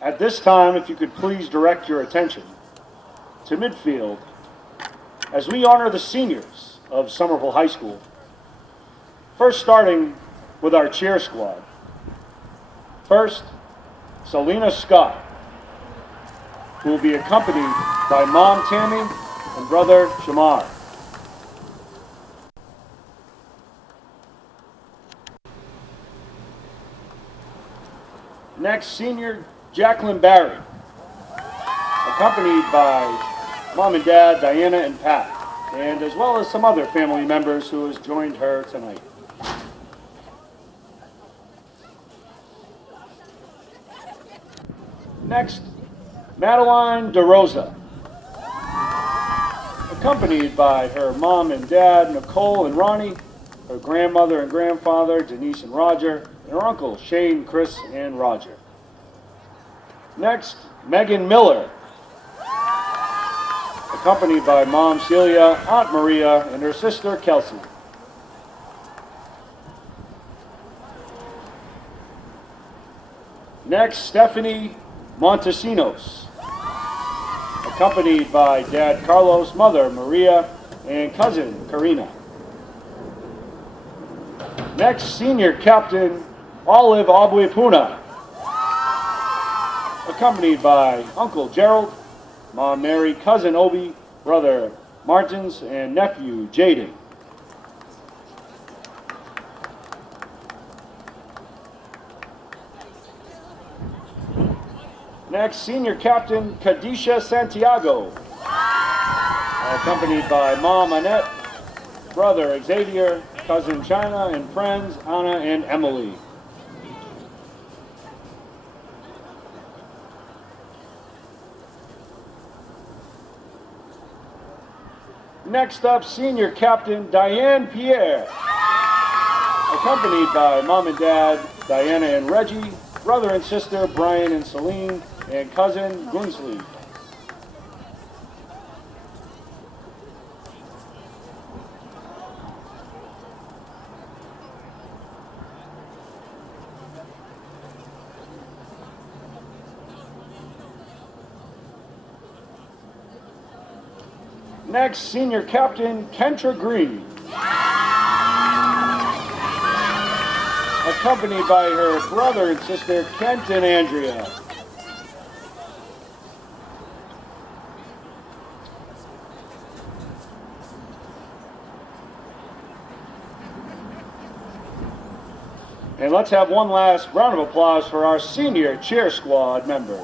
At this time, if you could please direct your attention to midfield as we honor the seniors of Somerville High School. First, starting with our cheer squad. First, Selena Scott, who will be accompanied by Mom Tammy and brother Shamar. Next, senior Jacqueline Barry, accompanied by Mom and Dad, Diana and Pat, and as well as some other family members who has joined her tonight. Next, Madeline DeRosa, accompanied by her mom and dad, Nicole and Ronnie, her grandmother and grandfather, Denise and Roger, and her uncle, Shane, Chris, and Roger. Next, Megan Miller, accompanied by Mom Celia, Aunt Maria, and her sister, Kelsey. Next, Stephanie Montesinos, accompanied by Dad Carlos, Mother Maria, and cousin Karina. Next, Senior Captain Olive Abuipuna, accompanied by Uncle Gerald, Mom Mary, cousin Obi, brother Martins, and nephew Jaden. Next, Senior Captain Kadisha Santiago, accompanied by Mom Annette, brother Xavier, cousin China, and friends Anna and Emily. Next up, Senior Captain Diane Pierre, accompanied by Mom and Dad, Diana and Reggie, brother and sister Brian and Celine, and cousin Gunsley. Next, Senior Captain Kentra Green, accompanied by her brother and sister Kent and Andrea. And let's have one last round of applause for our senior cheer squad members.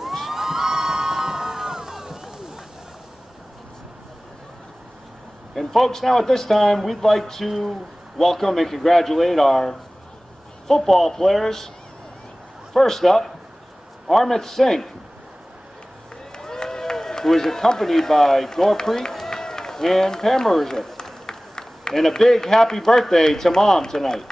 And folks, now at this time, we'd like to welcome and congratulate our football players. First up, Armit Singh, who is accompanied by Gurpreet and Pamarajit. And a big happy birthday to Mom tonight.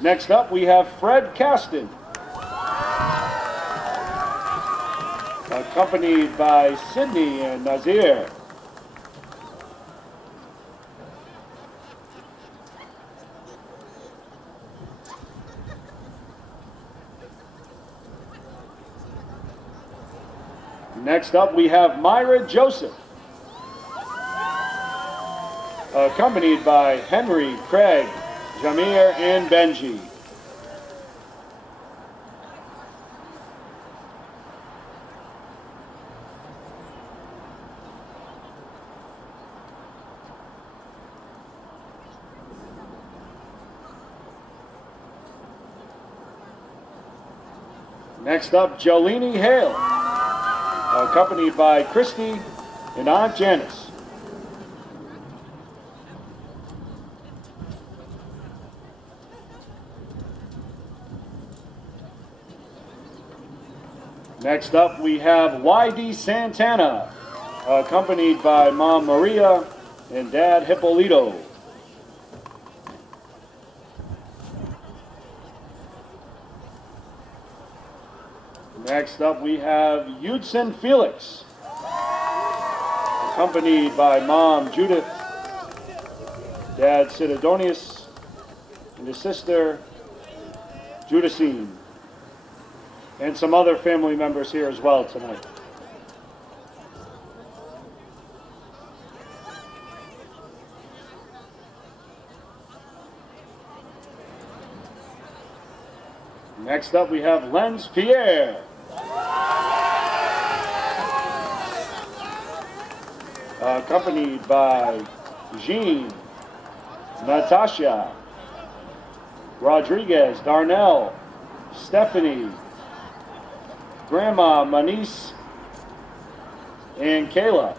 Next up, we have Fred Caston, accompanied by Sydney and Nazir. Next up, we have Myra Joseph, accompanied by Henry, Craig, Jamir, and Benji. Next up, Jolene Hale, accompanied by Christy and Aunt Janice. Next up, we have Y.D. Santana, accompanied by Mom Maria and Dad Hippolito. Next up, we have Yudson Felix, accompanied by Mom Judith, Dad Sidonius, and his sister Judicine, and some other family members here as well tonight. Next up, we have Lenz Pierre, accompanied by Jean, Natasha, Rodriguez, Darnell, Stephanie, Grandma Manice, and Kayla.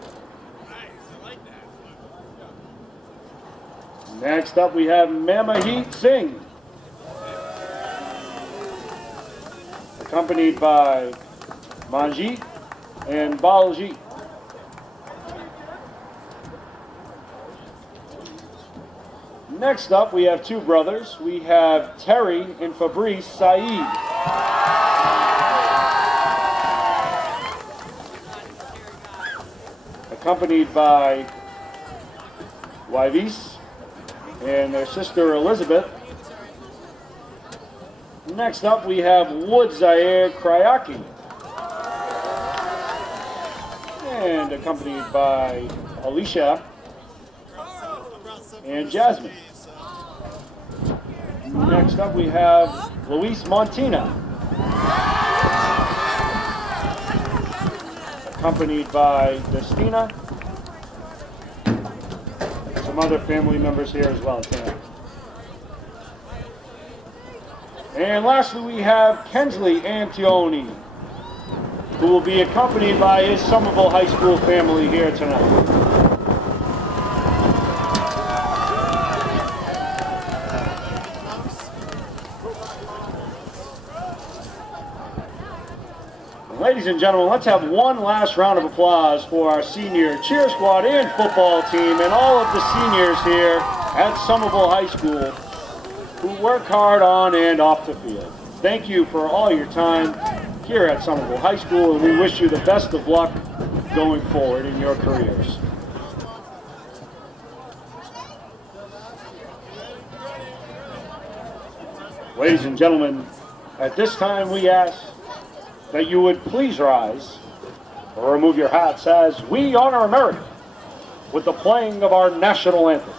Next up, we have Mamahit Singh, accompanied by Manjit and Baljit. Next up, we have two brothers. We have Terry and Fabrice Saeed. Accompanied by Wyvis and their sister Elizabeth. Next up, we have Wood Zaire Kryaki, and accompanied by Alicia and Jasmine. Next up, we have Luis Montina, accompanied by Destina, and some other family members here as well tonight. And lastly, we have Kensley Antioni, who will be accompanied by his Somerville High School family here tonight. Ladies and gentlemen, let's have one last round of applause for our senior cheer squad and football team and all of the seniors here at Somerville High School who work hard on and off the field. Thank you for all your time here at Somerville High School, and we wish you the best of luck going forward in your careers. Ladies and gentlemen, at this time we ask that you would please rise or remove your hats as we honor America with the playing of our national anthem.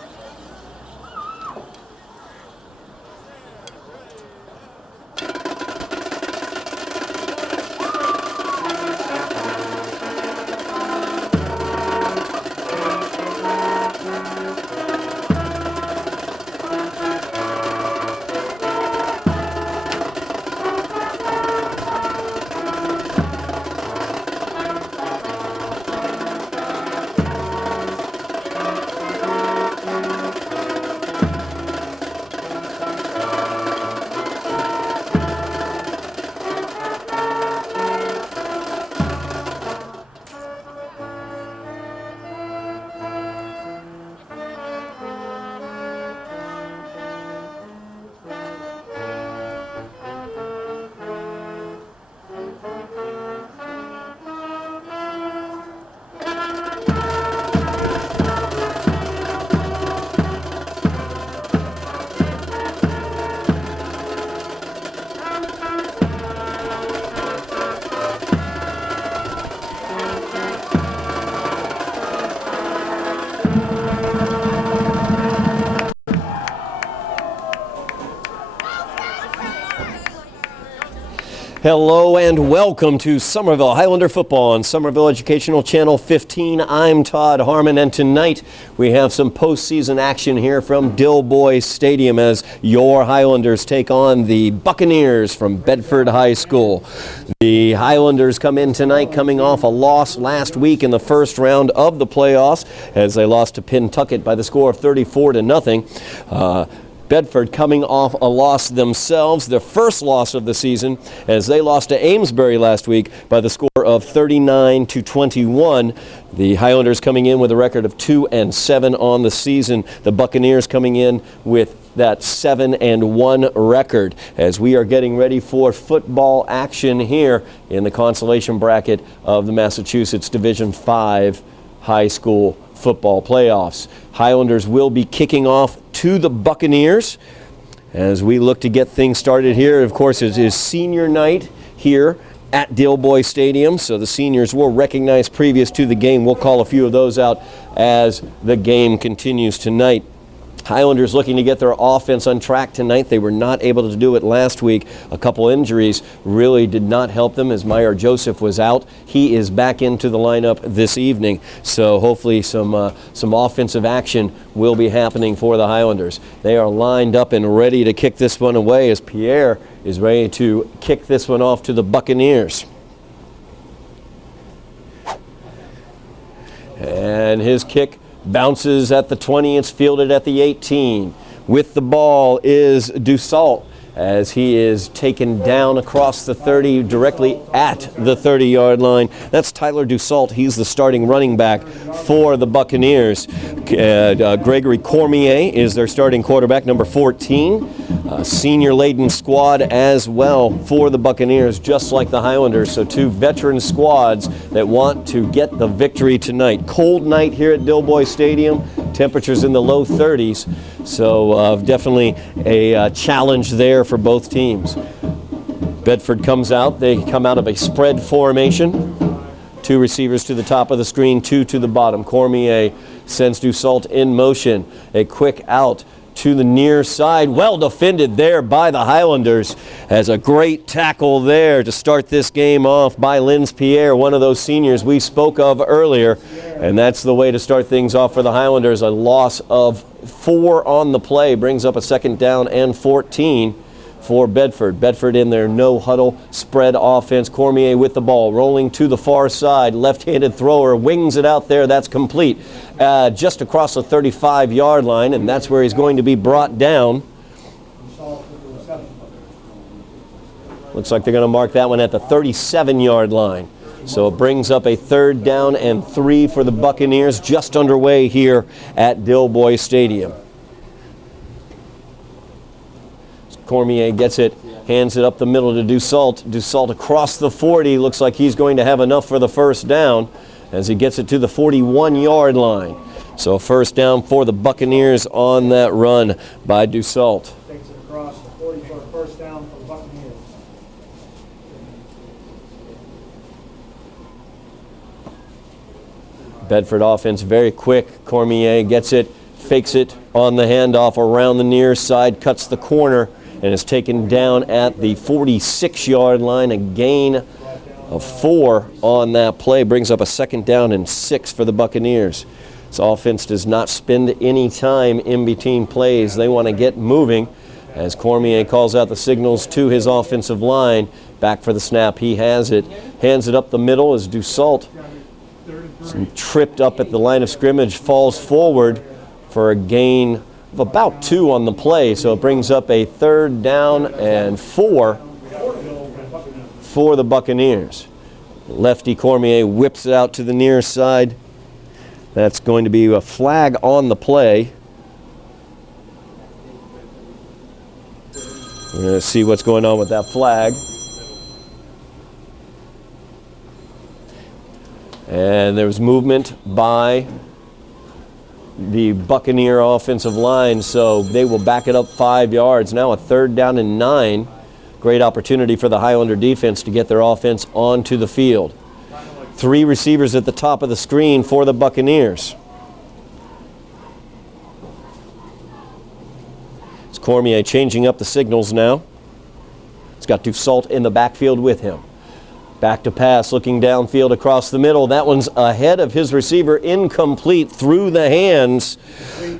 Hello and welcome to Somerville Highlander Football on Somerville Educational Channel 15. I'm Todd Harmon, and tonight we have some postseason action here from Dilboy Stadium as your Highlanders take on the Buccaneers from Bedford High School. The Highlanders come in tonight coming off a loss last week in the first round of the playoffs as they lost to Pentucket by the score of 34-0. Bedford coming off a loss themselves, their first loss of the season, as they lost to Amesbury last week by the score of 39-21. The Highlanders coming in with a record of 2-7 on the season. The Buccaneers coming in with that 7-1 record, as we are getting ready for football action here in the consolation bracket of the Massachusetts Division 5 high school football playoffs. Highlanders will be kicking off to the Buccaneers as we look to get things started here. Of course, it is senior night here at Dilboy Stadium, so the seniors will recognize previous to the game. We'll call a few of those out as the game continues tonight. Highlanders looking to get their offense on track tonight. They were not able to do it last week. A couple injuries really did not help them as Meyer Joseph was out. He is back into the lineup this evening, so hopefully some offensive action will be happening for the Highlanders. They are lined up and ready to kick this one away as Pierre is ready to kick this one off to the Buccaneers. And his kick bounces at the 20. It's fielded at the 18. With the ball is Dussault as he is taken down across the 30, directly at the 30-yard line. That's Tyler Dussault. He's the starting running back for the Buccaneers. Gregory Cormier is their starting quarterback, number 14. Senior-laden squad as well for the Buccaneers, just like the Highlanders. So two veteran squads that want to get the victory tonight. Cold night here at Dilboy Stadium. Temperatures in the low 30s. So definitely a challenge there for both teams. Bedford comes out. They come out of a spread formation. Two receivers to the top of the screen, two to the bottom. Cormier sends Dussault in motion. A quick out to the near side. Well defended there by the Highlanders, as a great tackle there to start this game off by Linz Pierre, one of those seniors we spoke of earlier. And that's the way to start things off for the Highlanders. A loss of 4 on the play brings up a second down and 14 for Bedford. Bedford in their no-huddle spread offense. Cormier with the ball, rolling to the far side. Left-handed thrower, wings it out there. That's complete. Just across the 35-yard line, and that's where he's going to be brought down. Looks like they're going to mark that one at the 37-yard line. So it brings up a 3rd down and 3 for the Buccaneers, just underway here at Dilboy Stadium. Cormier gets it, hands it up the middle to Dussault. Dussault across the 40. Looks like he's going to have enough for the first down as he gets it to the 41-yard line. So first down for the Buccaneers on that run by Dussault. Takes it across the 40 for a first down for the Buccaneers. Bedford offense very quick. Cormier gets it, fakes it on the handoff around the near side, cuts the corner, and is taken down at the 46-yard line. A gain of 4 on that play brings up a 2nd down and 6 for the Buccaneers. This offense does not spend any time in between plays. They want to get moving as Cormier calls out the signals to his offensive line. Back for the snap. He has it. Hands it up the middle as Dussault, tripped up at the line of scrimmage, falls forward for a gain of about 2 on the play. So it brings up a 3rd down and 4 for the Buccaneers. Lefty Cormier whips it out to the near side. That's going to be a flag on the play. We're going to see what's going on with that flag. And there was movement by the Buccaneer offensive line, so they will back it up 5 yards. Now a 3rd down and 9. Great opportunity for the Highlander defense to get their offense onto the field. 3 receivers at the top of the screen for the Buccaneers. It's Cormier changing up the signals now. He's got Dussault in the backfield with him. Back to pass, looking downfield across the middle. That one's ahead of his receiver, incomplete, through the hands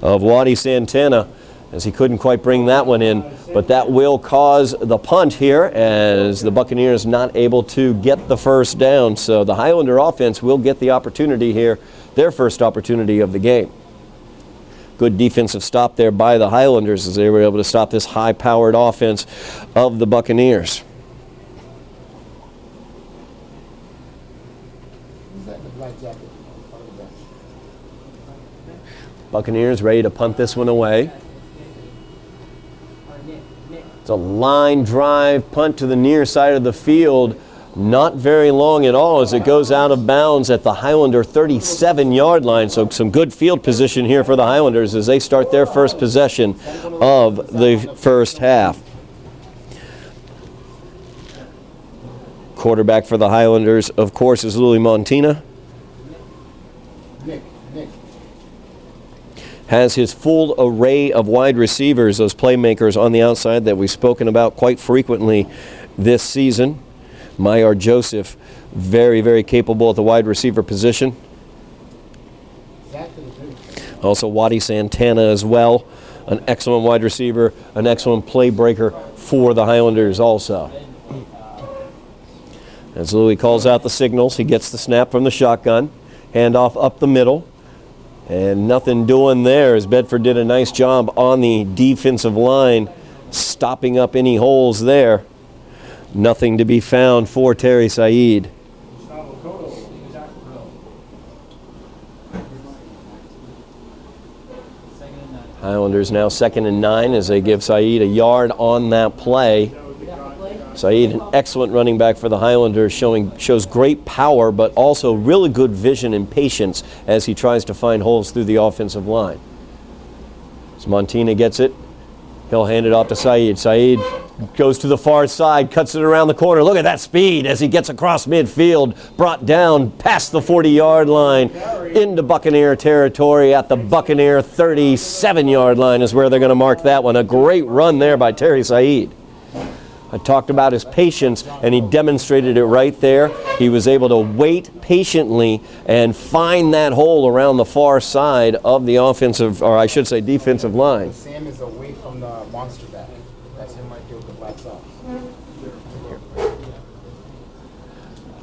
of Waddy Santana, as he couldn't quite bring that one in. But that will cause the punt here, as the Buccaneers not able to get the first down. So the Highlander offense will get the opportunity here, their first opportunity of the game. Good defensive stop there by the Highlanders as they were able to stop this high-powered offense of the Buccaneers. Buccaneers ready to punt this one away. It's a line drive punt to the near side of the field. Not very long at all as it goes out of bounds at the Highlander 37-yard line. So some good field position here for the Highlanders as they start their first possession of the first half. Quarterback for the Highlanders, of course, is Louis Montina. Has his full array of wide receivers, those playmakers on the outside that we've spoken about quite frequently this season. Mayor Joseph, very, very capable at the wide receiver position. Also Waddy Santana as well, an excellent wide receiver, an excellent play breaker for the Highlanders also. As Louis calls out the signals, he gets the snap from the shotgun, handoff up the middle, and nothing doing there as Bedford did a nice job on the defensive line, stopping up any holes there. Nothing to be found for Terry Said. Highlanders now 2nd and 9 as they give Said a yard on that play. Said, an excellent running back for the Highlanders, shows great power, but also really good vision and patience as he tries to find holes through the offensive line. As Montina gets it, he'll hand it off to Said. Said goes to the far side, cuts it around the corner. Look at that speed as he gets across midfield, brought down past the 40-yard line into Buccaneer territory at the Buccaneer 37-yard line is where they're going to mark that one. A great run there by Terry Said. I talked about his patience, and he demonstrated it right there. He was able to wait patiently and find that hole around the far side of the offensive, or I should say defensive line. Sam is away from the monster back. That's him right there with the black socks.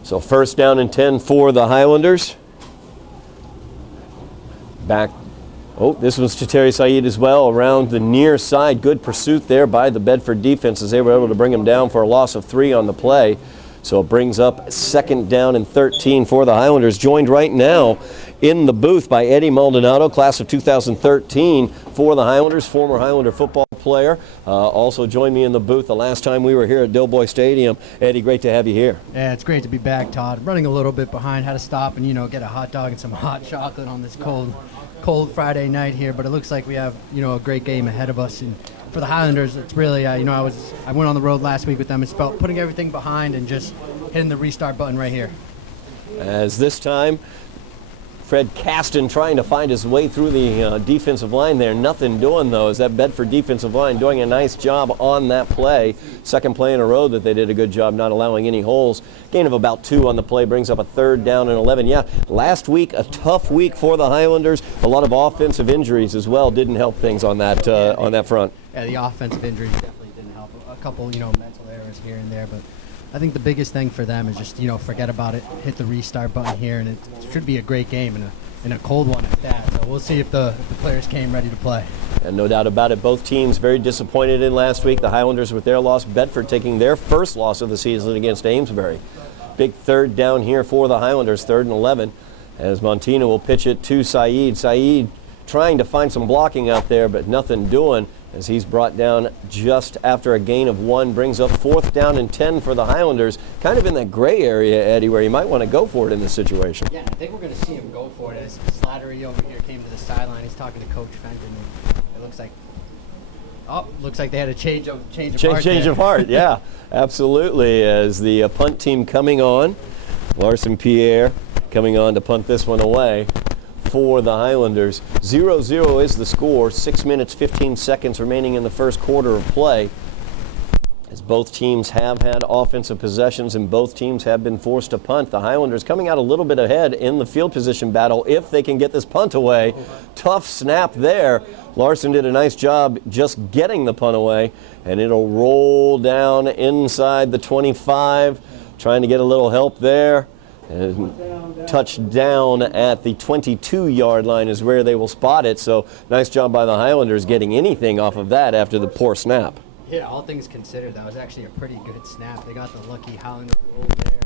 So 1st down and 10 for the Highlanders. Back. Oh, this was to Terry Said as well, around the near side. Good pursuit there by the Bedford defense as they were able to bring him down for a loss of 3 on the play. So it brings up 2nd down and 13 for the Highlanders. Joined right now in the booth by Eddie Maldonado, class of 2013 for the Highlanders, former Highlander football player. Also joined me in the booth the last time we were here at Dilboy Stadium. Eddie, great to have you here. Yeah, it's great to be back, Todd. Running a little bit behind, had to stop and, get a hot dog and some hot chocolate on this cold Friday night here, but it looks like we have, a great game ahead of us. And for the Highlanders, it's really, I went on the road last week with them. It's about putting everything behind and just hitting the restart button right here. As this time, Fred Caston trying to find his way through the defensive line there. Nothing doing, though, as that Bedford defensive line doing a nice job on that play. 2nd play in a row that they did a good job not allowing any holes. Gain of about 2 on the play brings up a 3rd down and 11. Yeah, last week, a tough week for the Highlanders. A lot of offensive injuries as well didn't help things on that front. Yeah, the offensive injuries definitely didn't help. A couple, mental errors here and there, but I think the biggest thing for them is just, forget about it, hit the restart button here, and it should be a great game and a cold one at that. So we'll see if the players came ready to play. And no doubt about it, both teams very disappointed in last week. The Highlanders with their loss, Bedford taking their first loss of the season against Amesbury. Big 3rd down here for the Highlanders, 3rd and 11, as Montina will pitch it to Said. Said trying to find some blocking out there, but nothing doing, as he's brought down just after a gain of 1, brings up 4th down and 10 for the Highlanders. Kind of in that gray area, Eddie, where you might want to go for it in this situation. Yeah, I think we're going to see him go for it as Slattery over here came to the sideline. He's talking to Coach Fenton, and it looks like they had a change of heart. Change of heart, yeah, absolutely. As the punt team coming on, Larson Pierre coming on to punt this one away for the Highlanders. 0-0 is the score. 6 minutes, 15 seconds remaining in the first quarter of play. As both teams have had offensive possessions and both teams have been forced to punt. The Highlanders coming out a little bit ahead in the field position battle if they can get this punt away. Tough snap there. Larson did a nice job just getting the punt away, and it'll roll down inside the 25. Trying to get a little help there. And touchdown at the 22-yard line is where they will spot it. So nice job by the Highlanders getting anything off of that after the poor snap. Yeah, all things considered, that was actually a pretty good snap. They got the lucky Highlander roll there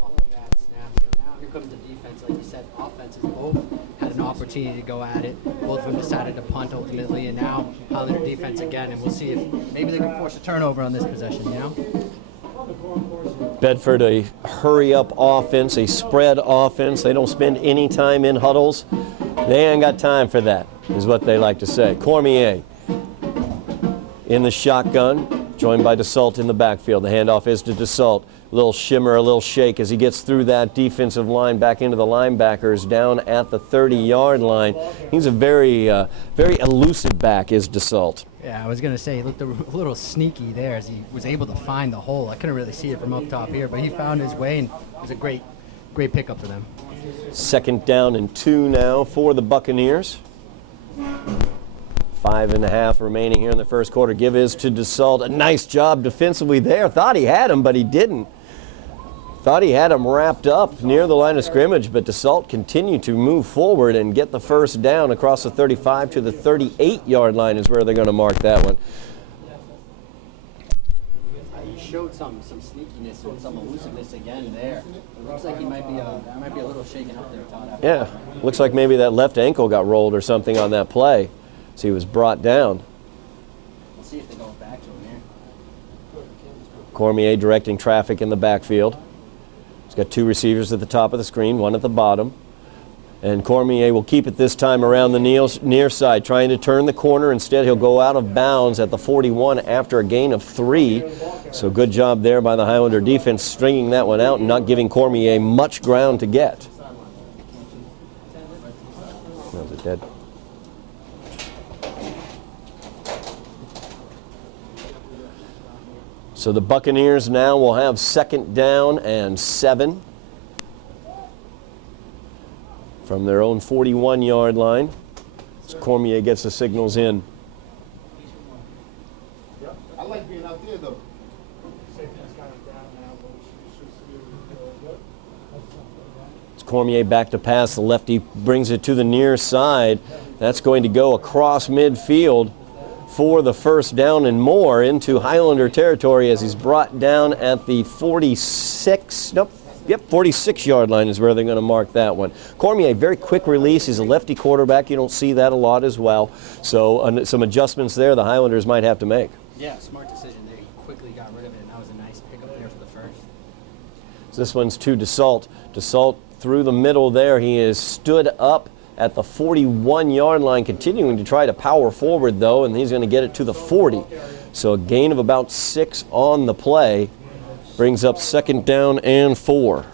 off of that snap. So now here comes the defense. defense, like you said, offenses both had an opportunity to go at it. Both of them decided to punt ultimately, and now Highlander defense again, and we'll see if maybe they can force a turnover on this possession, you know? Bedford, a hurry-up offense, a spread offense. They don't spend any time in huddles. They ain't got time for that, is what they like to say. Cormier in the shotgun, joined by DeSalt in the backfield. The handoff is to DeSalt. A little shimmer, a little shake as he gets through that defensive line back into the linebackers down at the 30-yard line. He's a very elusive back, is DeSalt. Yeah, I was going to say, he looked a little sneaky there as he was able to find the hole. I couldn't really see it from up top here, but he found his way, and it was a great pickup for them. 2nd down and 2 now for the Buccaneers. 5.5 remaining here in the first quarter. Give is to DeSalt. A nice job defensively there. Thought he had him, but he didn't. Thought he had him wrapped up near the line of scrimmage, but DeSalt continued to move forward and get the first down across the 35 to the 38-yard line is where they're going to mark that one. He showed some sneakiness and some elusiveness again there. It looks like he might be a little shaken up there, Todd. Yeah, looks like maybe that left ankle got rolled or something on that play. So he was brought down. We'll see if they go back to him here. Cormier directing traffic in the backfield. He's got 2 receivers at the top of the screen, 1 at the bottom. And Cormier will keep it this time around the near side, trying to turn the corner. Instead, he'll go out of bounds at the 41 after a gain of 3. So good job there by the Highlander defense, stringing that one out and not giving Cormier much ground to get. That was a dead. So the Buccaneers now will have 2nd down and 7 from their own 41-yard line. So Cormier gets the signals in. I like being out there, though. It's Cormier back to pass. The lefty brings it to the near side. That's going to go across midfield for the first down and more into Highlander territory as he's brought down at the 46-yard line is where they're going to mark that one. Cormier, very quick release. He's a lefty quarterback. You don't see that a lot as well. So some adjustments there the Highlanders might have to make. Yeah, smart decision there. He quickly got rid of it, and that was a nice pickup there for the first. So this one's to DeSalt. DeSalt through the middle there. He is stood up at the 41-yard line, continuing to try to power forward, though, and he's going to get it to the 40. So a gain of about 6 on the play brings up 2nd down and 4.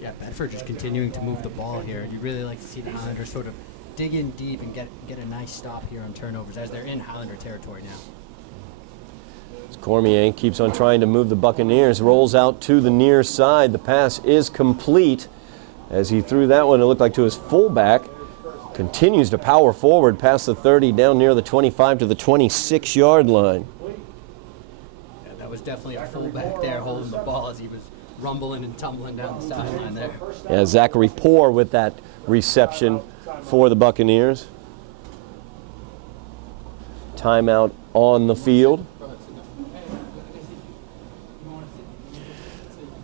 Yeah, Bedford just continuing to move the ball here. You really like to see the Highlanders sort of dig in deep and get a nice stop here on turnovers as they're in Highlander territory now. Cormier keeps on trying to move the Buccaneers, rolls out to the near side. The pass is complete. As he threw that one, it looked like to his fullback. Continues to power forward past the 30, down near the 25 to the 26-yard line. Yeah, that was definitely a fullback there holding the ball as he was rumbling and tumbling down the sideline there. Yeah, Zachary Poor with that reception for the Buccaneers. Timeout on the field.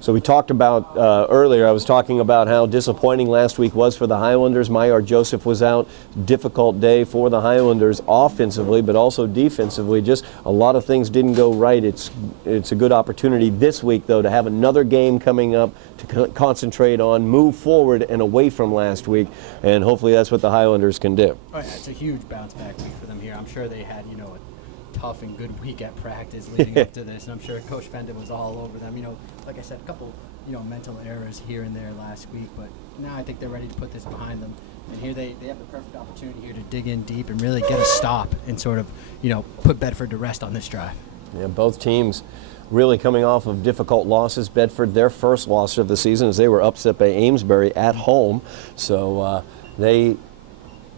So we talked about earlier, I was talking about how disappointing last week was for the Highlanders. Maillard Joseph was out. Difficult day for the Highlanders offensively, but also defensively. Just a lot of things didn't go right. It's a good opportunity this week, though, to have another game coming up to concentrate on, move forward and away from last week, and hopefully that's what the Highlanders can do. Oh, yeah, it's a huge bounce back week for them here. I'm sure they had, a tough and good week at practice leading up to this, and I'm sure Coach Fendon was all over them. Like I said, a couple, mental errors here and there last week, but now I think they're ready to put this behind them. And here they have the perfect opportunity here to dig in deep and really get a stop and sort of, put Bedford to rest on this drive. Yeah, both teams really coming off of difficult losses. Bedford, their first loss of the season as they were upset by Amesbury at home. So they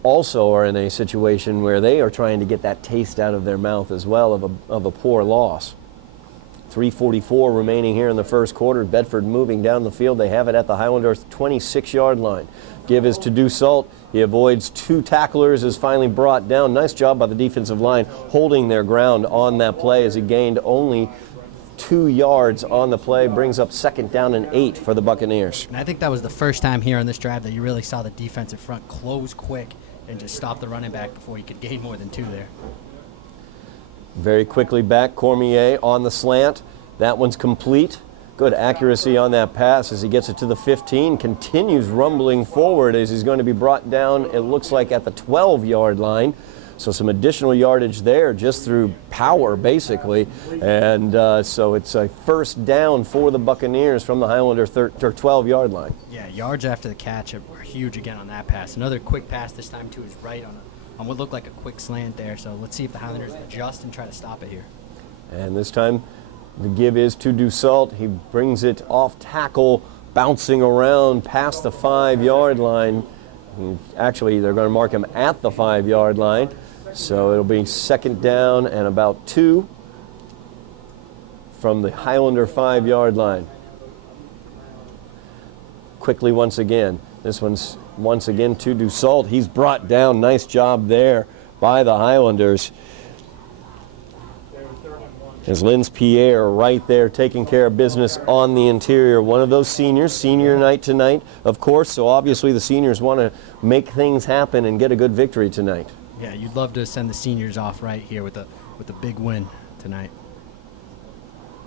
also are in a situation where they are trying to get that taste out of their mouth as well of a poor loss. 3:44 remaining here in the first quarter. Bedford moving down the field. They have it at the Highlanders 26-yard line. Give is to DeSalt. He avoids 2 tacklers, is finally brought down. Nice job by the defensive line holding their ground on that play as he gained only 2 yards on the play, brings up 2nd down and 8 for the Buccaneers. And I think that was the first time here on this drive that you really saw the defensive front close quick and just stop the running back before he could gain more than 2 there. Very quickly back, Cormier on the slant. That one's complete. Good accuracy on that pass as he gets it to the 15, continues rumbling forward as he's going to be brought down, it looks like, at the 12-yard line. So some additional yardage there just through power, basically. And so it's a 1st down for the Buccaneers from the Highlander 12-yard line. Yeah, yards after the catch were huge again on that pass. Another quick pass this time to his right on what looked like a quick slant there. So let's see if the Highlanders adjust and try to stop it here. And this time the give is to Dussault. He brings it off tackle, bouncing around past the 5-yard line. Actually, they're going to mark him at the 5-yard line. So it'll be 2nd down and about 2 from the Highlander 5-yard line. Quickly once again. This one's once again to Dussault. He's brought down. Nice job there by the Highlanders. As Linz Pierre right there taking care of business on the interior. One of those seniors, senior night tonight, of course, so obviously the seniors want to make things happen and get a good victory tonight. Yeah, you'd love to send the seniors off right here with a big win tonight.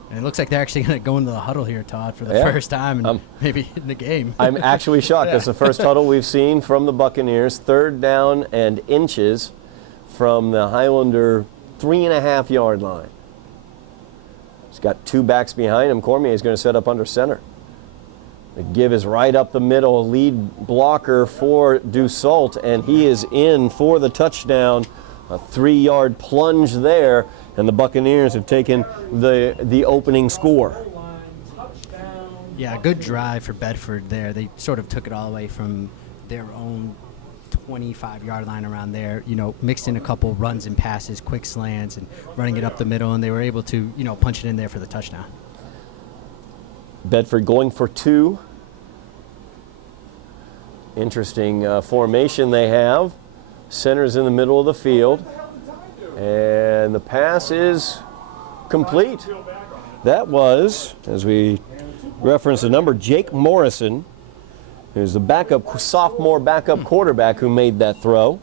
And it looks like they're actually going to go into the huddle here, Todd, for the first time and maybe in the game. I'm actually shocked. That's the first huddle we've seen from the Buccaneers. 3rd down and inches from the Highlander 3.5-yard line. He's got 2 backs behind him. Cormier is going to set up under center. The give is right up the middle. Lead blocker for Dussault, and he is in for the touchdown. A 3-yard plunge there, and the Buccaneers have taken the opening score. Yeah, good drive for Bedford there. They sort of took it all the way from their own 25-yard line around there, mixed in a couple runs and passes, quick slants, and running it up the middle, and they were able to, punch it in there for the touchdown. Bedford going for 2. Interesting formation they have. Center's in the middle of the field, and the pass is complete. That was, as we referenced the number, Jake Morrison, who's the sophomore backup quarterback who made that throw.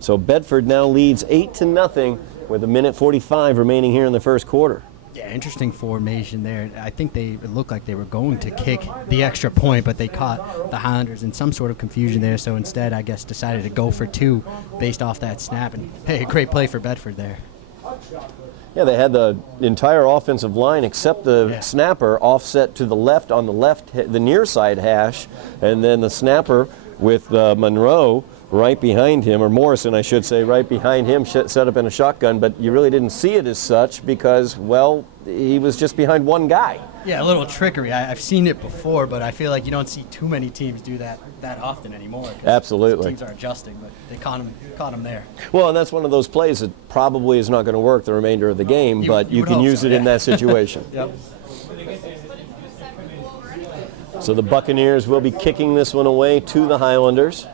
So Bedford now leads 8-0 with 1:45 remaining here in the first quarter. Yeah, interesting formation there. I think it looked like they were going to kick the extra point, but they caught the Highlanders in some sort of confusion there. So instead, I guess, decided to go for 2 based off that snap. And hey, great play for Bedford there. Yeah, they had the entire offensive line except the snapper offset to the left on the near side hash, and then the snapper with Monroe right behind him, or Morrison, I should say, right behind him, set up in a shotgun, but you really didn't see it as such because, well, he was just behind one guy. Yeah, a little trickery. I've seen it before, but I feel like you don't see too many teams do that often anymore. Absolutely. Teams are adjusting, but they caught him there. Well, and that's one of those plays that probably is not going to work the remainder of the game, but you can use it in that situation. Yep. So the Buccaneers will be kicking this one away to the Highlanders.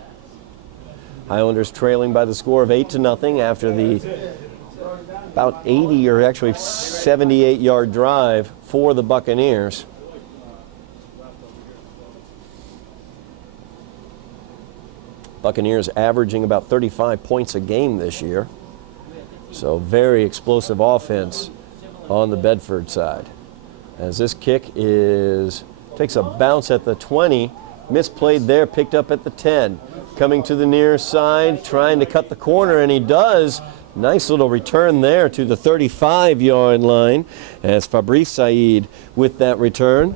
Highlanders trailing by the score of 8-0 after the about 80 or actually 78-yard drive for the Buccaneers. Buccaneers averaging about 35 points a game this year. So very explosive offense on the Bedford side. As this kick takes a bounce at the 20, misplayed there, picked up at the 10. Coming to the near side, trying to cut the corner, and he does. Nice little return there to the 35-yard line as Fabrice Said with that return.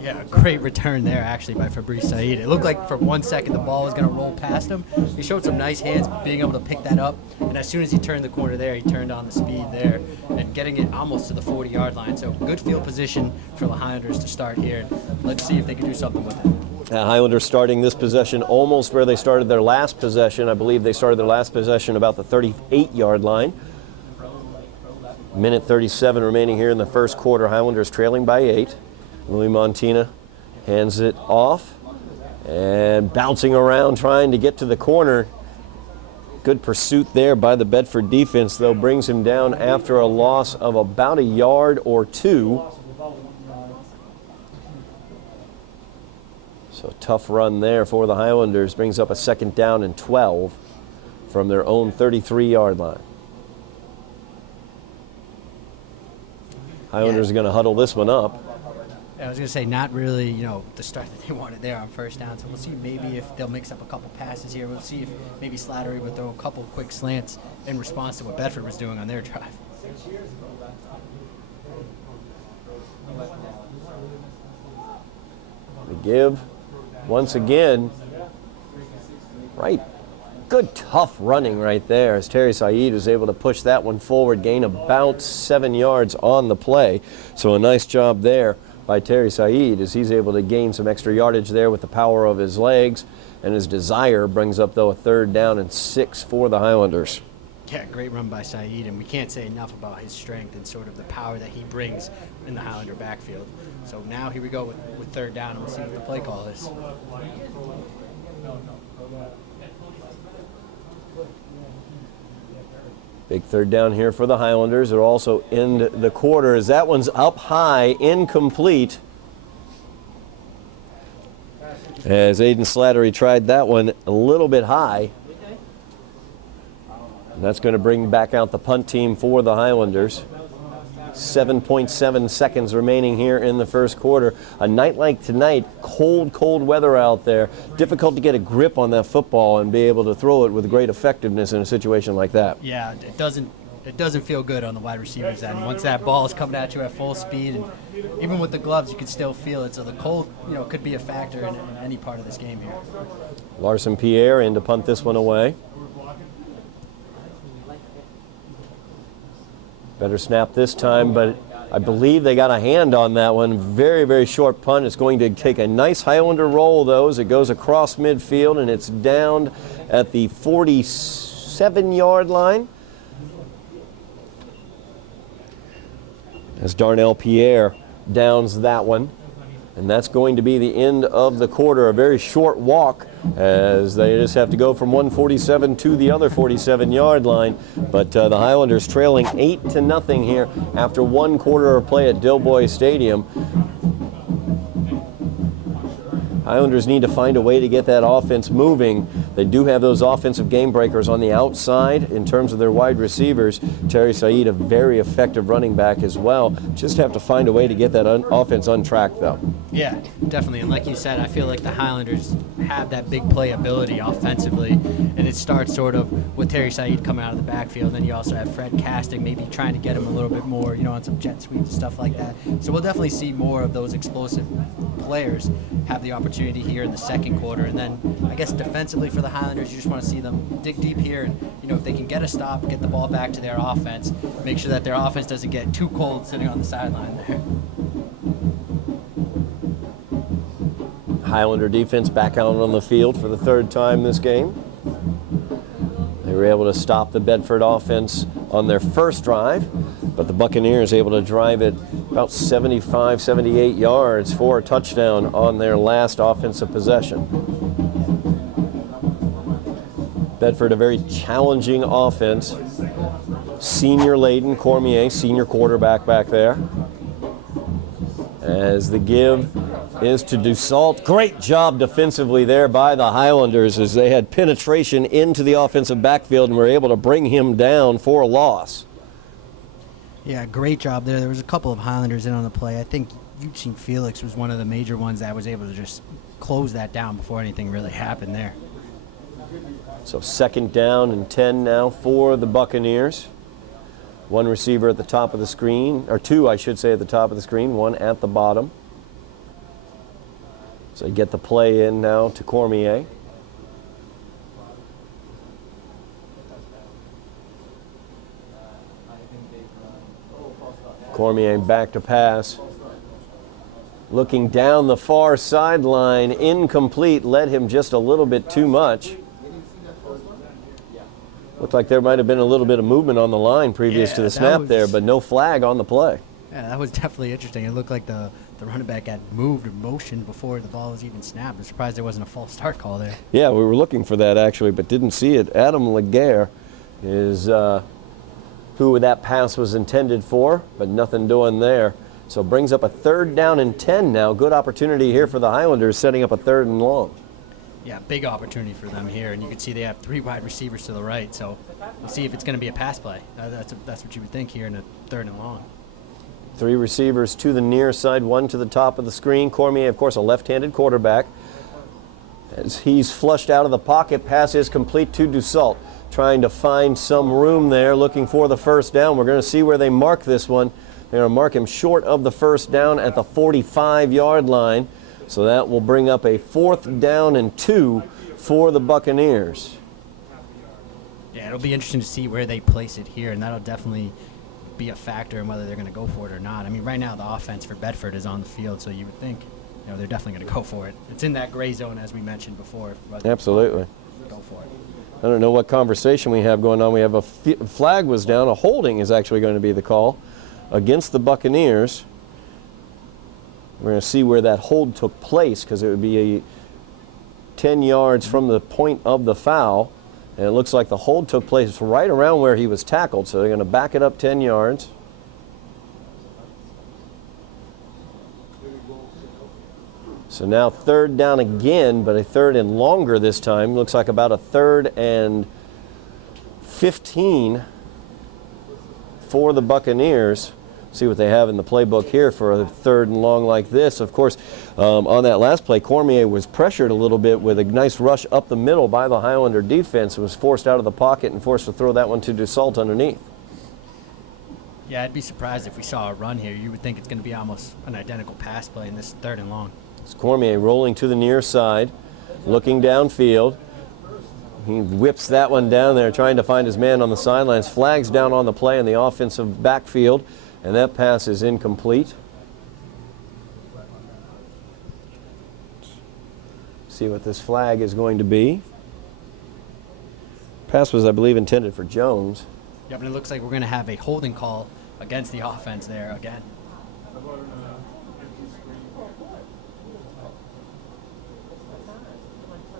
Yeah, great return there actually by Fabrice Said. It looked like for 1 second the ball was going to roll past him. He showed some nice hands being able to pick that up, and as soon as he turned the corner there, he turned on the speed there and getting it almost to the 40-yard line. So good field position for the Highlanders to start here. Let's see if they can do something with it. Highlanders starting this possession almost where they started their last possession. I believe they started their last possession about the 38-yard line. 1:37 remaining here in the first quarter. Highlanders trailing by 8. Louis Montina hands it off and bouncing around trying to get to the corner. Good pursuit there by the Bedford defense, though, brings him down after a loss of about a yard or two. So tough run there for the Highlanders. Brings up a 2nd down and 12 from their own 33-yard line. Highlanders are going to huddle this one up. I was going to say, not really, the start that they wanted there on 1st down. So we'll see maybe if they'll mix up a couple passes here. We'll see if maybe Slattery would throw a couple quick slants in response to what Bedford was doing on their drive. The give, once again, right. Good tough running right there as Terry Saeed was able to push that one forward, gain about 7 yards on the play. So a nice job there by Terry Saeed as he's able to gain some extra yardage there with the power of his legs, and his desire brings up, though, a 3rd down and 6 for the Highlanders. Yeah, great run by Saeed, and we can't say enough about his strength and sort of the power that he brings in the Highlander backfield. So now here we go with 3rd down, and we'll see what the play call is. Big 3rd down here for the Highlanders. It'll also end the quarter as that one's up high, incomplete. As Aiden Slattery tried that one a little bit high. And that's going to bring back out the punt team for the Highlanders. 7.7 seconds remaining here in the 1st quarter. A night like tonight, cold weather out there. Difficult to get a grip on that football and be able to throw it with great effectiveness in a situation like that. Yeah, it doesn't feel good on the wide receivers end. Once that ball is coming at you at full speed, and even with the gloves, you can still feel it. So the cold, could be a factor in any part of this game here. Larson Pierre in to punt this one away. Better snap this time, but I believe they got a hand on that one. Very, very short punt. It's going to take a nice Highlander roll, though, as it goes across midfield, and it's down at the 47-yard line. As Darnell Pierre downs that one. And that's going to be the end of the quarter. A very short walk as they just have to go from 147 to the other 47-yard line. But the Highlanders trailing 8-0 here after 1 quarter of play at Dilboy Stadium. Highlanders need to find a way to get that offense moving. They do have those offensive game breakers on the outside in terms of their wide receivers. Terry Saeed, a very effective running back as well. Just have to find a way to get that offense on track, though. Yeah, definitely. And like you said, I feel like the Highlanders have that big play ability offensively. And it starts sort of with Terry Saeed coming out of the backfield. Then you also have Fred Casting maybe trying to get him a little bit more, on some jet sweeps and stuff like that. So we'll definitely see more of those explosive players have the opportunity here in the 2nd quarter. And then I guess defensively for the Highlanders, you just want to see them dig deep here. And, if they can get a stop, get the ball back to their offense, make sure that their offense doesn't get too cold sitting on the sideline there. Highlander defense back out on the field for the 3rd time this game. They were able to stop the Bedford offense on their first drive, but the Buccaneers able to drive it about 75, 78 yards for a touchdown on their last offensive possession. Bedford, a very challenging offense. Senior Layden Cormier, senior quarterback back there. As the give is to Dussault. Great job defensively there by the Highlanders as they had penetration into the offensive backfield and were able to bring him down for a loss. Yeah, great job there. There was a couple of Highlanders in on the play. I think Eugene Felix was one of the major ones that was able to just close that down before anything really happened there. So 2nd down and 10 now for the Buccaneers. 1 receiver at the top of the screen, or 2, I should say, at the top of the screen, 1 at the bottom. So they get the play in now to Cormier. Cormier back to pass. Looking down the far sideline, incomplete, led him just a little bit too much. Looked like there might have been a little bit of movement on the line previous to the snap there, but no flag on the play. Yeah, that was definitely interesting. It looked like the running back had moved or motioned before the ball was even snapped. I'm surprised there wasn't a false start call there. Yeah, we were looking for that actually, but didn't see it. Adam Laguerre is who that pass was intended for, but nothing doing there. So brings up a 3rd down and 10 now. Good opportunity here for the Highlanders, setting up a 3rd and long. Yeah, big opportunity for them here, and you can see they have 3 wide receivers to the right, so we'll see if it's going to be a pass play. That's what you would think here in a 3rd and long. 3 receivers to the near side, 1 to the top of the screen. Cormier, of course, a left-handed quarterback. As he's flushed out of the pocket, pass is complete to Dussault. Trying to find some room there, looking for the 1st down. We're going to see where they mark this one. They're going to mark him short of the 1st down at the 45-yard line. So that will bring up a 4th down and 2 for the Buccaneers. Yeah, it'll be interesting to see where they place it here, and that'll definitely be a factor in whether they're going to go for it or not. I mean, right now the offense for Bedford is on the field, so you would think they're definitely going to go for it. It's in that gray zone, as we mentioned before. Absolutely. Go for it. I don't know what conversation we have going on. We have a flag was down. A holding is actually going to be the call against the Buccaneers. We're going to see where that hold took place because it would be 10 yards from the point of the foul. And it looks like the hold took place right around where he was tackled. So they're going to back it up 10 yards. So now 3rd down again, but a 3rd and longer this time. Looks like about a 3rd and 15 for the Buccaneers. See what they have in the playbook here for a 3rd and long like this. Of course, on that last play, Cormier was pressured a little bit with a nice rush up the middle by the Highlander defense. Was forced out of the pocket and forced to throw that one to Dussault underneath. Yeah, I'd be surprised if we saw a run here. You would think it's going to be almost an identical pass play in this 3rd and long. It's Cormier rolling to the near side, looking downfield. He whips that one down there, trying to find his man on the sidelines. Flags down on the play in the offensive backfield, and that pass is incomplete. See what this flag is going to be. Pass was, I believe, intended for Jones. Yeah, but it looks like we're going to have a holding call against the offense there again.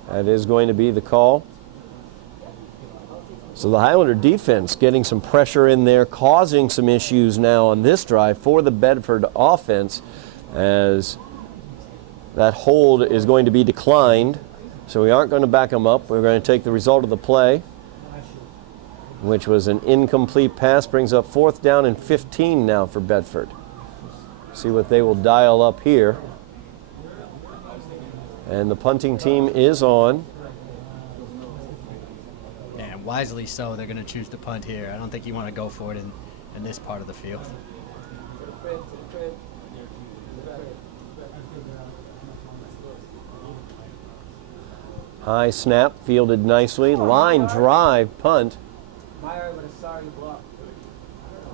That is going to be the call. So the Highlander defense getting some pressure in there, causing some issues now on this drive for the Bedford offense, as that hold is going to be declined. So we aren't going to back them up. We're going to take the result of the play, which was an incomplete pass. Brings up 4th down and 15 now for Bedford. See what they will dial up here. And the punting team is on. And wisely so, they're going to choose to punt here. I don't think you want to go for it in this part of the field. High snap, fielded nicely. Line drive, punt.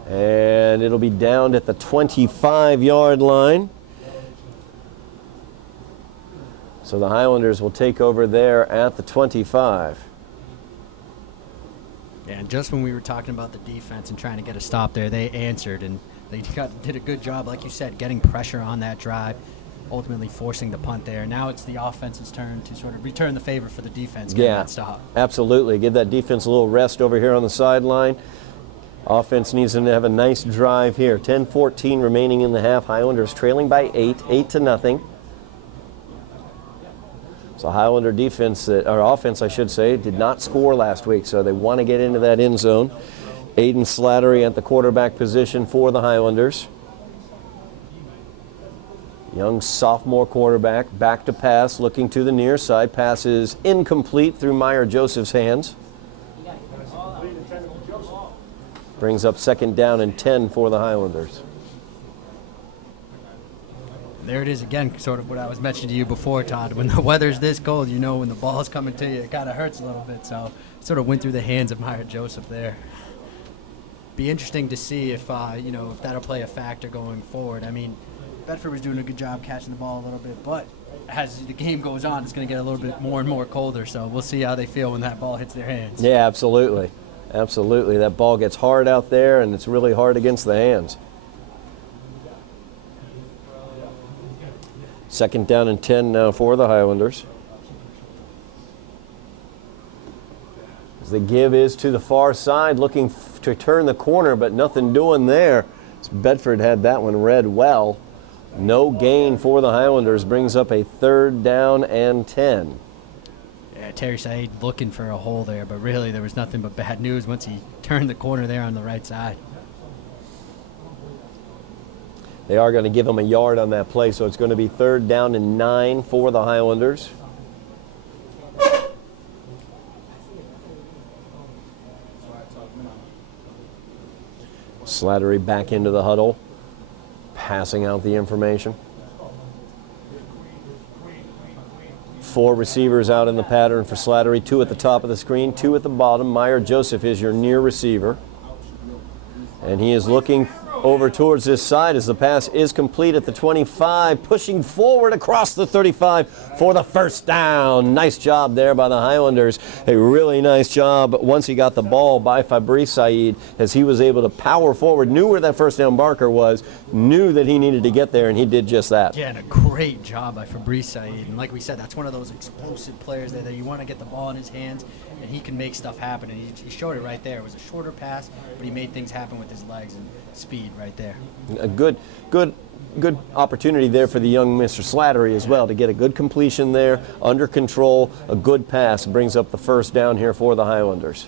And it'll be down at the 25-yard line. So the Highlanders will take over there at the 25. And just when we were talking about the defense and trying to get a stop there, they answered, and they did a good job, like you said, getting pressure on that drive, ultimately forcing the punt there. Now it's the offense's turn to sort of return the favor for the defense, getting that stop. Absolutely. Give that defense a little rest over here on the sideline. Offense needs to have a nice drive here. 10-14 remaining in the half. Highlanders trailing by 8-0. So Highlander defense, or offense I should say, did not score last week, so they want to get into that end zone. Aiden Slattery at the quarterback position for the Highlanders. Young sophomore quarterback, back to pass, looking to the near side. Pass is incomplete through Meyer Joseph's hands. Brings up 2nd down and 10 for the Highlanders. There it is again, sort of what I was mentioning to you before, Todd. When the weather's this cold, you know when the ball's coming to you, it kind of hurts a little bit. So it sort of went through the hands of Meyer Joseph there. Be interesting to see if if that'll play a factor going forward. I mean, Bedford was doing a good job catching the ball a little bit, but as the game goes on, it's going to get a little bit more and more colder. So we'll see how they feel when that ball hits their hands. Yeah, absolutely. Absolutely. That ball gets hard out there, and it's really hard against the hands. Second down and 10 now for the Highlanders. As the give is to the far side, looking to turn the corner, but nothing doing there. As Bedford had that one read well. No gain for the Highlanders, brings up a 3rd down and 10. Yeah, Terry Said looking for a hole there, but really there was nothing but bad news once he turned the corner there on the right side. They are going to give him a yard on that play, so it's going to be 3rd down and 9 for the Highlanders. Slattery back into the huddle, passing out the information. 4 receivers out in the pattern for Slattery, 2 at the top of the screen, 2 at the bottom. Meyer Joseph is your near receiver. And he is looking over towards this side as the pass is complete at the 25, pushing forward across the 35 for the first down. Nice job there by the Highlanders. A really nice job once he got the ball by Fabrice Said as he was able to power forward, knew where that first down marker was, knew that he needed to get there, and he did just that. Yeah, and a great job by Fabrice Said. And like we said, that's one of those explosive players there that you want to get the ball in his hands, and he can make stuff happen. And he showed it right there. It was a shorter pass, but he made things happen with his legs and speed right there. A good opportunity there for the young Mr. Slattery as well to get a good completion there, under control, a good pass, brings up the first down here for the Highlanders.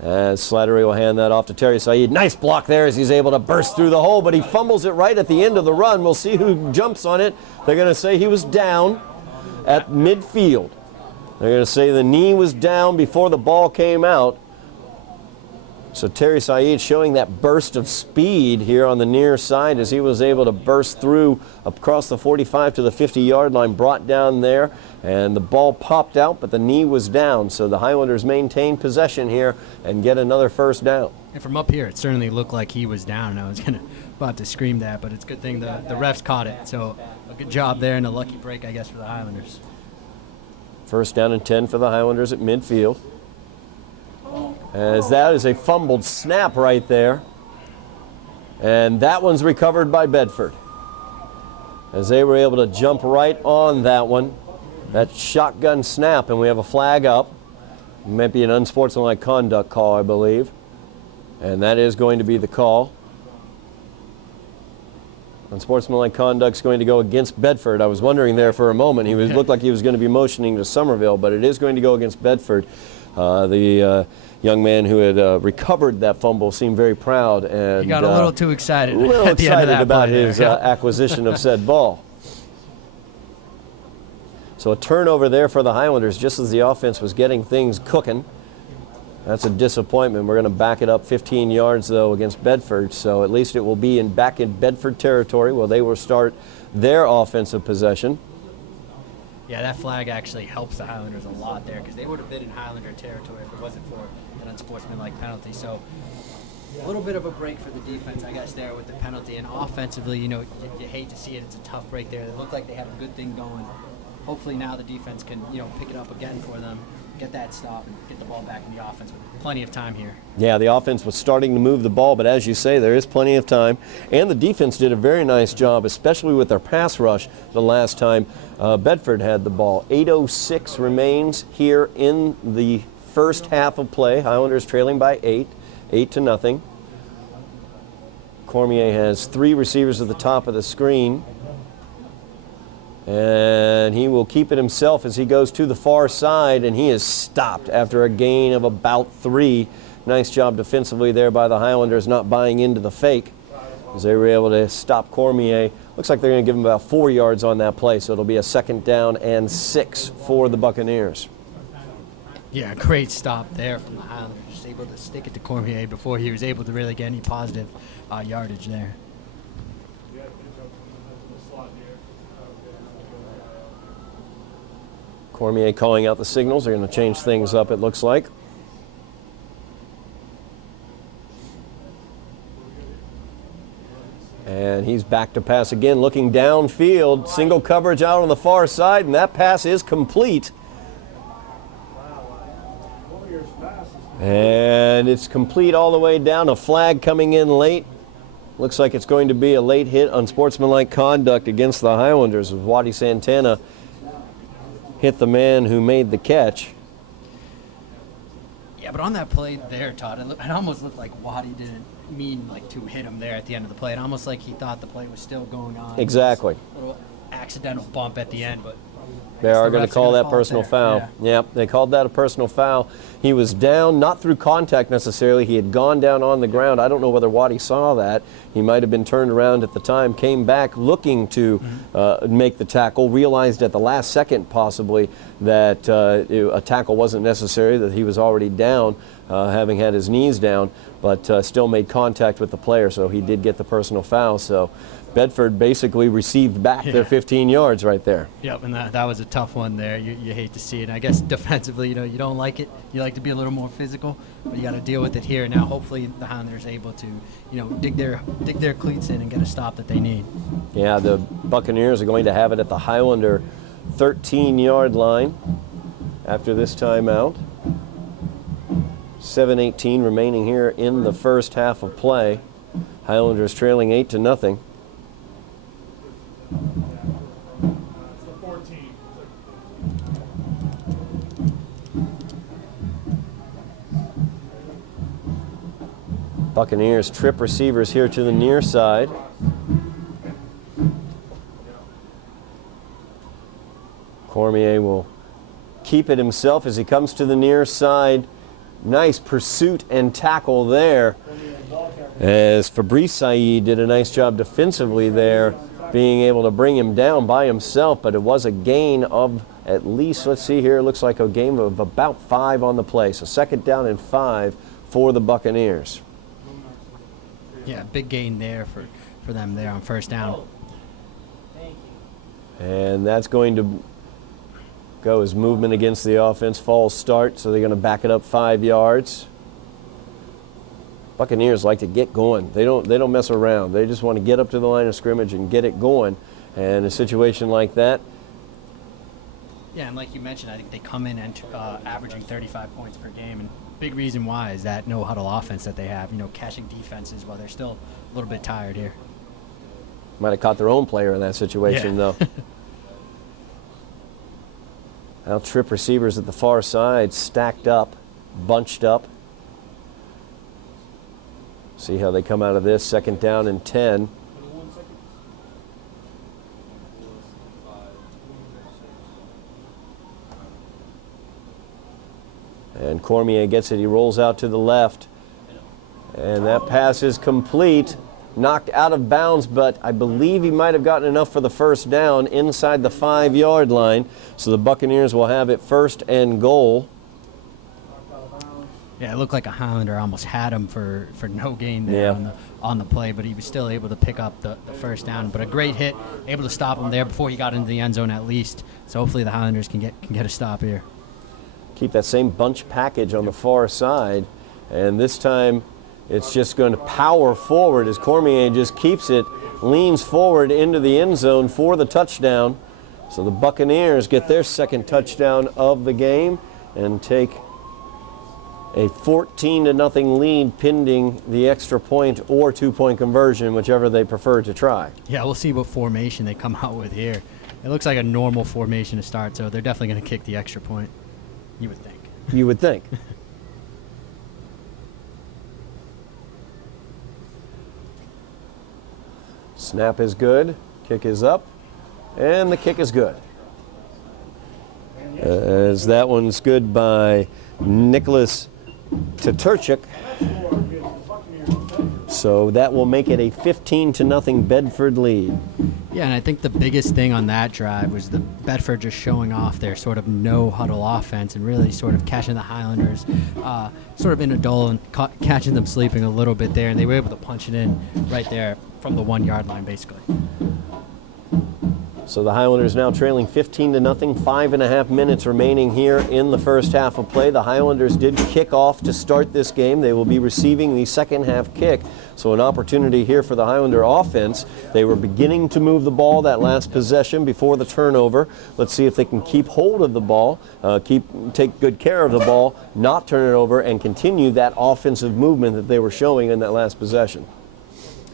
As Slattery will hand that off to Terry Said. Nice block there as he's able to burst through the hole, but he fumbles it right at the end of the run. We'll see who jumps on it. They're going to say he was down at midfield. They're going to say the knee was down before the ball came out. So Terry Said showing that burst of speed here on the near side as he was able to burst through across the 45 to the 50-yard line, brought down there, and the ball popped out, but the knee was down. So the Highlanders maintain possession here and get another first down. And from up here, it certainly looked like he was down, and I was about to scream that, but it's a good thing the refs caught it. So a good job there and a lucky break, I guess, for the Highlanders. First down and 10 for the Highlanders at midfield. As that is a fumbled snap right there. And that one's recovered by Bedford. As they were able to jump right on that one. That shotgun snap, and we have a flag up. It might be an unsportsmanlike conduct call, I believe. And that is going to be the call. Unsportsmanlike conduct's going to go against Bedford. I was wondering there for a moment. He looked like he was going to be motioning to Somerville, but it is going to go against Bedford. The young man who had recovered that fumble seemed very proud, and he got a little too excited. A little at the end of excited that about play his there. acquisition of said ball. So a turnover there for the Highlanders just as the offense was getting things cooking. That's a disappointment. We're going to back it up 15 yards, though, against Bedford, so at least it will be back in Bedford territory where they will start their offensive possession. Yeah, that flag actually helps the Highlanders a lot there because they would have been in Highlander territory if it wasn't for an unsportsmanlike penalty. So a little bit of a break for the defense, I guess, there with the penalty. And offensively, you hate to see it. It's a tough break there. They look like they have a good thing going. Hopefully now the defense can, pick it up again for them, get that stop, and get the ball back in the offense with plenty of time here. Yeah, the offense was starting to move the ball, but as you say, there is plenty of time. And the defense did a very nice job, especially with their pass rush the last time Bedford had the ball. 8:06 remains here in the first half of play. Highlanders trailing by 8-0. Cormier has 3 receivers at the top of the screen. And he will keep it himself as he goes to the far side, and he is stopped after a gain of about 3. Nice job defensively there by the Highlanders, not buying into the fake as they were able to stop Cormier. Looks like they're going to give him about 4 yards on that play, so it'll be a 2nd down and 6 for the Buccaneers. Yeah, great stop there from the Highlanders. Just able to stick it to Cormier before he was able to really get any positive yardage there. Cormier calling out the signals. They're going to change things up, it looks like. And he's back to pass again, looking downfield. Single coverage out on the far side, and that pass is complete. And it's complete all the way down. A flag coming in late. looks like it's going to be a late hit on sportsmanlike conduct against the Highlanders, as Waddy Santana hit the man who made the catch. Yeah, but on that play there, Todd, it almost looked like Waddy didn't mean to hit him there at the end of the play. It almost like he thought the play was still going on. Exactly. A little accidental bump at the end, but they are going to call that personal foul. Yeah. Yep, they called that a personal foul. He was down, not through contact necessarily. He had gone down on the ground. I don't know whether Waddy saw that. He might have been turned around at the time, came back looking to make the tackle, realized at the last second possibly that a tackle wasn't necessary, that he was already down, having had his knees down, but still made contact with the player, so he did get the personal foul. So Bedford basically received back their 15 yards right there. Yep, and that was a tough one there. You hate to see it. And I guess defensively, you don't like it. You like to be a little more physical, but you got to deal with it here. Now, hopefully, the Highlanders are able to, dig their cleats in and get a stop that they need. Yeah, the Buccaneers are going to have it at the Highlander 13-yard line after this timeout. 7:18 remaining here in the first half of play. Highlanders trailing 8-0. Buccaneers trip receivers here to the near side. Cormier will keep it himself as he comes to the near side. Nice pursuit and tackle there, as Fabrice Said did a nice job defensively there, being able to bring him down by himself, but it was a gain of at least, let's see here, it looks like a gain of about 5 on the play. So 2nd down and 5 for the Buccaneers. Yeah, big gain there for them there on 1st down. And that's going to go as movement against the offense. False start, so they're going to back it up 5 yards. Buccaneers like to get going. They don't mess around. They just want to get up to the line of scrimmage and get it going. And a situation like that. Yeah, and like you mentioned, I think they come in and averaging 35 points per game, and big reason why is that no huddle offense that they have. Catching defenses while they're still a little bit tired here. Might have caught their own player in that situation, though. Now trip receivers at the far side, stacked up, bunched up. See how they come out of this. 2nd down and 10. And Cormier gets it. He rolls out to the left. And that pass is complete. Knocked out of bounds, but I believe he might have gotten enough for the 1st down inside the 5-yard line. So the Buccaneers will have it 1st and goal. Yeah, it looked like a Highlander almost had him for no gain there on the play, but he was still able to pick up the 1st down. But a great hit, able to stop him there before he got into the end zone at least. So hopefully the Highlanders can get a stop here. Keep that same bunch package on the far side, and this time it's just going to power forward as Cormier just keeps it, leans forward into the end zone for the touchdown. So the Buccaneers get their 2nd touchdown of the game and take a 14-0 lead pending the extra point or 2-point conversion, whichever they prefer to try. Yeah, we'll see what formation they come out with here. It looks like a normal formation to start, so they're definitely going to kick the extra point. You would think. You would think. Snap is good, kick is up, and the kick is good. As that one's good by Nicholas Taturchik. So that will make it a 15-0 Bedford lead. Yeah, and I think the biggest thing on that drive was the Bedford just showing off their sort of no-huddle offense and really sort of catching the Highlanders sort of in a dull and catching them sleeping a little bit there, and they were able to punch it in right there from the 1-yard line, basically. So the Highlanders now trailing 15-0, 5.5 minutes remaining here in the first half of play. The Highlanders did kick off to start this game. They will be receiving the second half kick. So an opportunity here for the Highlander offense. They were beginning to move the ball that last possession before the turnover. Let's see if they can keep hold of the ball, take good care of the ball, not turn it over, and continue that offensive movement that they were showing in that last possession.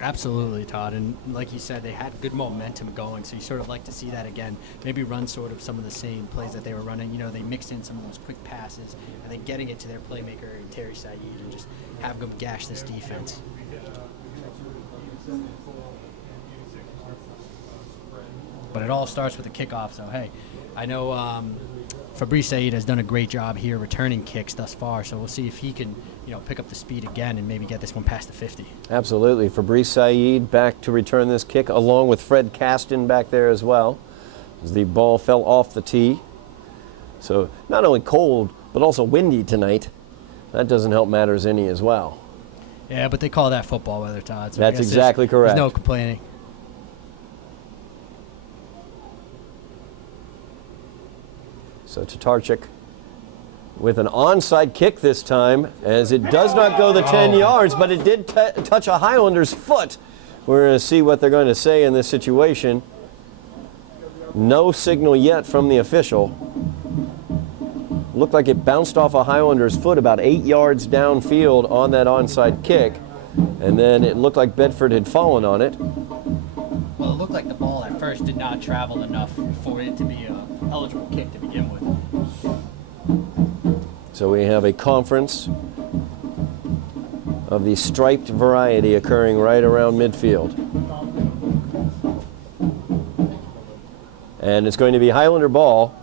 Absolutely, Todd. And like you said, they had good momentum going, so you sort of like to see that again. Maybe run sort of some of the same plays that they were running. You know, they mixed in some of those quick passes and then getting it to their playmaker, Terry Saeed, and just have them gash this defense. But it all starts with the kickoff, so hey, I know Fabrice Saeed has done a great job here returning kicks thus far, so we'll see if he can, pick up the speed again and maybe get this one past the 50. Absolutely. Fabrice Saeed back to return this kick, along with Fred Caston back there as well, as the ball fell off the tee. So not only cold, but also windy tonight. That doesn't help matters any as well. Yeah, but they call that football weather, Todd. So That's exactly correct. There's no complaining. So Tatarchik with an onside kick this time, as it does not go the 10 yards, but it did touch a Highlander's foot. We're going to see what they're going to say in this situation. No signal yet from the official. Looked like it bounced off a Highlander's foot about 8 yards downfield on that onside kick, and then it looked like Bedford had fallen on it. Well, it looked like the ball at first did not travel enough for it to be an eligible kick to begin with. So we have a conference of the striped variety occurring right around midfield. And it's going to be Highlander ball.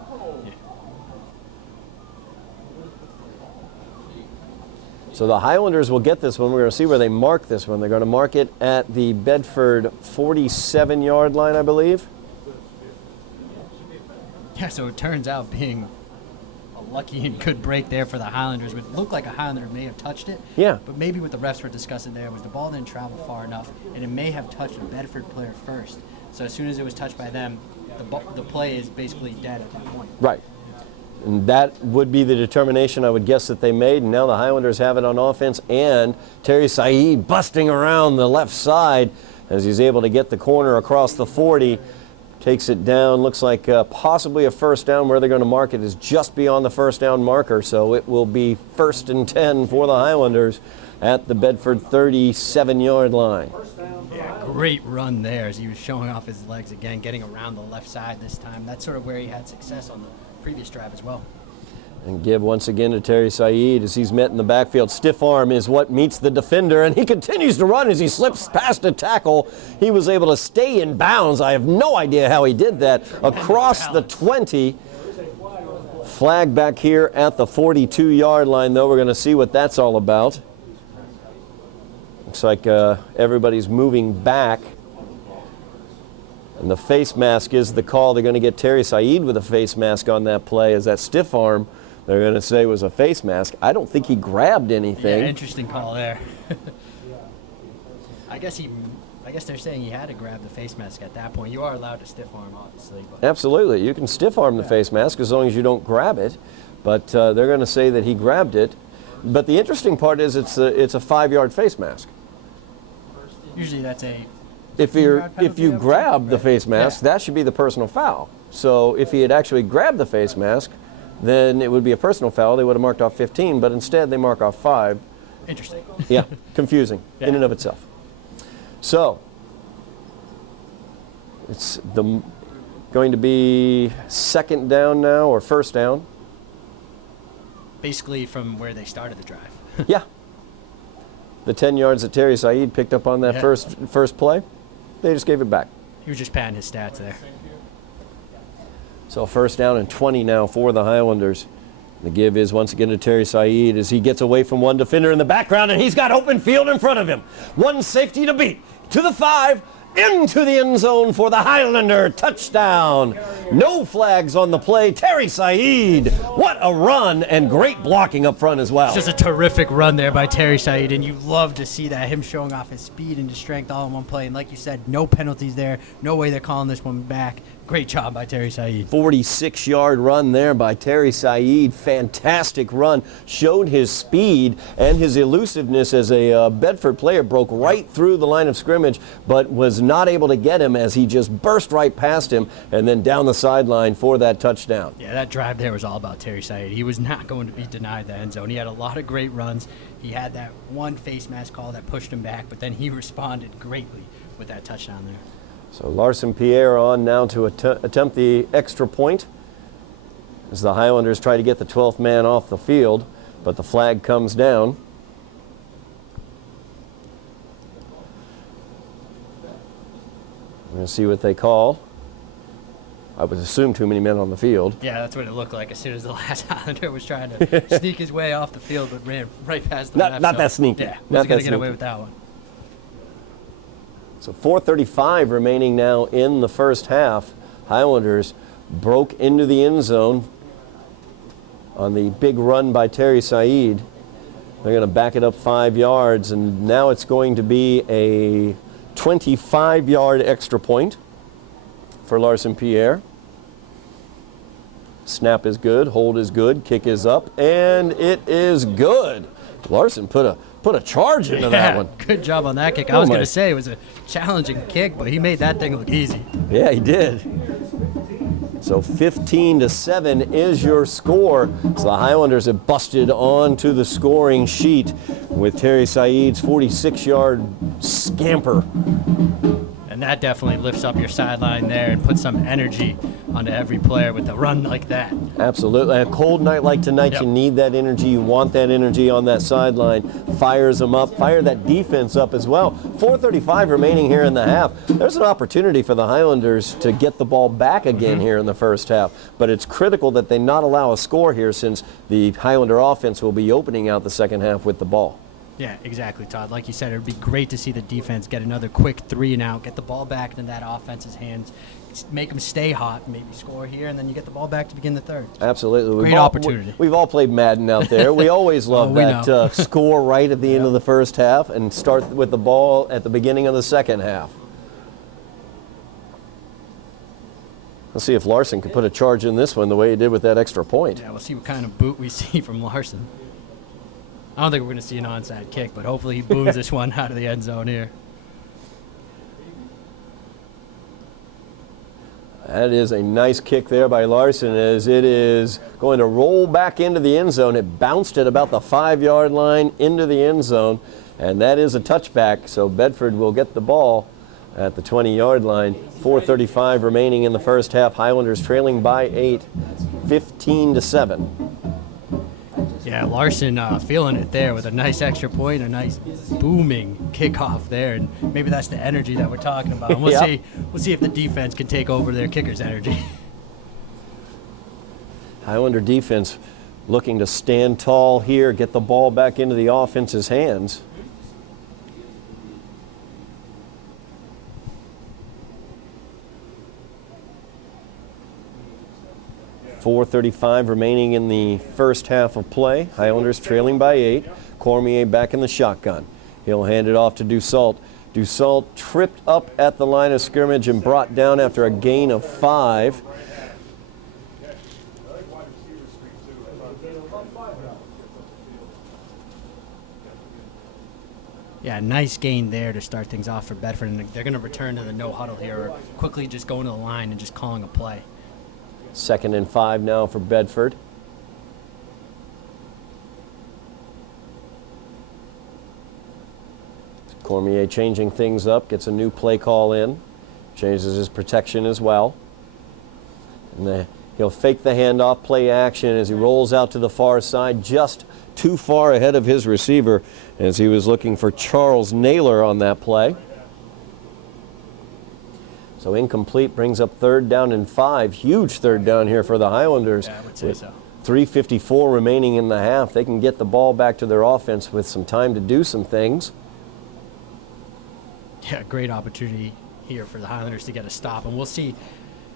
So the Highlanders will get this one. We're going to see where they mark this one. They're going to mark it at the Bedford 47-yard line, I believe. Yeah, so it turns out being a lucky and good break there for the Highlanders. It looked like a Highlander may have touched it. Yeah. But maybe what the refs were discussing there was the ball didn't travel far enough, and it may have touched a Bedford player first. So as soon as it was touched by them, the play is basically dead at that point. Right. And that would be the determination I would guess that they made. And now the Highlanders have it on offense, and Terry Saeed busting around the left side as he's able to get the corner across the 40. Takes it down. Looks like possibly a first down. Where they're going to mark it is just beyond the first down marker. So it will be 1st and 10 for the Highlanders at the Bedford 37-yard line. Yeah, great run there as he was showing off his legs again, getting around the left side this time. That's sort of where he had success on the previous drive as well. And give once again to Terry Saeed as he's met in the backfield. Stiff arm is what meets the defender, and he continues to run as he slips past a tackle. He was able to stay in bounds. I have no idea how he did that. Across the 20. Flag back here at the 42-yard line, though. We're going to see what that's all about. Looks like everybody's moving back. And the face mask is the call. They're going to get Terry Saeed with a face mask on that play, as that stiff arm they're going to say was a face mask. I don't think he grabbed anything. Yeah, interesting call there. I guess they're saying he had to grab the face mask at that point. You are allowed to stiff arm, obviously. But. Absolutely. You can stiff arm the face mask as long as you don't grab it. But they're going to say that he grabbed it. But the interesting part is it's a 5-yard face mask. Usually that's a... If you grab the face mask, that should be the personal foul. So if he had actually grabbed the face mask, then it would be a personal foul. They would have marked off 15, but instead they mark off 5. Interesting. Yeah, confusing in and of itself. So it's going to be 2nd down now, or 1st down. Basically from where they started the drive. Yeah. The 10 yards that Terry Saeed picked up on that first play, they just gave it back. He was just padding his stats there. So 1st down and 20 now for the Highlanders. The give is once again to Terry Saeed as he gets away from one defender in the background, and he's got open field in front of him. One safety to beat. To the 5, into the end zone for the Highlander. Touchdown. No flags on the play. Terry Saeed. What a run, and great blocking up front as well. It's just a terrific run there by Terry Saeed, and you love to see that, him showing off his speed and his strength all in one play. And like you said, no penalties there. No way they're calling this one back. Great job by Terry Said. 46-yard run there by Terry Said. Fantastic run. Showed his speed and his elusiveness as a Bedford player. Broke right through the line of scrimmage, but was not able to get him as he just burst right past him and then down the sideline for that touchdown. Yeah, that drive there was all about Terry Said. He was not going to be denied the end zone. He had a lot of great runs. He had that one face mask call that pushed him back, but then he responded greatly with that touchdown there. So Larson Pierre on now to attempt the extra point as the Highlanders try to get the 12th man off the field, but the flag comes down. We're going to see what they call. I would assume too many men on the field. Yeah, that's what it looked like as soon as the last Highlander was trying to sneak his way off the field, but ran right past the ref. Not that sneaky. Yeah, Not wasn't going that to get away sneaky. with that one. So 4:35 remaining now in the first half. Highlanders broke into the end zone on the big run by Terry Said. They're going to back it up 5 yards, and now it's going to be a 25-yard extra point for Larson Pierre. Snap is good, hold is good, kick is up, and it is good. Larson put a charge into that one. Good job on that kick. I Oh was my. going to say it was a challenging kick, but he made that thing look easy. Yeah, he did. So 15-7 is your score. So the Highlanders have busted onto the scoring sheet with Terry Said's 46-yard scamper. And that definitely lifts up your sideline there and puts some energy onto every player with a run like that. Absolutely. A cold night like tonight, Yep. You need that energy. You want that energy on that sideline. Fires them up. Fire that defense up as well. 4:35 remaining here in the half. There's an opportunity for the Highlanders to get the ball back again here in the first half. But it's critical that they not allow a score here since the Highlander offense will be opening out the second half with the ball. Yeah, exactly, Todd. Like you said, it would be great to see the defense get another quick 3 and out, get the ball back into that offense's hands, make them stay hot, maybe score here, and then you get the ball back to begin the third. Absolutely. Great opportunity. We've all played Madden out there. We always love we that know. score right at the end of the first half and start with the ball at the beginning of the second half. Let's see if Larson can put a charge in this one the way he did with that extra point. Yeah, we'll see what kind of boot we see from Larson. I don't think we're going to see an onside kick, but hopefully he booms this one out of the end zone here. That is a nice kick there by Larson as it is going to roll back into the end zone. It bounced at about the 5-yard line into the end zone, and that is a touchback, so Bedford will get the ball at the 20-yard line. 4:35 remaining in the first half. Highlanders trailing by 8, 15-7. Yeah, Larson feeling it there with a nice extra point, a nice booming kickoff there, and maybe that's the energy that we're talking about. And we'll Yeah. see if the defense can take over their kicker's energy. Highlander defense looking to stand tall here, get the ball back into the offense's hands. .435 remaining in the first half of play. Highlanders trailing by 8. Cormier back in the shotgun. He'll hand it off to Dussault. Dussault tripped up at the line of scrimmage and brought down after a gain of 5. Yeah, nice gain there to start things off for Bedford, and they're going to return to the no huddle here, or quickly just going to the line and just calling a play. 2nd and 5 now for Bedford. Cormier changing things up, gets a new play call in, changes his protection as well. And he'll fake the handoff, play action as he rolls out to the far side, just too far ahead of his receiver as he was looking for Charles Naylor on that play. So incomplete, brings up 3rd down and 5. Huge 3rd down here for the Highlanders. Yeah, I would say so. 3:54 remaining in the half. They can get the ball back to their offense with some time to do some things. Yeah, great opportunity here for the Highlanders to get a stop, and we'll see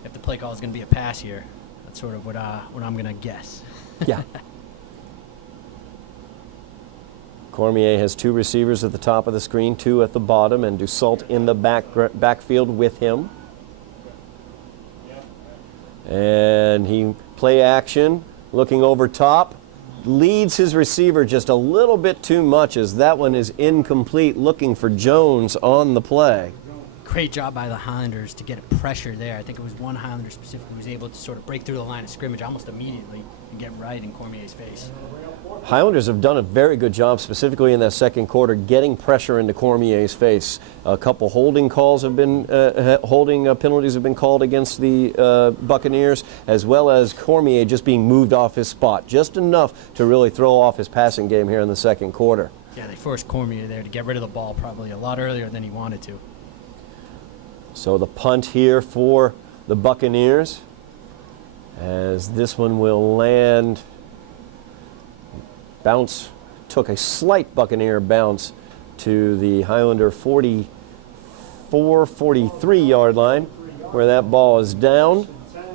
if the play call is going to be a pass here. That's sort of what I'm going to guess. Yeah. Cormier has 2 receivers at the top of the screen, 2 at the bottom, and Dussault in the backfield with him. And he play action, looking over top, leads his receiver just a little bit too much as that one is incomplete, looking for Jones on the play. Great job by the Highlanders to get a pressure there. I think it was one Highlander specifically who was able to sort of break through the line of scrimmage almost immediately and get right in Cormier's face. Highlanders have done a very good job, specifically in that second quarter, getting pressure into Cormier's face. A couple holding calls have been, penalties have been called against the Buccaneers, as well as Cormier just being moved off his spot, just enough to really throw off his passing game here in the second quarter. Yeah, they forced Cormier there to get rid of the ball probably a lot earlier than he wanted to. So the punt here for the Buccaneers, as this one will land. Bounce, took a slight Buccaneer bounce to the Highlander 43 yard line, where that ball is down,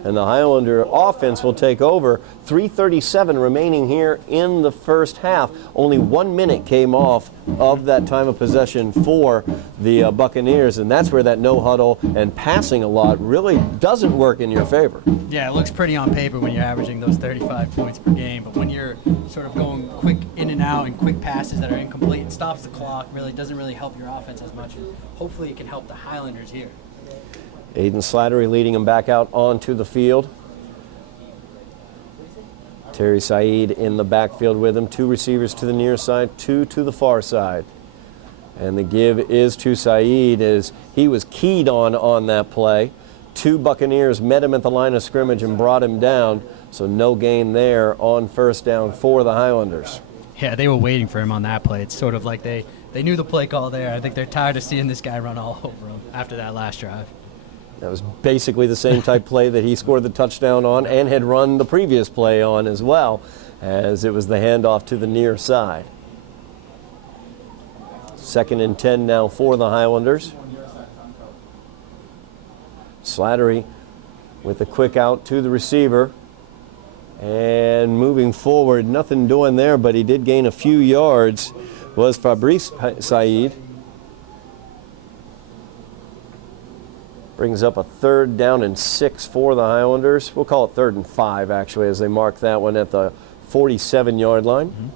and the Highlander offense will take over. 3:37 remaining here in the first half. Only 1 minute came off of that time of possession for the Buccaneers, and that's where that no huddle and passing a lot really doesn't work in your favor. Yeah, it looks pretty on paper when you're averaging those 35 points per game, but when you're sort of going quick in and out and quick passes that are incomplete, it stops the clock, really doesn't really help your offense as much. Hopefully it can help the Highlanders here. Aiden Slattery leading him back out onto the field. Terry Said in the backfield with him. Two receivers to the near side, two to the far side. And the give is to Said as he was keyed on that play. Two Buccaneers met him at the line of scrimmage and brought him down, so no gain there on first down for the Highlanders. Yeah, they were waiting for him on that play. It's sort of like they knew the play call there. I think they're tired of seeing this guy run all over him after that last drive. That was basically the same type play that he scored the touchdown on and had run the previous play on as well, as it was the handoff to the near side. 2nd and 10 now for the Highlanders. Slattery with a quick out to the receiver. And moving forward, nothing doing there, but he did gain a few yards, was Fabrice Said. Brings up a 3rd down and 6 for the Highlanders. We'll call it 3rd and 5, actually, as they mark that one at the 47-yard line. Mm-hmm.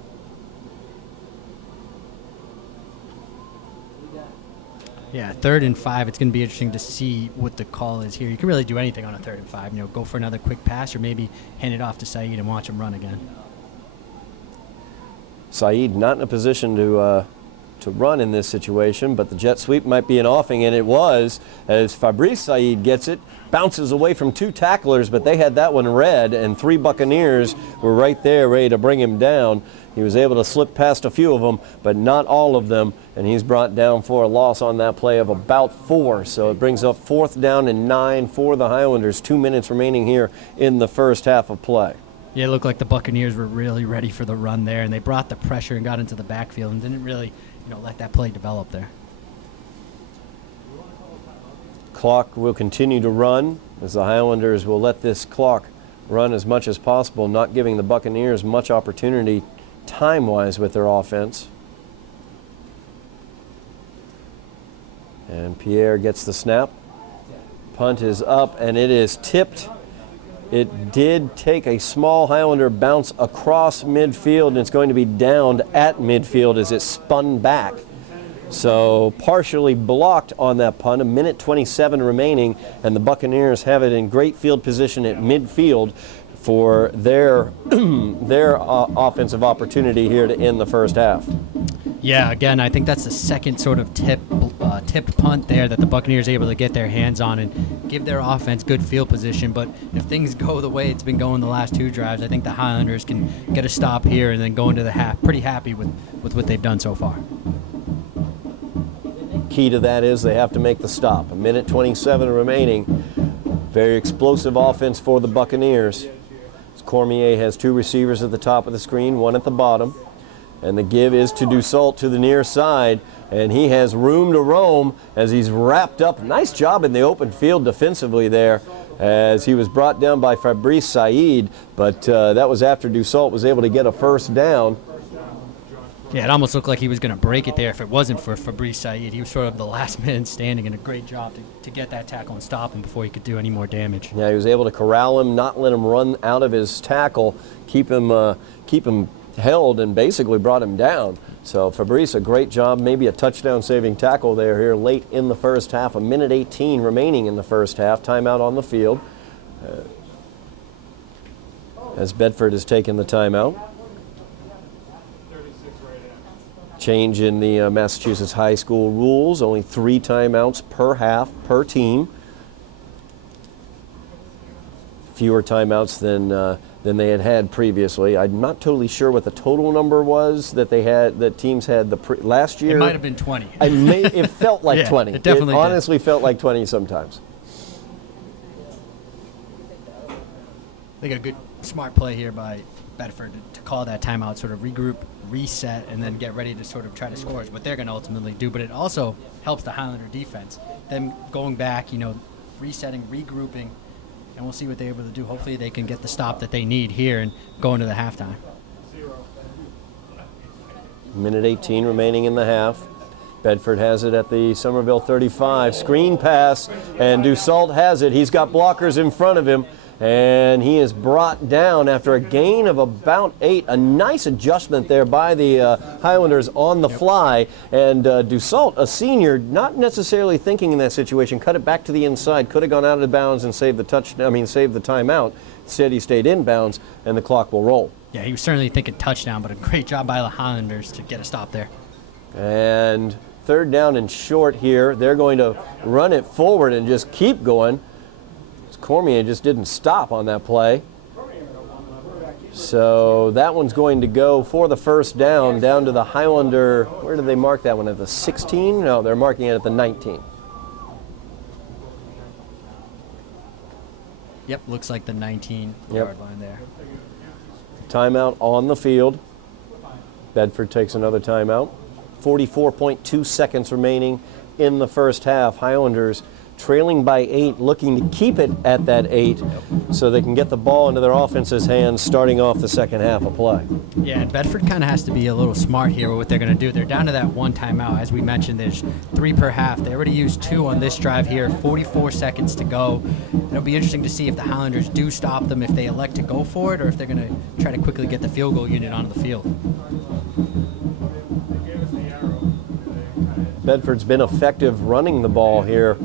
Yeah, 3rd and 5. It's going to be interesting to see what the call is here. You can really do anything on a 3rd and 5. You know, go for another quick pass or maybe hand it off to Said and watch him run again. Said not in a position to run in this situation, but the jet sweep might be an offing, and it was, as Fabrice Said gets it, bounces away from 2 tacklers, but they had that one read, and 3 Buccaneers were right there ready to bring him down. He was able to slip past a few of them, but not all of them, and he's brought down for a loss on that play of about 4. So it brings up 4th down and 9 for the Highlanders. 2 minutes remaining here in the first half of play. Yeah, it looked like the Buccaneers were really ready for the run there, and they brought the pressure and got into the backfield and didn't really, let that play develop there. Clock will continue to run as the Highlanders will let this clock run as much as possible, not giving the Buccaneers much opportunity time-wise with their offense. And Pierre gets the snap. Punt is up, and it is tipped. It did take a small Highlander bounce across midfield, and it's going to be downed at midfield as it spun back. So partially blocked on that punt, 1:27 remaining, and the Buccaneers have it in great field position at midfield for their offensive opportunity here to end the first half. Yeah, again, I think that's the second sort of tipped punt there that the Buccaneers are able to get their hands on and give their offense good field position. But if things go the way it's been going the last 2 drives, I think the Highlanders can get a stop here and then go into the half pretty happy with what they've done so far. Key to that is they have to make the stop. 1:27 remaining. Very explosive offense for the Buccaneers. Cormier has 2 receivers at the top of the screen, 1 at the bottom. And the give is to Dussault to the near side, and he has room to roam as he's wrapped up. Nice job in the open field defensively there as he was brought down by Fabrice Said, but that was after Dussault was able to get a first down. Yeah, it almost looked like he was going to break it there if it wasn't for Fabrice Said. He was sort of the last man standing, and a great job to get that tackle and stop him before he could do any more damage. Yeah, he was able to corral him, not let him run out of his tackle, keep him held, and basically brought him down. So Fabrice, a great job, maybe a touchdown-saving tackle there here late in the first half. 1:18 remaining in the first half. Timeout on the field as Bedford has taken the timeout. Change in the Massachusetts high school rules, only 3 timeouts per half per team. Fewer timeouts than they had previously. I'm not totally sure what the total number was that teams had last year. It might have been 20. It felt like Yeah, 20. it definitely did. Honestly felt like 20 sometimes. They got a good, smart play here by Bedford to call that timeout, sort of regroup, reset, and then get ready to sort of try to score is what they're going to ultimately do. But it also helps the Highlander defense. Them going back, resetting, regrouping, and we'll see what they're able to do. Hopefully they can get the stop that they need here and go into the halftime. 1:18 remaining in the half. Bedford has it at the Somerville 35. Screen pass, and Dussault has it. He's got blockers in front of him, and he is brought down after a gain of about 8. A nice adjustment there by the Highlanders on the fly. And Dussault, a senior, not necessarily thinking in that situation, cut it back to the inside, could have gone out of bounds and saved the timeout. Instead, he stayed in bounds, and the clock will roll. Yeah, he was certainly thinking touchdown, but a great job by the Highlanders to get a stop there. And 3rd down and short here. They're going to run it forward and just keep going. Cormier just didn't stop on that play. So that one's going to go for the first down to the Highlander. Where did they mark that one? At the 16? No, they're marking it at the 19. Yep, looks like the 19-yard line there. Timeout on the field. Bedford takes another timeout. 44.2 seconds remaining in the first half. Highlanders trailing by 8, looking to keep it at that 8 so they can get the ball into their offense's hands starting off the second half of play. Yeah, and Bedford kind of has to be a little smart here with what they're going to do. They're down to that 1 timeout. As we mentioned, there's 3 per half. They already used 2 on this drive here, 44 seconds to go. It'll be interesting to see if the Highlanders do stop them, if they elect to go for it, or if they're going to try to quickly get the field goal unit onto the field. Bedford's been effective running the ball here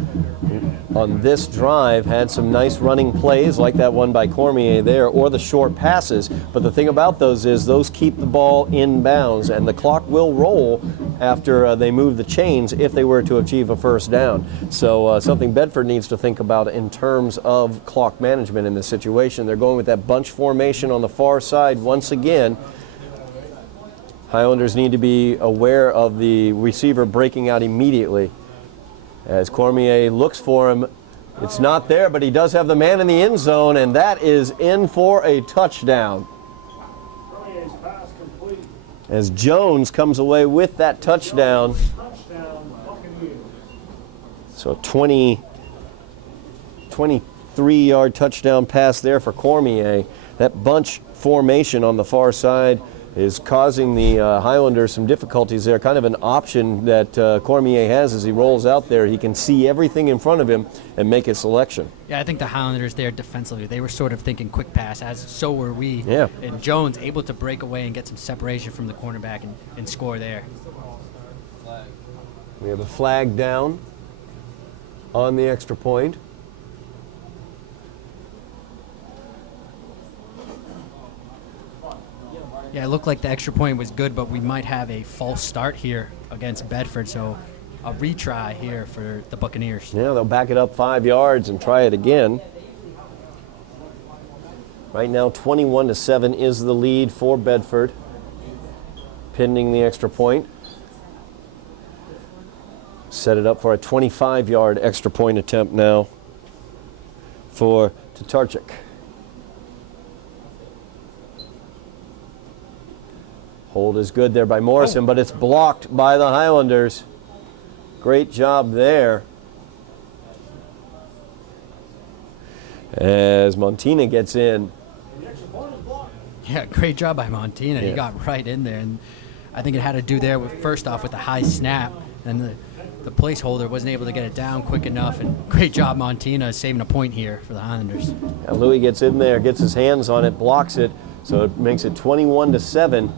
on this drive, had some nice running plays like that one by Cormier there, or the short passes. But the thing about those is those keep the ball in bounds, and the clock will roll after they move the chains if they were to achieve a first down. So something Bedford needs to think about in terms of clock management in this situation. They're going with that bunch formation on the far side once again. Highlanders need to be aware of the receiver breaking out immediately. As Cormier looks for him, it's not there, but he does have the man in the end zone, and that is in for a touchdown. As Jones comes away with that touchdown. So 23-yard touchdown pass there for Cormier. That bunch formation on the far side is causing the Highlanders some difficulties there. Kind of an option that Cormier has as he rolls out there. He can see everything in front of him and make a selection. Yeah, I think the Highlanders there defensively, they were sort of thinking quick pass, as so were we. Yeah. And Jones able to break away and get some separation from the cornerback and score there. We have a flag down on the extra point. Yeah, it looked like the extra point was good, but we might have a false start here against Bedford, so a retry here for the Buccaneers. Yeah, they'll back it up 5 yards and try it again. Right now, 21-7 is the lead for Bedford, pending the extra point. Set it up for a 25-yard extra point attempt now for Tatarchik. Hold is good there by Morrison, but it's blocked by the Highlanders. Great job there. As Montina gets in. Yeah, great job by Montina. Yeah. He got right in there. And I think it had to do there with, first off, with the high snap, and the placeholder wasn't able to get it down quick enough. And great job, Montina, saving a point here for the Highlanders. Now Louis gets in there, gets his hands on it, blocks it, so it makes it 21-7.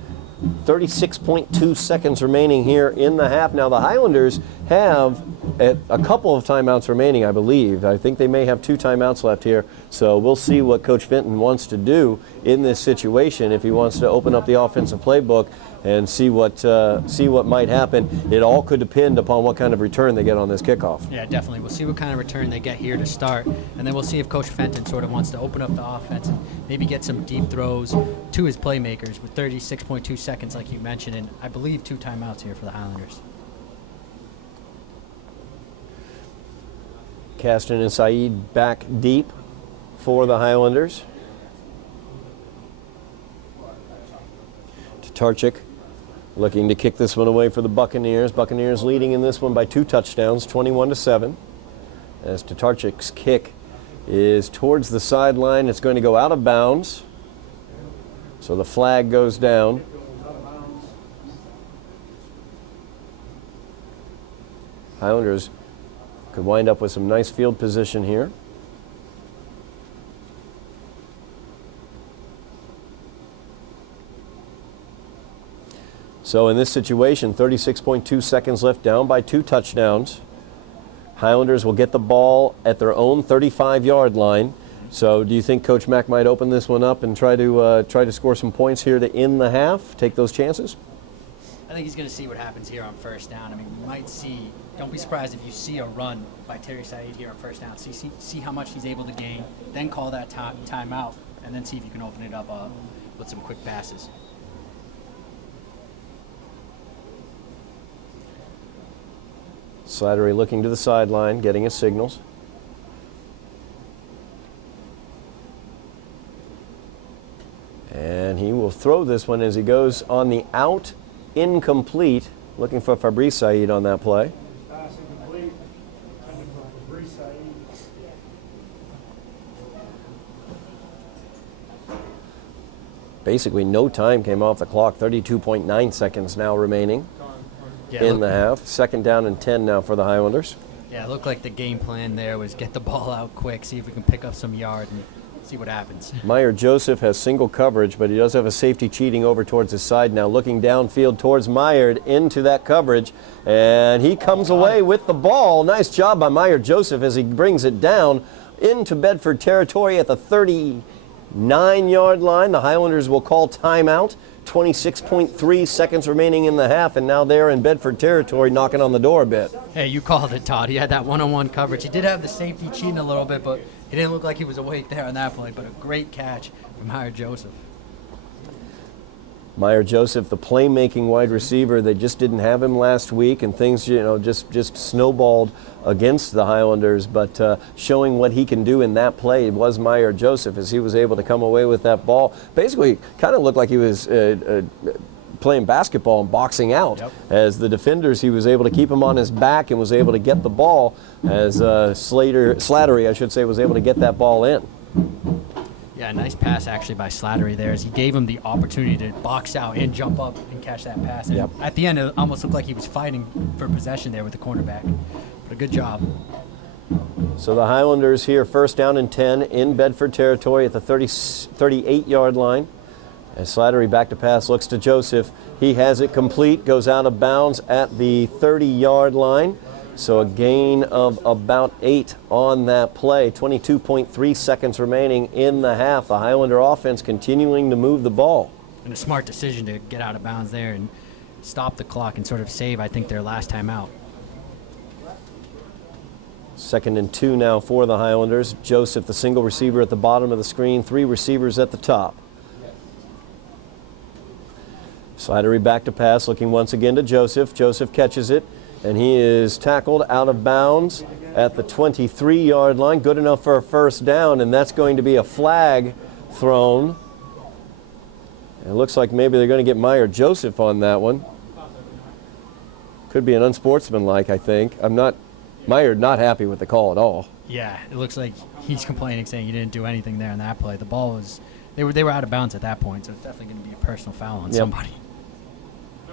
36.2 seconds remaining here in the half. Now the Highlanders have a couple of timeouts remaining, I believe. I think they may have 2 timeouts left here. So we'll see what Coach Fenton wants to do in this situation, if he wants to open up the offensive playbook and see what might happen. It all could depend upon what kind of return they get on this kickoff. Yeah, definitely. We'll see what kind of return they get here to start, and then we'll see if Coach Fenton sort of wants to open up the offense and maybe get some deep throws to his playmakers with 36.2 seconds, like you mentioned, and I believe 2 timeouts here for the Highlanders. Caston and Saeed back deep for the Highlanders. Tatarchik looking to kick this one away for the Buccaneers. Buccaneers leading in this one by 2 touchdowns, 21-7. As Tatarchik's kick is towards the sideline, it's going to go out of bounds. So the flag goes down. Highlanders could wind up with some nice field position here. So in this situation, 36.2 seconds left, down by 2 touchdowns. Highlanders will get the ball at their own 35-yard line. So do you think Coach Mack might open this one up and try to score some points here to end the half, take those chances? I think he's going to see what happens here on first down. I mean, we might see, don't be surprised if you see a run by Terry Saeed here on first down. See how much he's able to gain, then call that timeout, and then see if you can open it up with some quick passes. Slattery looking to the sideline, getting his signals. And he will throw this one as he goes on the out, incomplete. Looking for Fabrice Saeed on that play. Pass incomplete. Fabrice Saeed. Basically no time came off the clock, 32.9 seconds now remaining in the half. 2nd down and 10 now for the Highlanders. Yeah, it looked like the game plan there was get the ball out quick, see if we can pick up some yard and see what happens. Meyer Joseph has single coverage, but he does have a safety cheating over towards his side now, looking downfield towards Meyer into that coverage, and he comes away with the ball. Nice job by Meyer Joseph as he brings it down into Bedford territory at the 39-yard line. The Highlanders will call timeout. 26.3 seconds remaining in the half, and now they're in Bedford territory, knocking on the door a bit. Hey, you called it, Todd. He had that one-on-one coverage. He did have the safety cheating a little bit, but he didn't look like he was awake there on that play, but a great catch from Meyer Joseph. Meyer Joseph, the playmaking wide receiver, they just didn't have him last week, and things, just snowballed against the Highlanders. But showing what he can do in that play was Meyer Joseph, as he was able to come away with that ball. Basically, kind of looked like he was playing basketball and boxing out. Yep. As the defenders, he was able to keep him on his back and was able to get the ball. As Slattery, I should say, was able to get that ball in. Yeah, nice pass actually by Slattery there, as he gave him the opportunity to box out and jump up and catch that pass. And at the end, it almost looked like he was fighting for possession there with the cornerback. But a good job. So the Highlanders here, 1st down and 10 in Bedford territory at the 38-yard line. As Slattery back to pass, looks to Joseph. He has it complete, goes out of bounds at the 30-yard line. So a gain of about 8 on that play. 22.3 seconds remaining in the half. The Highlander offense continuing to move the ball. And a smart decision to get out of bounds there and stop the clock and sort of save, I think, their last time out. 2nd and 2 now for the Highlanders. Joseph, the single receiver at the bottom of the screen. 3 receivers at the top. Slattery back to pass, looking once again to Joseph. Joseph catches it, and he is tackled out of bounds at the 23-yard line. Good enough for a 1st down, and that's going to be a flag thrown. It looks like maybe they're going to get Meyer Joseph on that one. Could be an unsportsmanlike, I think. Meyer not happy with the call at all. Yeah, it looks like he's complaining, saying he didn't do anything there in that play. The ball was, they were out of bounds at that point, so it's definitely going to be a personal foul on somebody.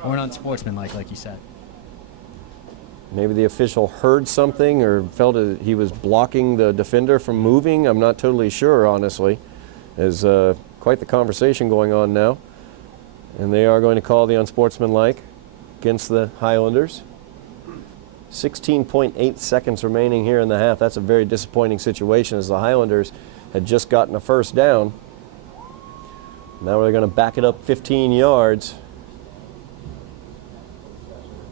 or unsportsmanlike, like you said. Maybe the official heard something or felt he was blocking the defender from moving. I'm not totally sure, honestly. There's quite the conversation going on now. And they are going to call the unsportsmanlike against the Highlanders. 16.8 seconds remaining here in the half. That's a very disappointing situation as the Highlanders had just gotten a first down. Now they're going to back it up 15 yards.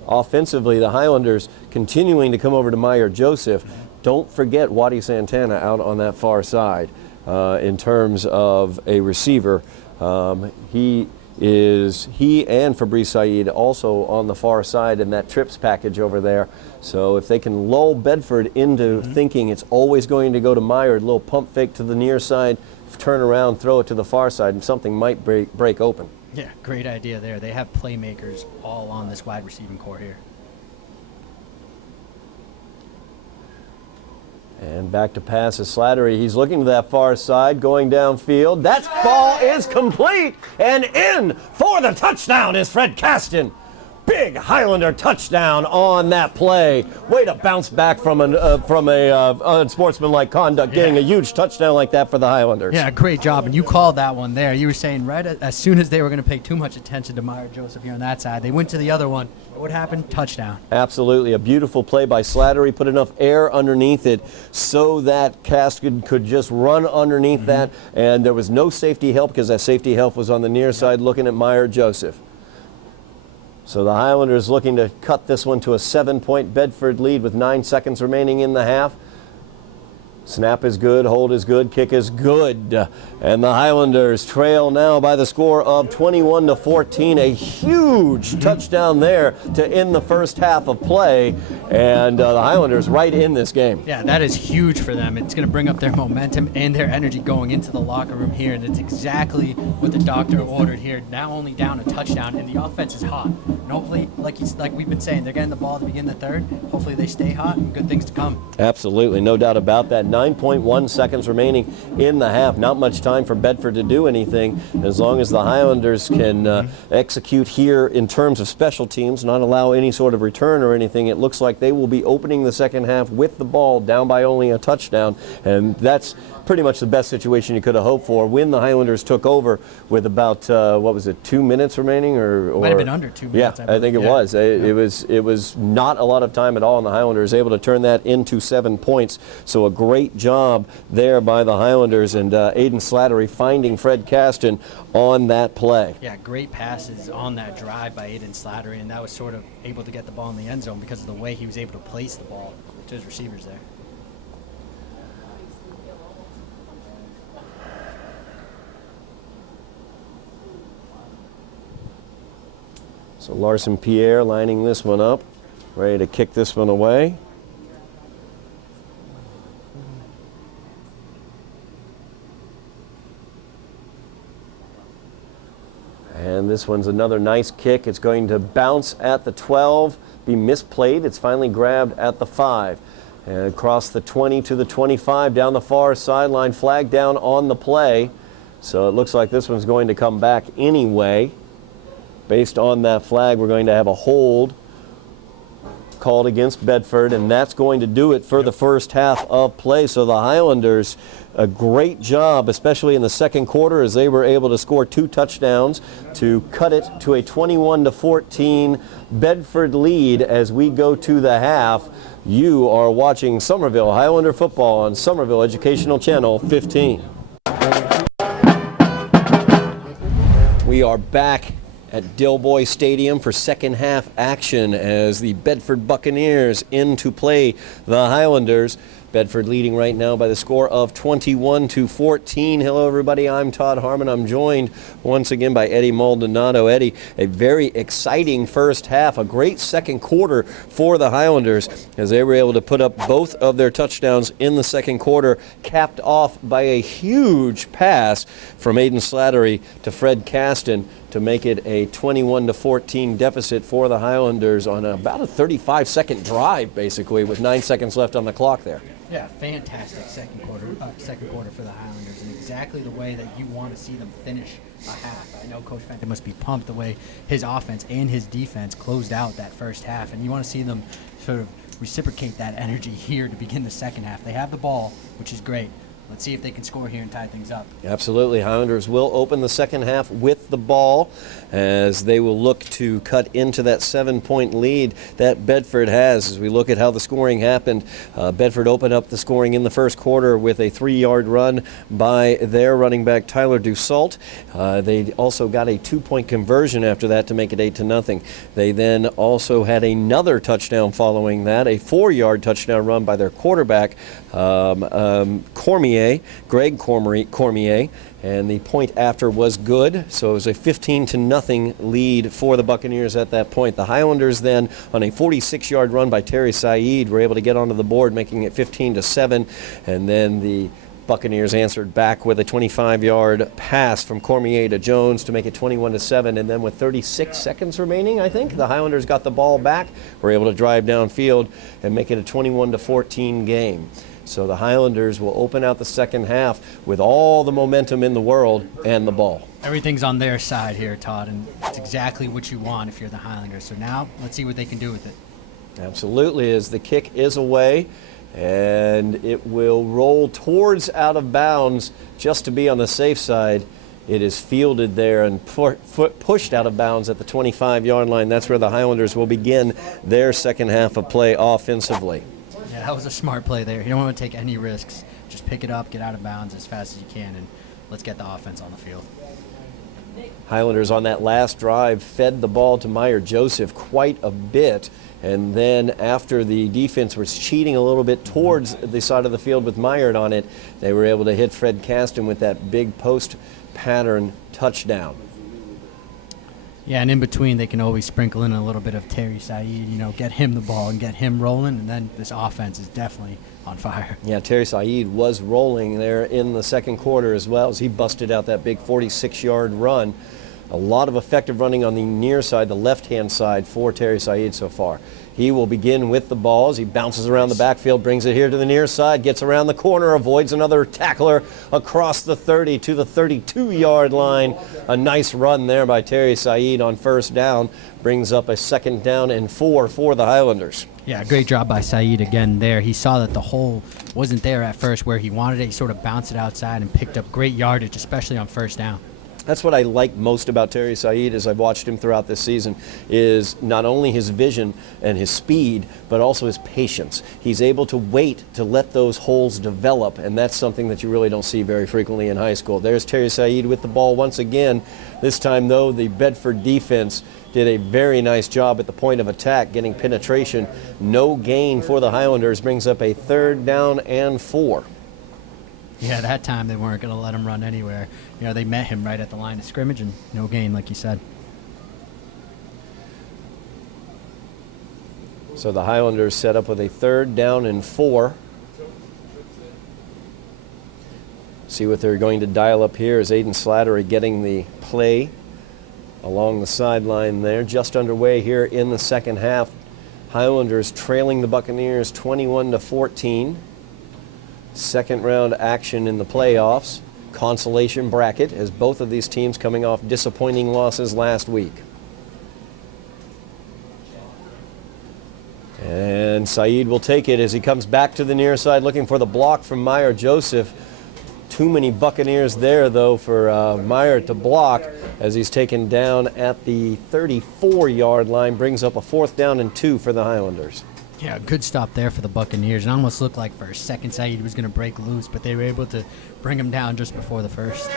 Offensively, the Highlanders continuing to come over to Meyer Joseph. Don't forget Waddy Santana out on that far side in terms of a receiver. He and Fabrice Saeed also on the far side in that trips package over there. So if they can lull Bedford into thinking it's always going to go to Meyer, a little pump fake to the near side, turn around, throw it to the far side, and something might break open. Yeah, great idea there. They have playmakers all on this wide receiving core here. And back to pass is Slattery. He's looking to that far side, going downfield. That ball is complete, and in for the touchdown is Fred Caston. Big Highlander touchdown on that play. Way to bounce back from unsportsmanlike conduct, getting a huge touchdown like that for the Highlanders. Yeah, great job. And you called that one there. You were saying right as soon as they were going to pay too much attention to Meyer Joseph here on that side, they went to the other one. What happened? Touchdown. Absolutely. A beautiful play by Slattery. Put enough air underneath it so that Caston could just run underneath that. And there was no safety help because that safety help was on the near side looking at Meyer Joseph. So the Highlanders looking to cut this one to a 7-point Bedford lead with 9 seconds remaining in the half. Snap is good, hold is good, kick is good. And the Highlanders trail now by the score of 21-14. A huge touchdown there to end the first half of play. And the Highlanders right in this game. Yeah, that is huge for them. It's going to bring up their momentum and their energy going into the locker room here. And it's exactly what the doctor ordered here. Now only down a touchdown, and the offense is hot. And hopefully, like we've been saying, they're getting the ball at the beginning of the third. Hopefully they stay hot and good things to come. Absolutely, no doubt about that. 9.1 seconds remaining in the half. Not much time for Bedford to do anything as long as the Highlanders can execute here in terms of special teams, not allow any sort of return or anything. It looks like they will be opening the second half with the ball down by only a touchdown, and that's pretty much the best situation you could have hoped for when the Highlanders took over with about 2 minutes remaining, or might have been under 2 minutes. Yeah, I think it was. It was not a lot of time at all, and the Highlanders able to turn that into 7 points. So a great job there by the Highlanders, and Aiden Slattery finding Fred Caston on that play. Yeah, great passes on that drive by Aiden Slattery, and that was sort of able to get the ball in the end zone because of the way he was able to place the ball to his receivers there. So Larson Pierre lining this one up, ready to kick this one away. And this one's another nice kick. It's going to bounce at the 12, be misplayed. It's finally grabbed at the 5. And across the 20 to the 25, down the far sideline, flag down on the play. So it looks like this one's going to come back anyway. Based on that flag, we're going to have a hold called against Bedford, and that's going to do it for the first half of play. So the Highlanders, a great job, especially in the second quarter, as they were able to score 2 touchdowns to cut it to a 21-14 Bedford lead as we go to the half. You are watching Somerville Highlander football on Somerville Educational Channel 15. We are back at Dilboy Stadium for second half action as the Bedford Buccaneers in to play the Highlanders. Bedford leading right now by the score of 21-14. Hello, everybody. I'm Todd Harmon. I'm joined once again by Eddie Maldonado. Eddie, a very exciting first half, a great second quarter for the Highlanders as they were able to put up both of their touchdowns in the second quarter, capped off by a huge pass from Aiden Slattery to Fred Caston. to make it a 21-14 deficit for the Highlanders on about a 35-second drive, basically, with 9 seconds left on the clock there. Yeah, fantastic second quarter for the Highlanders, and exactly the way that you want to see them finish a half. I know Coach Fenton must be pumped the way his offense and his defense closed out that first half, and you want to see them sort of reciprocate that energy here to begin the second half. They have the ball, which is great. Let's see if they can score here and tie things up. Absolutely. Highlanders will open the second half with the ball as they will look to cut into that 7-point lead that Bedford has. As we look at how the scoring happened, Bedford opened up the scoring in the first quarter with a 3-yard run by their running back Tyler Dussault. They also got a 2-point conversion after that to make it 8-0. They then also had another touchdown following that, a 4-yard touchdown run by their quarterback Greg Cormier, and the point after was good, so it was a 15-0 lead for the Buccaneers at that point. The Highlanders then, on a 46-yard run by Terry Saeed, were able to get onto the board, making it 15-7, and then the Buccaneers answered back with a 25-yard pass from Cormier to Jones to make it 21-7, and then with 36 seconds remaining, I think, the Highlanders got the ball back, were able to drive downfield and make it a 21-14 game. So the Highlanders will open out the second half with all the momentum in the world and the ball. Everything's on their side here, Todd, and it's exactly what you want if you're the Highlanders. So now let's see what they can do with it. Absolutely, as the kick is away, and it will roll towards out of bounds just to be on the safe side. It is fielded there and pushed out of bounds at the 25-yard line. That's where the Highlanders will begin their second half of play offensively. Yeah, that was a smart play there. You don't want to take any risks. Just pick it up, get out of bounds as fast as you can, and let's get the offense on the field. Highlanders on that last drive fed the ball to Meyer Joseph quite a bit, and then after the defense was cheating a little bit towards the side of the field with Meyer on it, they were able to hit Fred Caston with that big post pattern touchdown. Yeah, and in between, they can always sprinkle in a little bit of Terry Saeed, get him the ball and get him rolling, and then this offense is definitely on fire. Yeah, Terry Saeed was rolling there in the second quarter as well as he busted out that big 46-yard run. A lot of effective running on the near side, the left-hand side for Terry Saeed so far. He will begin with the ball as he bounces around the backfield, brings it here to the near side, gets around the corner, avoids another tackler across the 30 to the 32-yard line. A nice run there by Terry Saeed on first down, brings up a 2nd down and 4 for the Highlanders. Yeah, great job by Saeed again there. He saw that the hole wasn't there at first where he wanted it. He sort of bounced it outside and picked up great yardage, especially on first down. That's what I like most about Terry Saeed as I've watched him throughout this season, is not only his vision and his speed, but also his patience. He's able to wait to let those holes develop, and that's something that you really don't see very frequently in high school. There's Terry Saeed with the ball once again. This time, though, the Bedford defense did a very nice job at the point of attack, getting penetration. No gain for the Highlanders, brings up a 3rd down and 4. Yeah, that time they weren't going to let him run anywhere. They met him right at the line of scrimmage and no gain, like you said. So the Highlanders set up with a 3rd down and 4. See what they're going to dial up here is Aiden Slattery getting the play along the sideline there. Just underway here in the second half. Highlanders trailing the Buccaneers 21-14. Second round action in the playoffs. Consolation bracket as both of these teams coming off disappointing losses last week. And Saeed will take it as he comes back to the near side looking for the block from Meyer Joseph. Too many Buccaneers there, though, for Meyer to block as he's taken down at the 34-yard line. Brings up a 4th down and 2 for the Highlanders. Yeah, good stop there for the Buccaneers. It almost looked like for a second Saeed was going to break loose, but they were able to bring him down just before the first.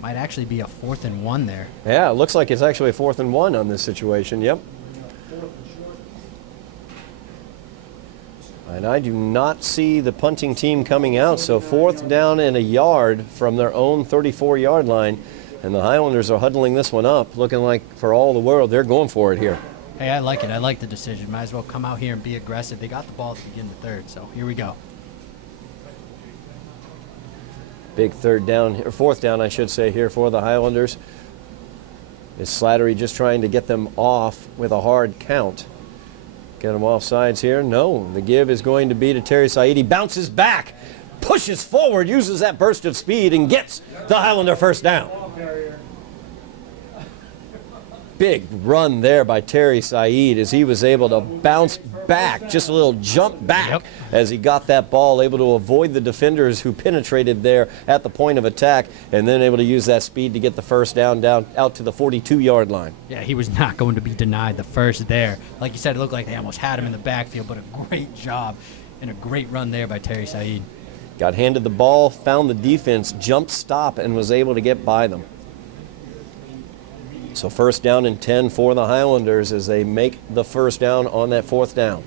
Might actually be a 4th and 1 there. Yeah, it looks like it's actually a 4th and 1 on this situation, yep. And I do not see the punting team coming out, so 4th down and a yard from their own 34-yard line. And the Highlanders are huddling this one up, looking like for all the world they're going for it here. Hey, I like it. I like the decision. Might as well come out here and be aggressive. They got the ball to begin the third, so here we go. Big third down, or fourth down, I should say, here for the Highlanders. Is Slattery just trying to get them off with a hard count? Get them off sides here? No. The give is going to be to Terry Said. He bounces back, pushes forward, uses that burst of speed, and gets the Highlander first down. Big run there by Terry Said as he was able to bounce back, just a little jump back as he got that ball, able to avoid the defenders who penetrated there at the point of attack, and then able to use that speed to get the first down out to the 42-yard line. Yeah, he was not going to be denied the first there. Like you said, it looked like they almost had him in the backfield, but a great job and a great run there by Terry Said. Got handed the ball, found the defense, jumped stop, and was able to get by them. So first down and 10 for the Highlanders as they make the first down on that fourth down.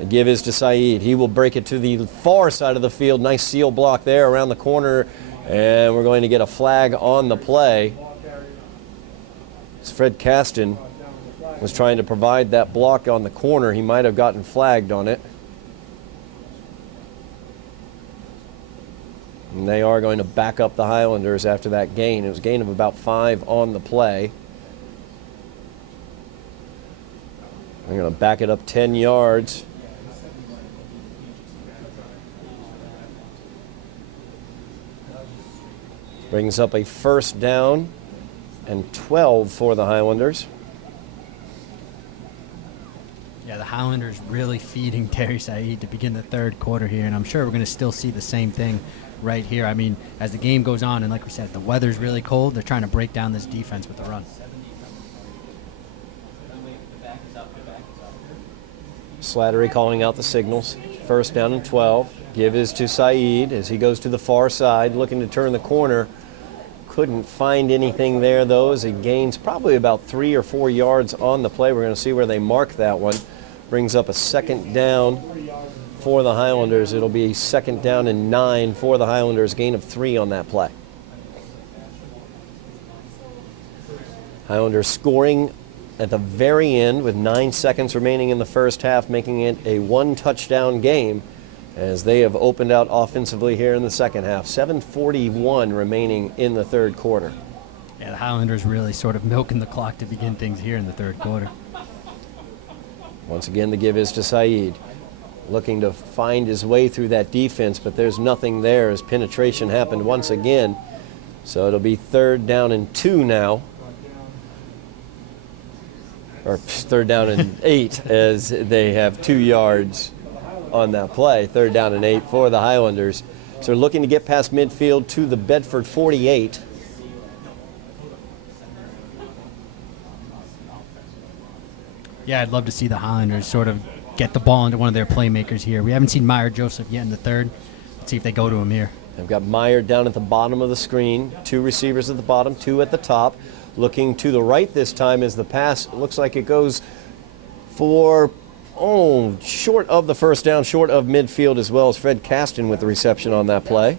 The give is to Said. He will break it to the far side of the field. Nice seal block there around the corner. And we're going to get a flag on the play. As Fred Caston was trying to provide that block on the corner, he might have gotten flagged on it. And they are going to back up the Highlanders after that gain. It was a gain of about 5 on the play. They're going to back it up 10 yards. Brings up a first down and 12 for the Highlanders. Yeah, the Highlanders really feeding Terry Said to begin the third quarter here, and I'm sure we're going to still see the same thing right here. I mean, as the game goes on, and like we said, the weather's really cold, they're trying to break down this defense with the run. Slattery calling out the signals. First down and 12. Give is to Said as he goes to the far side, looking to turn the corner. Couldn't find anything there, though, as he gains probably about 3 or 4 yards on the play. We're going to see where they mark that one. Brings up a second down for the Highlanders. It'll be second down and 9 for the Highlanders. Gain of 3 on that play. Highlanders scoring at the very end with 9 seconds remaining in the first half, making it a 1-touchdown game as they have opened out offensively here in the second half. 7:41 remaining in the third quarter. Yeah, the Highlanders really sort of milking the clock to begin things here in the third quarter. Once again, the give is to Said. Looking to find his way through that defense, but there's nothing there as penetration happened once again. So it'll be third down and 2 now. Or third down and 8 as they have 2 yards on that play. Third down and 8 for the Highlanders. So they're looking to get past midfield to the Bedford 48. Yeah, I'd love to see the Highlanders sort of get the ball into one of their playmakers here. We haven't seen Meyer Joseph yet in the third. Let's see if they go to him here. They've got Meyer down at the bottom of the screen. 2 receivers at the bottom, 2 at the top. Looking to the right this time as the pass looks like it goes for, short of the first down, short of midfield, as well as Fred Caston with the reception on that play.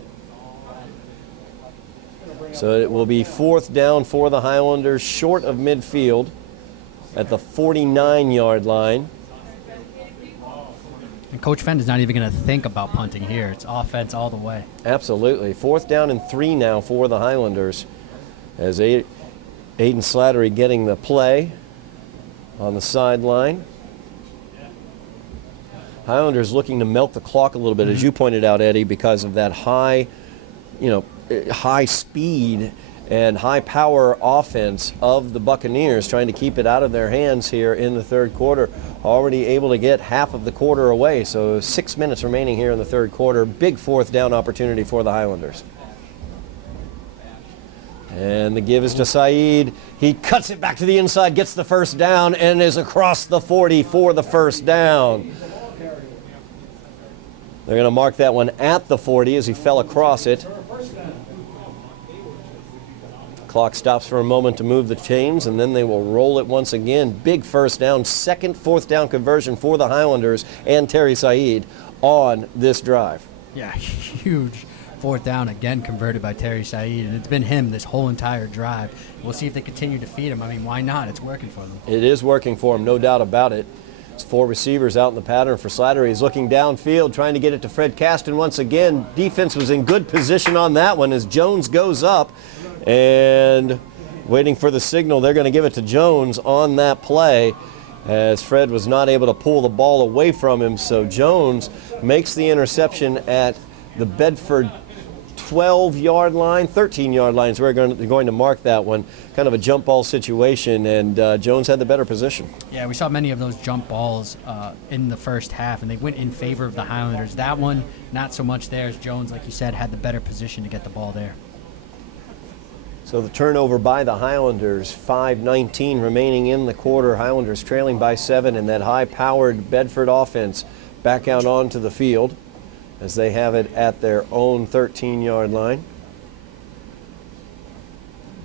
So it will be fourth down for the Highlanders, short of midfield at the 49-yard line. And Coach Fenn is not even going to think about punting here. It's offense all the way. Absolutely. Fourth down and 3 now for the Highlanders as Aiden Slattery getting the play on the sideline. Highlanders looking to milk the clock a little bit, as you pointed out, Eddie, because of that high speed and high power offense of the Buccaneers, trying to keep it out of their hands here in the third quarter. Already able to get half of the quarter away, so 6 minutes remaining here in the third quarter. Big fourth down opportunity for the Highlanders. And the give is to Said. He cuts it back to the inside, gets the first down, and is across the 40 for the first down. They're going to mark that one at the 40 as he fell across it. Clock stops for a moment to move the chains, and then they will roll it once again. Big first down, second fourth down conversion for the Highlanders and Terry Said on this drive. Yeah, huge fourth down again converted by Terry Said, and it's been him this whole entire drive. We'll see if they continue to feed him. I mean, why not? It's working for them. It is working for him, no doubt about it. It's 4 receivers out in the pattern for Slattery. He's looking downfield, trying to get it to Fred Caston once again. Defense was in good position on that one as Jones goes up and waiting for the signal. They're going to give it to Jones on that play as Fred was not able to pull the ball away from him. So Jones makes the interception at the Bedford 12-yard line, 13-yard line. So we're going to mark that one. Kind of a jump ball situation, and Jones had the better position. Yeah, we saw many of those jump balls in the first half, and they went in favor of the Highlanders. That one, not so much there, as Jones, like you said, had the better position to get the ball there. So the turnover by the Highlanders, 5:19 remaining in the quarter. Highlanders trailing by 7, and that high-powered Bedford offense back out onto the field as they have it at their own 13-yard line.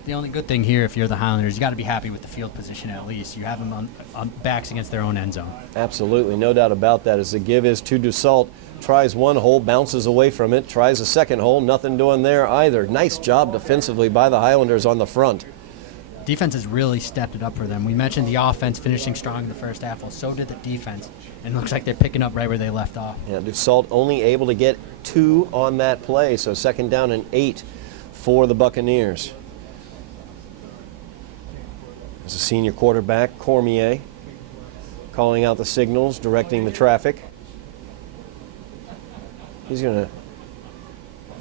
The only good thing here, if you're the Highlanders, you got to be happy with the field position at least. You have them on backs against their own end zone. Absolutely, no doubt about that. As the give is to Dussault, tries one hole, bounces away from it, tries a second hole, nothing doing there either. Nice job defensively by the Highlanders on the front. Defense has really stepped it up for them. We mentioned the offense finishing strong in the first half. Well, so did the defense. And it looks like they're picking up right where they left off. Yeah, Dussault only able to get 2 on that play, so 2nd down and 8 for the Buccaneers. As a senior quarterback, Cormier, calling out the signals, directing the traffic. He's going to,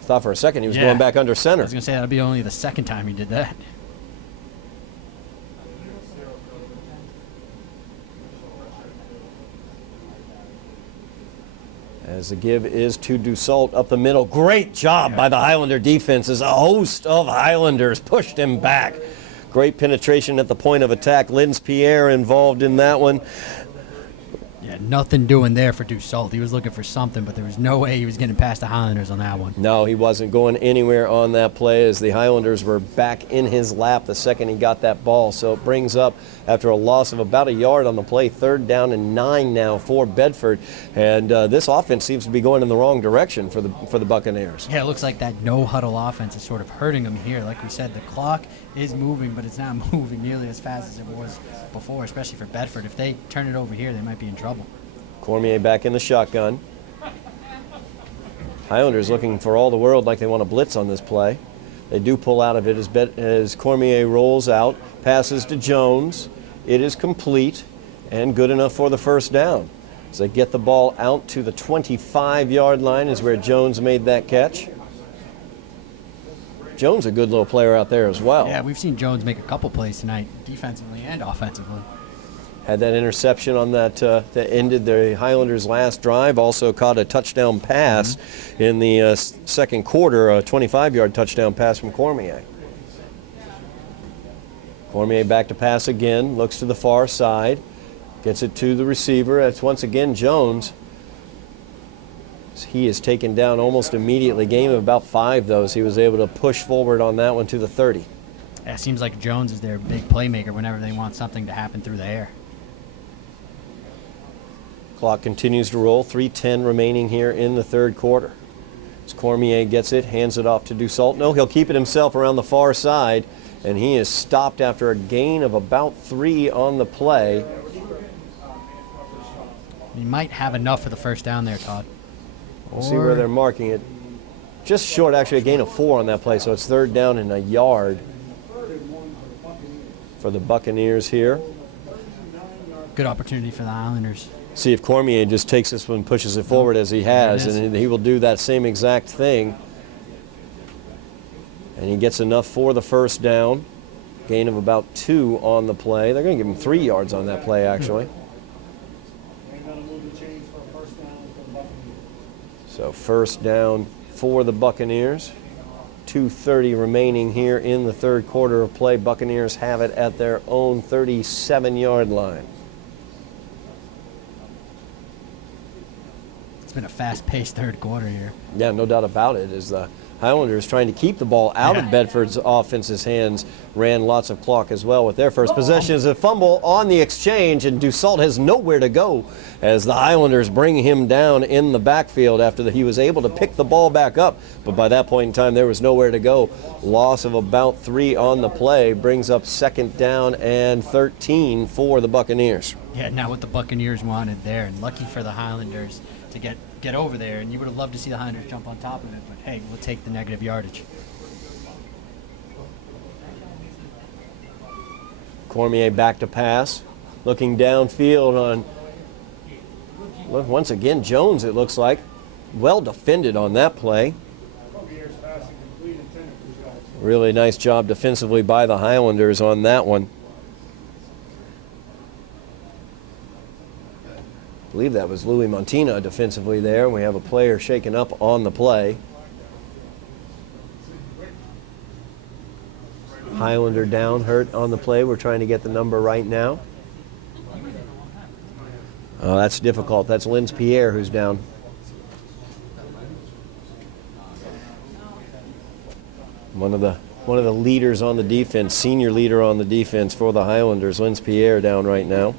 thought for a second he was going back under center. I was going to say that'll be only the second time he did that. As the give is to Dussault up the middle. Great job by the Highlander defense as a host of Highlanders pushed him back. Great penetration at the point of attack. Linz Pierre involved in that one. Yeah, nothing doing there for Dussault. He was looking for something, but there was no way he was getting past the Highlanders on that one. No, he wasn't going anywhere on that play as the Highlanders were back in his lap the second he got that ball. So it brings up, after a loss of about a yard on the play, 3rd down and 9 now for Bedford. And this offense seems to be going in the wrong direction for the Buccaneers. Yeah, it looks like that no-huddle offense is sort of hurting them here. Like we said, the clock is moving, but it's not moving nearly as fast as it was before, especially for Bedford. If they turn it over here, they might be in trouble. Cormier back in the shotgun. Highlanders looking for all the world like they want to blitz on this play. They do pull out of it as Cormier rolls out, passes to Jones. It is complete and good enough for the 1st down. As they get the ball out to the 25-yard line is where Jones made that catch. Jones a good little player out there as well. Yeah, we've seen Jones make a couple plays tonight, defensively and offensively. Had that interception on that that ended the Highlanders' last drive. Also caught a touchdown pass in the second quarter, a 25-yard touchdown pass from Cormier. Cormier back to pass again, looks to the far side, gets it to the receiver. That's once again Jones. He is taken down almost immediately. Gain of about 5, though, so he was able to push forward on that one to the 30. Yeah, it seems like Jones is their big playmaker whenever they want something to happen through the air. Clock continues to roll. 3:10 remaining here in the 3rd quarter. As Cormier gets it, hands it off to Dussault. No, he'll keep it himself around the far side, and he is stopped after a gain of about 3 on the play. He might have enough for the 1st down there, Todd. We'll see where they're marking it. Just short, actually, a gain of 4 on that play, so it's 3rd down and a yard for the Buccaneers here. Good opportunity for the Highlanders. See if Cormier just takes this one and pushes it forward as he has, and he will do that same exact thing. And he gets enough for the 1st down. Gain of about 2 on the play. They're going to give him 3 yards on that play, actually. So 1st down for the Buccaneers. 2:30 remaining here in the 3rd quarter of play. Buccaneers have it at their own 37-yard line. It's been a fast-paced 3rd quarter here. Yeah, no doubt about it. As the Highlanders trying to keep the ball out of Bedford's offense's hands, ran lots of clock as well with their first possession. As a fumble on the exchange, and Dussault has nowhere to go as the Highlanders bring him down in the backfield after he was able to pick the ball back up. But by that point in time, there was nowhere to go. Loss of about 3 on the play brings up 2nd down and 13 for the Buccaneers. Yeah, not what the Buccaneers wanted there, and lucky for the Highlanders to get over there. And you would have loved to see the Highlanders jump on top of it, but hey, we'll take the negative yardage. Cormier back to pass, looking downfield on, once again, Jones, it looks like. Well defended on that play. Really nice job defensively by the Highlanders on that one. I believe that was Louis Montina defensively there. We have a player shaken up on the play. Highlander down, hurt on the play. We're trying to get the number right now. Oh, that's difficult. That's Linz Pierre who's down. One of the leaders on the defense, senior leader on the defense for the Highlanders, Linz Pierre, down right now.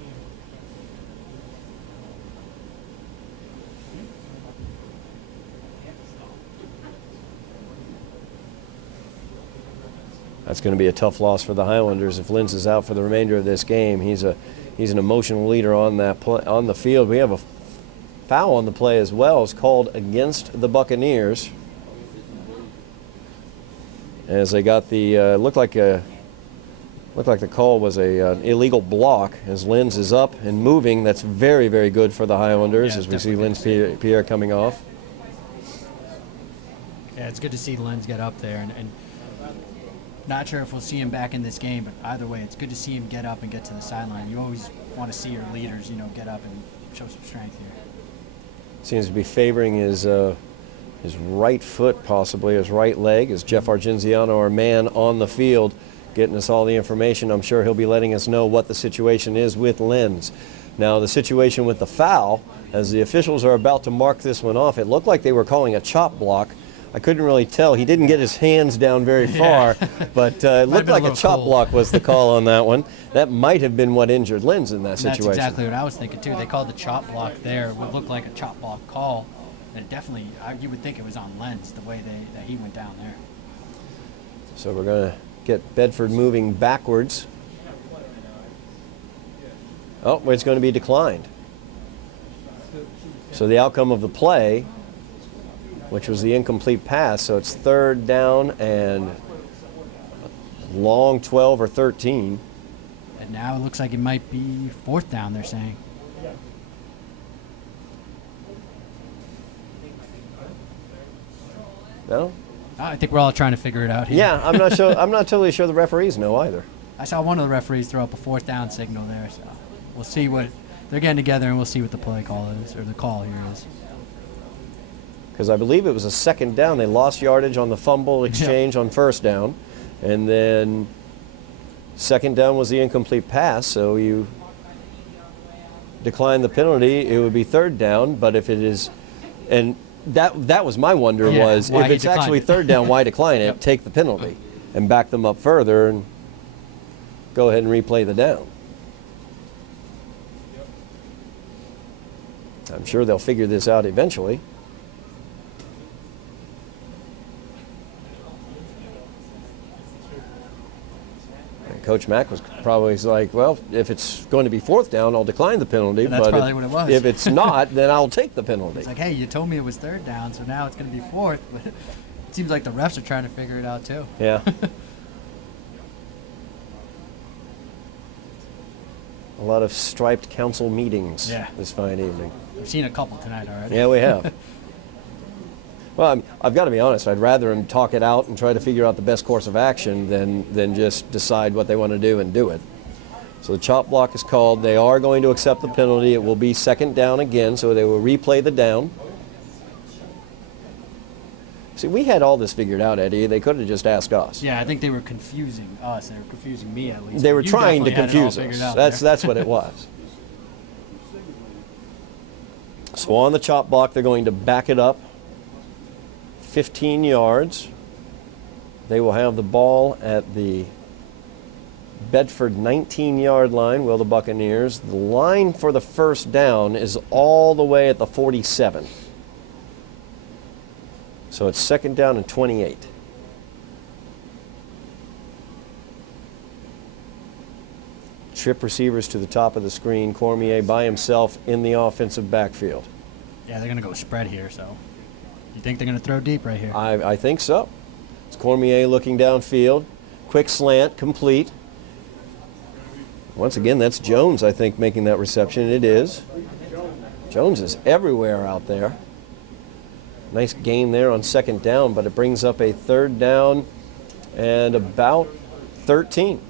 That's going to be a tough loss for the Highlanders if Linz is out for the remainder of this game. He's an emotional leader on that on the field. We have a foul on the play as well. It's called against the Buccaneers, as they got the looked like the call was an illegal block as Linz is up and moving. That's very, very good for the Highlanders, as we see Linz Pierre coming off. Yeah, it's good to see Linz get up there, and not sure if we'll see him back in this game, but either way, it's good to see him get up and get to the sideline. You always want to see your leaders, get up and show some strength here. Seems to be favoring his right foot, possibly his right leg, as Jeff Argenziano, our man on the field, getting us all the information. I'm sure he'll be letting us know what the situation is with Linz. Now, the situation with the foul, as the officials are about to mark this one off, it looked like they were calling a chop block. I couldn't really tell. He didn't get his hands down very far, but it looked like a chop block was the call on that one. That might have been what injured Linz in that situation. That's exactly what I was thinking, too. They called the chop block there. It would look like a chop block call. And it definitely, you would think it was on Linz, the way that he went down there. So we're going to get Bedford moving backwards. Oh, it's going to be declined. So the outcome of the play, which was the incomplete pass, so it's third down and long 12 or 13. And now it looks like it might be fourth down, they're saying. No? I think we're all trying to figure it out here. Yeah, I'm not sure. I'm not totally sure the referees know either. I saw one of the referees throw up a fourth down signal there, so we'll see what they're getting together, and we'll see what the play call is, or the call here is. Because I believe it was a second down. They lost yardage on the fumble exchange on first down. And then second down was the incomplete pass. So you decline the penalty, it would be third down. But if it is, and that was my wonder, was if it's actually third down, why decline it? Take the penalty and back them up further and go ahead and replay the down. I'm sure they'll figure this out eventually. Coach Mack was probably like, well, if it's going to be fourth down, I'll decline the penalty. That's probably what it was. If it's not, then I'll take the penalty. It's like, hey, you told me it was third down, so now it's going to be fourth. But it seems like the refs are trying to figure it out, too. Yeah. A lot of striped council meetings this fine evening. We've seen a couple tonight already. Yeah, we have. Well, I've got to be honest. I'd rather him talk it out and try to figure out the best course of action than just decide what they want to do and do it. So the chop block is called. They are going to accept the penalty. It will be second down again, so they will replay the down. See, we had all this figured out, Eddie. They could have just asked us. Yeah, I think they were confusing us. They were confusing me, at least. They were You trying to definitely had it all confuse figured us. out That's what it was. So on the chop block, they're going to back it up 15 yards. They will have the ball at the Bedford 19-yard line, will the Buccaneers. The line for the first down is all the way at the 47. So it's second down and 28. trip receivers to the top of the screen. Cormier by himself in the offensive backfield. Yeah, they're going to go spread here, so you think they're going to throw deep right here? I think so. It's Cormier looking downfield. Quick slant, complete. Once again, that's Jones, I think, making that reception. It is. Jones is everywhere out there. Nice gain there on second down, but it brings up a third down and about 13.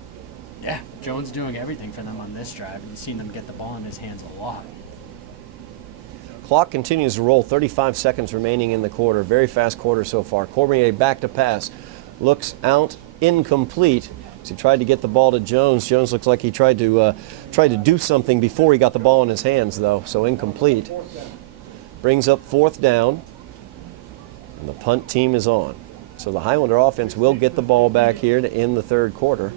Yeah, Jones doing everything for them on this drive. You've seen them get the ball in his hands a lot. Clock continues to roll, 35 seconds remaining in the quarter. Very fast quarter so far. Cormier back to pass. Looks out, incomplete. As he tried to get the ball to Jones. Jones looks like he tried to do something before he got the ball in his hands, though, so incomplete. Brings up fourth down, and the punt team is on. So the Highlander offense will get the ball back here to end the third quarter.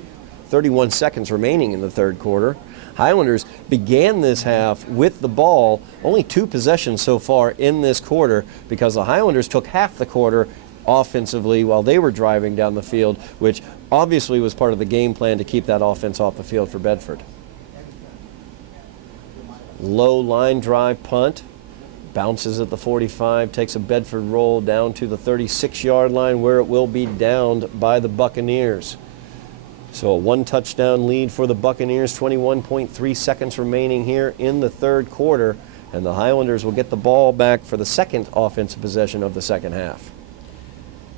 31 seconds remaining in the third quarter. Highlanders began this half with the ball, only 2 possessions so far in this quarter because the Highlanders took half the quarter offensively while they were driving down the field, which obviously was part of the game plan to keep that offense off the field for Bedford. Low line drive punt. Bounces at the 45, takes a Bedford roll down to the 36-yard line where it will be downed by the Buccaneers. So a 1-touchdown lead for the Buccaneers, 21.3 seconds remaining here in the third quarter, and the Highlanders will get the ball back for the second offensive possession of the second half.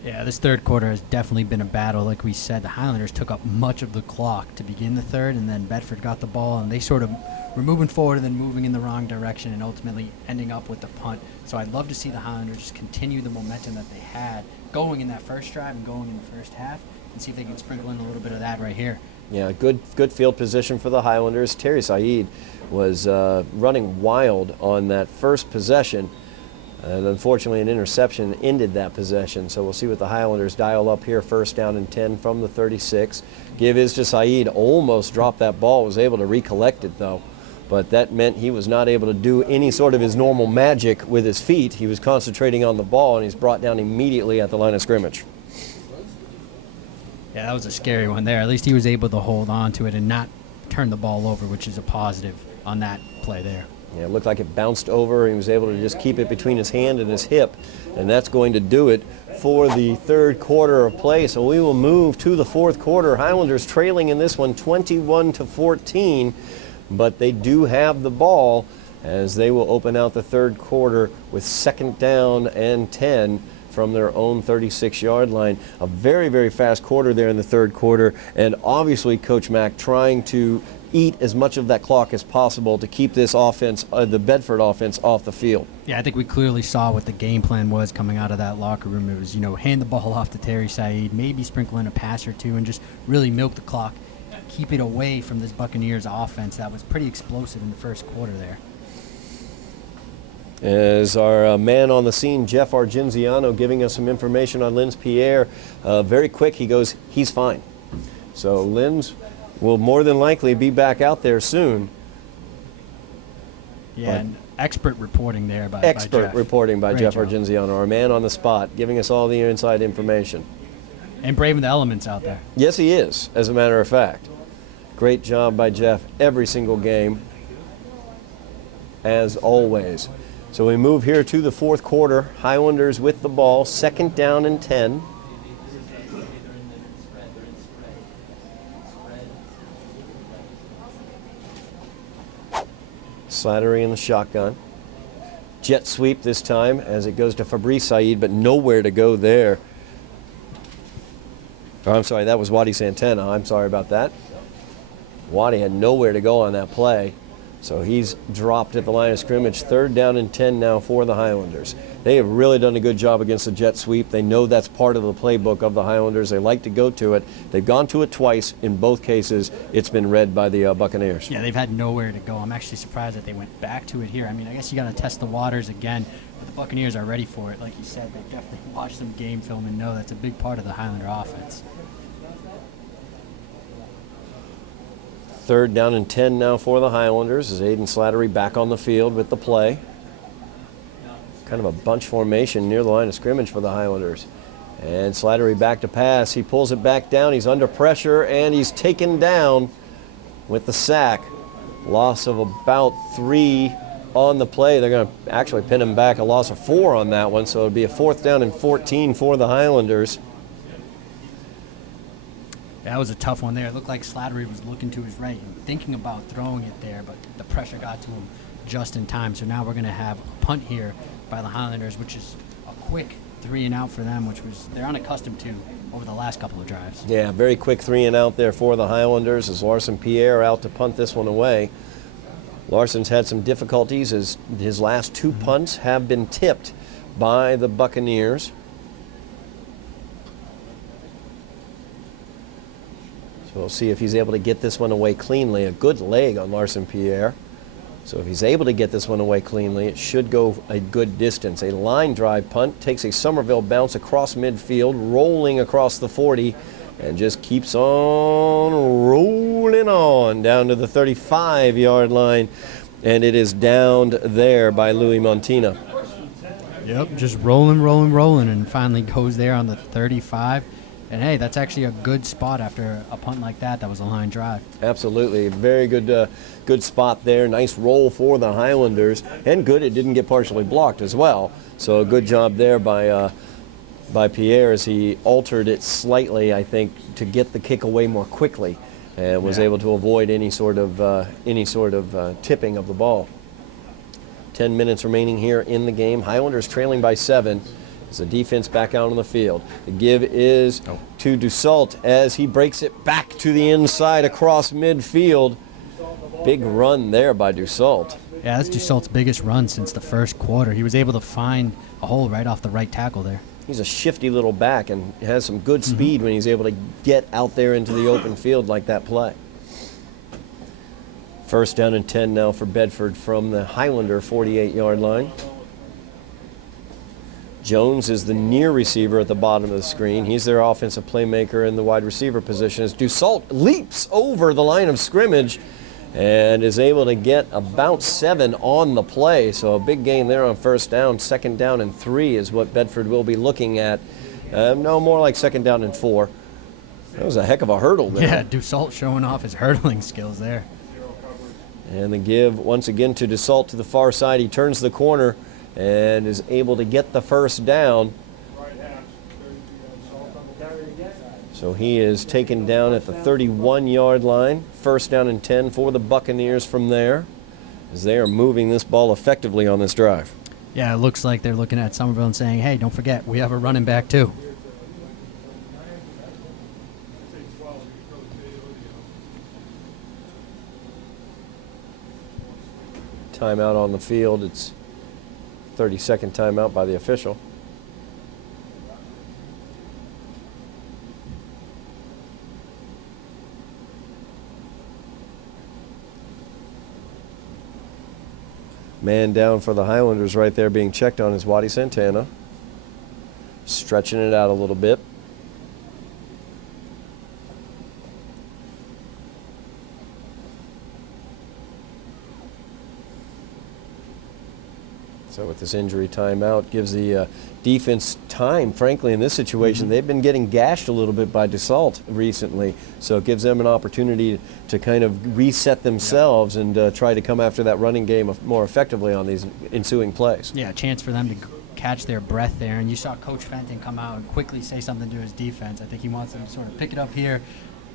Yeah, this third quarter has definitely been a battle. Like we said, the Highlanders took up much of the clock to begin the third, and then Bedford got the ball, and they sort of were moving forward and then moving in the wrong direction and ultimately ending up with the punt. So I'd love to see the Highlanders just continue the momentum that they had going in that first drive and going in the first half and see if they can sprinkle in a little bit of that right here. Yeah, good field position for the Highlanders. Terry Said was running wild on that first possession. And unfortunately, an interception ended that possession. So we'll see what the Highlanders dial up here. First down and 10 from the 36. Give is to Said. Almost dropped that ball. Was able to recollect it, though. But that meant he was not able to do any sort of his normal magic with his feet. He was concentrating on the ball, and he's brought down immediately at the line of scrimmage. Yeah, that was a scary one there. At least he was able to hold on to it and not turn the ball over, which is a positive on that play there. Yeah, it looked like it bounced over. He was able to just keep it between his hand and his hip, and that's going to do it for the third quarter of play. So we will move to the fourth quarter. Highlanders trailing in this one 21-14, but they do have the ball as they will open out the third quarter with second down and 10 from their own 36-yard line. A very, very fast quarter there in the third quarter, and obviously Coach Mack trying to eat as much of that clock as possible to keep this offense, the Bedford offense, off the field. Yeah, I think we clearly saw what the game plan was coming out of that locker room. It was, hand the ball off to Terry Said, maybe sprinkle in a pass or two, and just really milk the clock, keep it away from this Buccaneers offense that was pretty explosive in the first quarter there. As our man on the scene, Jeff Argenziano, giving us some information on Linz Pierre. Very quick, he goes, he's fine. So Linz will more than likely be back out there soon. Yeah, and expert reporting there by Jeff. Reporting by Great Jeff job. Argenziano, our man on the spot, giving us all the inside information. And braving the elements out there. Yes, he is, as a matter of fact. Great job by Jeff every single game, as always. So we move here to the fourth quarter. Highlanders with the ball, second down and 10. Slattery in the shotgun. Jet sweep this time as it goes to Fabrice Said, but nowhere to go there. Oh, I'm sorry, that was Wadi Santana. I'm sorry about that. Wadi had nowhere to go on that play, so he's dropped at the line of scrimmage. Third down and 10 now for the Highlanders. They have really done a good job against the jet sweep. They know that's part of the playbook of the Highlanders. They like to go to it. They've gone to it twice. In both cases, it's been read by the Buccaneers. Yeah, they've had nowhere to go. I'm actually surprised that they went back to it here. I mean, I guess you got to test the waters again, but the Buccaneers are ready for it. Like you said, they've definitely watched some game film and know that's a big part of the Highlander offense. Third down and 10 now for the Highlanders as Aiden Slattery back on the field with the play. Kind of a bunch formation near the line of scrimmage for the Highlanders. And Slattery back to pass. He pulls it back down. He's under pressure, and he's taken down with the sack. Loss of about 3 on the play. They're going to actually pin him back, a loss of 4 on that one, so it'll be a 4th down and 14 for the Highlanders. That was a tough one there. It looked like Slattery was looking to his right and thinking about throwing it there, but the pressure got to him just in time. So now we're going to have a punt here by the Highlanders, which is a quick 3 and out for them, which was they're unaccustomed to over the last couple of drives. Yeah, very quick 3 and out there for the Highlanders as Larson Pierre out to punt this one away. Larson's had some difficulties as his last 2 punts have been tipped by the Buccaneers. So we'll see if he's able to get this one away cleanly. A good leg on Larson Pierre. So if he's able to get this one away cleanly, it should go a good distance. A line drive punt takes a Somerville bounce across midfield, rolling across the 40, and just keeps on rolling on down to the 35-yard line. And it is downed there by Louis Montina. Yep, just rolling, and finally goes there on the 35. And hey, that's actually a good spot after a punt like that. That was a line drive. Absolutely, very good spot there. Nice roll for the Highlanders, and good it didn't get partially blocked as well. So a good job there by Pierre as he altered it slightly, I think, to get the kick away more quickly, and was able to avoid any sort of tipping of the ball. 10 minutes remaining here in the game. Highlanders trailing by 7. As the defense back out on the field. The give is to Dussault as he breaks it back to the inside across midfield. Big run there by Dussault. Yeah, that's Dussault's biggest run since the first quarter. He was able to find a hole right off the right tackle there. He's a shifty little back and has some good speed when he's able to get out there into the open field like that play. 1st down and 10 now for Bedford from the Highlander 48-yard line. Jones is the near receiver at the bottom of the screen. He's their offensive playmaker in the wide receiver position as Dussault leaps over the line of scrimmage and is able to get about 7 on the play. So a big gain there on 1st down. 2nd down and 3 is what Bedford will be looking at. No, more like 2nd down and 4. That was a heck of a hurdle there. Yeah, Dussault showing off his hurdling skills there. And the give once again to Dussault to the far side. He turns the corner and is able to get the 1st down. So he is taken down at the 31-yard line. 1st down and 10 for the Buccaneers from there, as they are moving this ball effectively on this drive. Yeah, it looks like they're looking at Somerville and saying, hey, don't forget, we have a running back too. Timeout on the field. It's 30-second timeout by the official. Man down for the Highlanders right there being checked on is Waddy Santana. Stretching it out a little bit. So with this injury timeout, gives the defense time, frankly, in this situation. They've been getting gashed a little bit by Dussault recently, so it gives them an opportunity to kind of reset themselves and try to come after that running game more effectively on these ensuing plays. Yeah, a chance for them to catch their breath there, and you saw Coach Fenton come out and quickly say something to his defense. I think he wants them to sort of pick it up here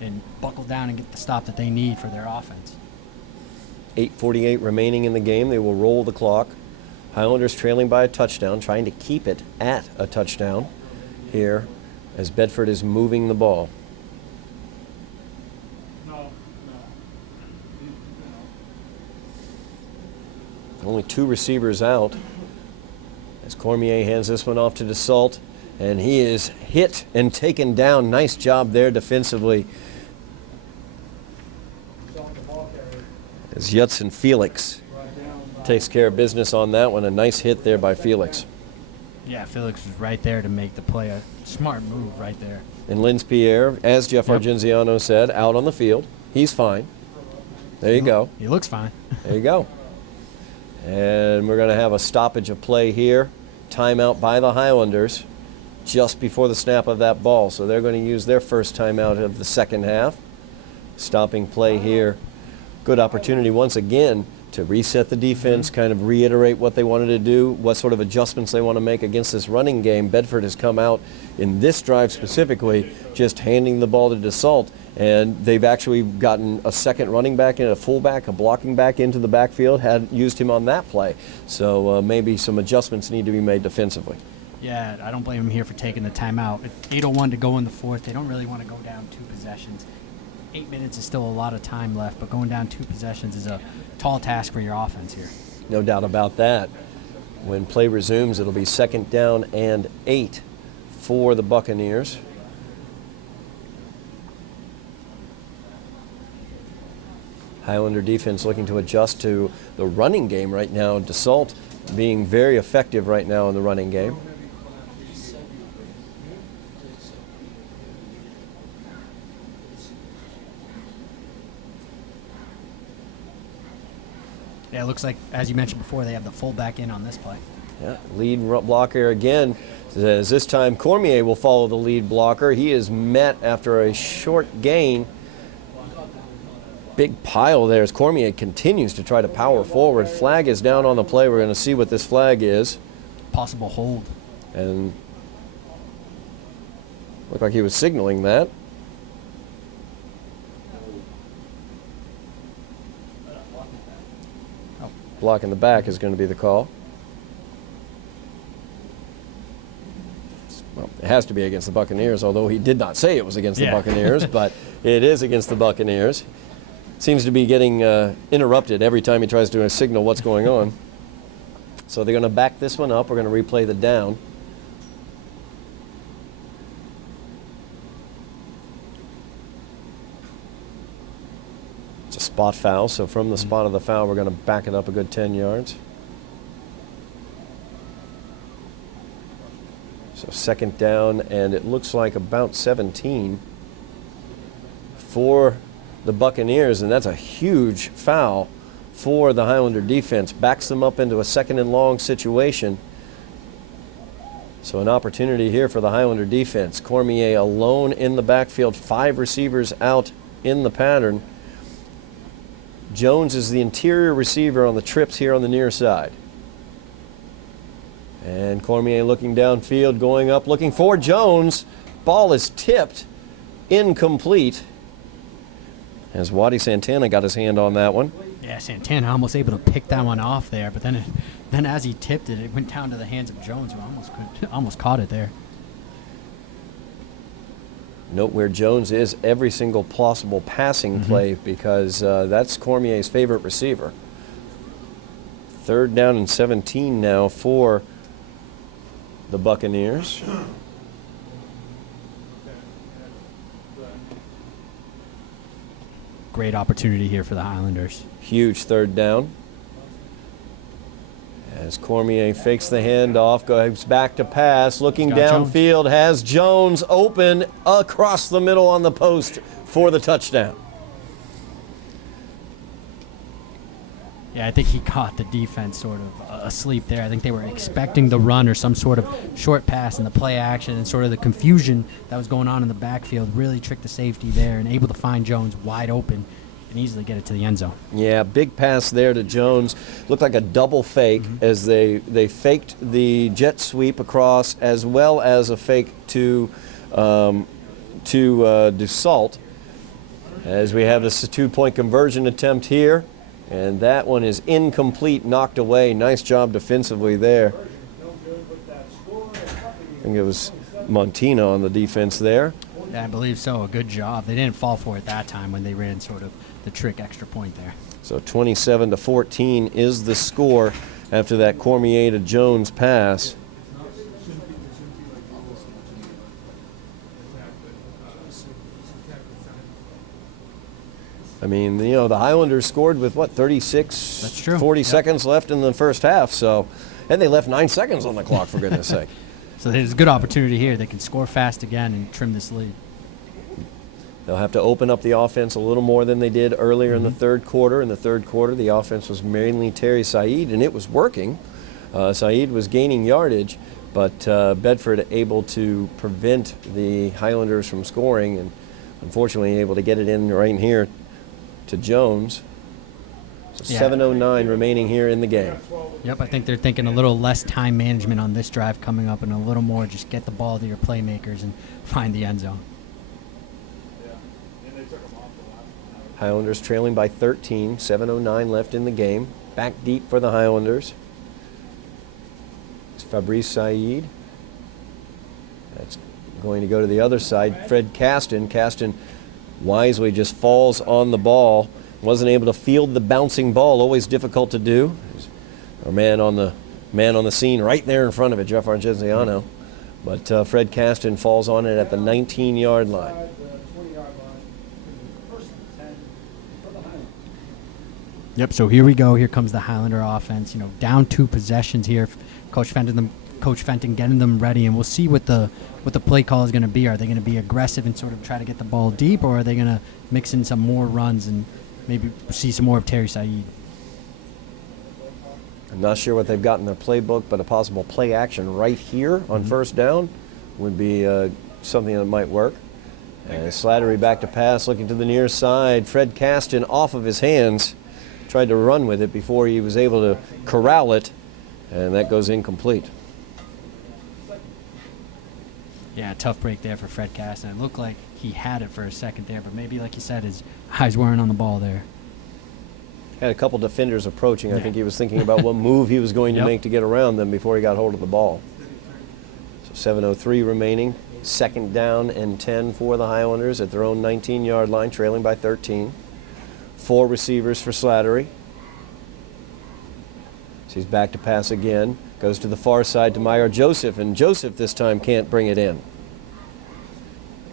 and buckle down and get the stop that they need for their offense. 8:48 remaining in the game. They will roll the clock. Highlanders trailing by a touchdown, trying to keep it at a touchdown here as Bedford is moving the ball. Only 2 receivers out as Cormier hands this one off to Dussault, and he is hit and taken down. Nice job there defensively as Judson Felix takes care of business on that one. A nice hit there by Felix. Yeah, Felix was right there to make the play. A smart move right there. And Linz Pierre, as Jeff Argenziano said, out on the field. He's fine. There you go. He looks fine. There you go. And we're going to have a stoppage of play here. Timeout by the Highlanders just before the snap of that ball. So they're going to use their first timeout of the second half. Stopping play here good opportunity once again to reset the defense, kind of reiterate what they wanted to do, what sort of adjustments they want to make against this running game. Bedford has come out in this drive specifically just handing the ball to DeSalt, and they've actually gotten a second running back and a fullback, a blocking back into the backfield, had used him on that play. So maybe some adjustments need to be made defensively. Yeah, I don't blame him here for taking the timeout. At 8:01 to go in the fourth. They don't really want to go down 2 possessions. 8 minutes is still a lot of time left, but going down 2 possessions is a tall task for your offense here. No doubt about that. When play resumes, it'll be 2nd down and 8 for the Buccaneers. Highlander defense looking to adjust to the running game right now. DeSalt being very effective right now in the running game. Yeah, it looks like, as you mentioned before, they have the fullback in on this play. Yeah, lead blocker again. As this time Cormier will follow the lead blocker. He is met after a short gain. Big pile there as Cormier continues to try to power forward. Flag is down on the play. We're going to see what this flag is. Possible hold. And looked like he was signaling that. Block in the back is going to be the call. Well, it has to be against the Buccaneers, although he did not say it was against the Buccaneers, but it is against the Buccaneers. Seems to be getting interrupted every time he tries to signal what's going on. So they're going to back this one up. We're going to replay the down. It's a spot foul, so from the spot of the foul, we're going to back it up a good 10 yards. So 2nd down, and it looks like about 17 for the Buccaneers, and that's a huge foul for the Highlander defense. Backs them up into a 2nd and long situation. So an opportunity here for the Highlander defense. Cormier alone in the backfield, 5 receivers out in the pattern. Jones is the interior receiver on the trips here on the near side. And Cormier looking downfield, going up, looking for Jones. Ball is tipped, incomplete. As Waddy Santana got his hand on that one. Yeah, Santana almost able to pick that one off there, but then as he tipped it, it went down to the hands of Jones, who almost caught it there. Note where Jones is every single possible passing play, because that's Cormier's favorite receiver. 3rd down and 17 now for the Buccaneers. Great opportunity here for the Highlanders. Huge 3rd down. As Cormier fakes the handoff, goes back to pass, looking downfield, has Jones open across the middle on the post for the touchdown. Yeah, I think he caught the defense sort of asleep there. I think they were expecting the run or some sort of short pass, and the play action and sort of the confusion that was going on in the backfield really tricked the safety there and able to find Jones wide open and easily get it to the end zone. Yeah, big pass there to Jones. Looked like a double fake as they faked the jet sweep across, as well as a fake to DeSalt. As we have this 2-point conversion attempt here. And that one is incomplete, knocked away. Nice job defensively there. I think it was Montina on the defense there. Yeah, I believe so. A good job. They didn't fall for it that time when they ran sort of the trick extra point there. So 27-14 is the score after that Cormier to Jones pass. I mean, you know, the Highlanders scored with, 36, That's true. 40 seconds left in the first half. So, and they left 9 seconds on the clock, for goodness sake. So there's a good opportunity here. They can score fast again and trim this lead. They'll have to open up the offense a little more than they did earlier in the 3rd quarter. In the 3rd quarter, the offense was mainly Terry Said, and it was working. Said was gaining yardage, but Bedford able to prevent the Highlanders from scoring, and unfortunately able to get it in right here to Jones. So 7:09 remaining here in the game. Yep, I think they're thinking a little less time management on this drive coming up and a little more just get the ball to your playmakers and find the end zone. Highlanders trailing by 13, 7:09 left in the game. Back deep for the Highlanders. It's Fabrice Said. That's going to go to the other side. Fred Caston. Caston wisely just falls on the ball. Wasn't able to field the bouncing ball. Always difficult to do. Our man on the scene right there in front of it, Jeff Argenziano. But Fred Caston falls on it at the 19-yard line. Yep, so here we go. Here comes the Highlander offense. Down 2 possessions here. Coach Fenton getting them ready, and we'll see what the play call is going to be. Are they going to be aggressive and sort of try to get the ball deep, or are they going to mix in some more runs and maybe see some more of Terry Said? I'm not sure what they've got in their playbook, but a possible play action right here on first down would be something that might work. Slattery back to pass, looking to the near side. Fred Caston off of his hands. Tried to run with it before he was able to corral it, and that goes incomplete. Yeah, tough break there for Fred Caston. It looked like he had it for a second there, but maybe, like you said, his eyes weren't on the ball there. Had a couple defenders approaching. I think he was thinking about what move he was going to make to get around them before he got hold of the ball. So 7:03 remaining. 2nd down and 10 for the Highlanders at their own 19-yard line, trailing by 13. 4 receivers for Slattery. So he's back to pass again. Goes to the far side to Meyer Joseph, and Joseph this time can't bring it in.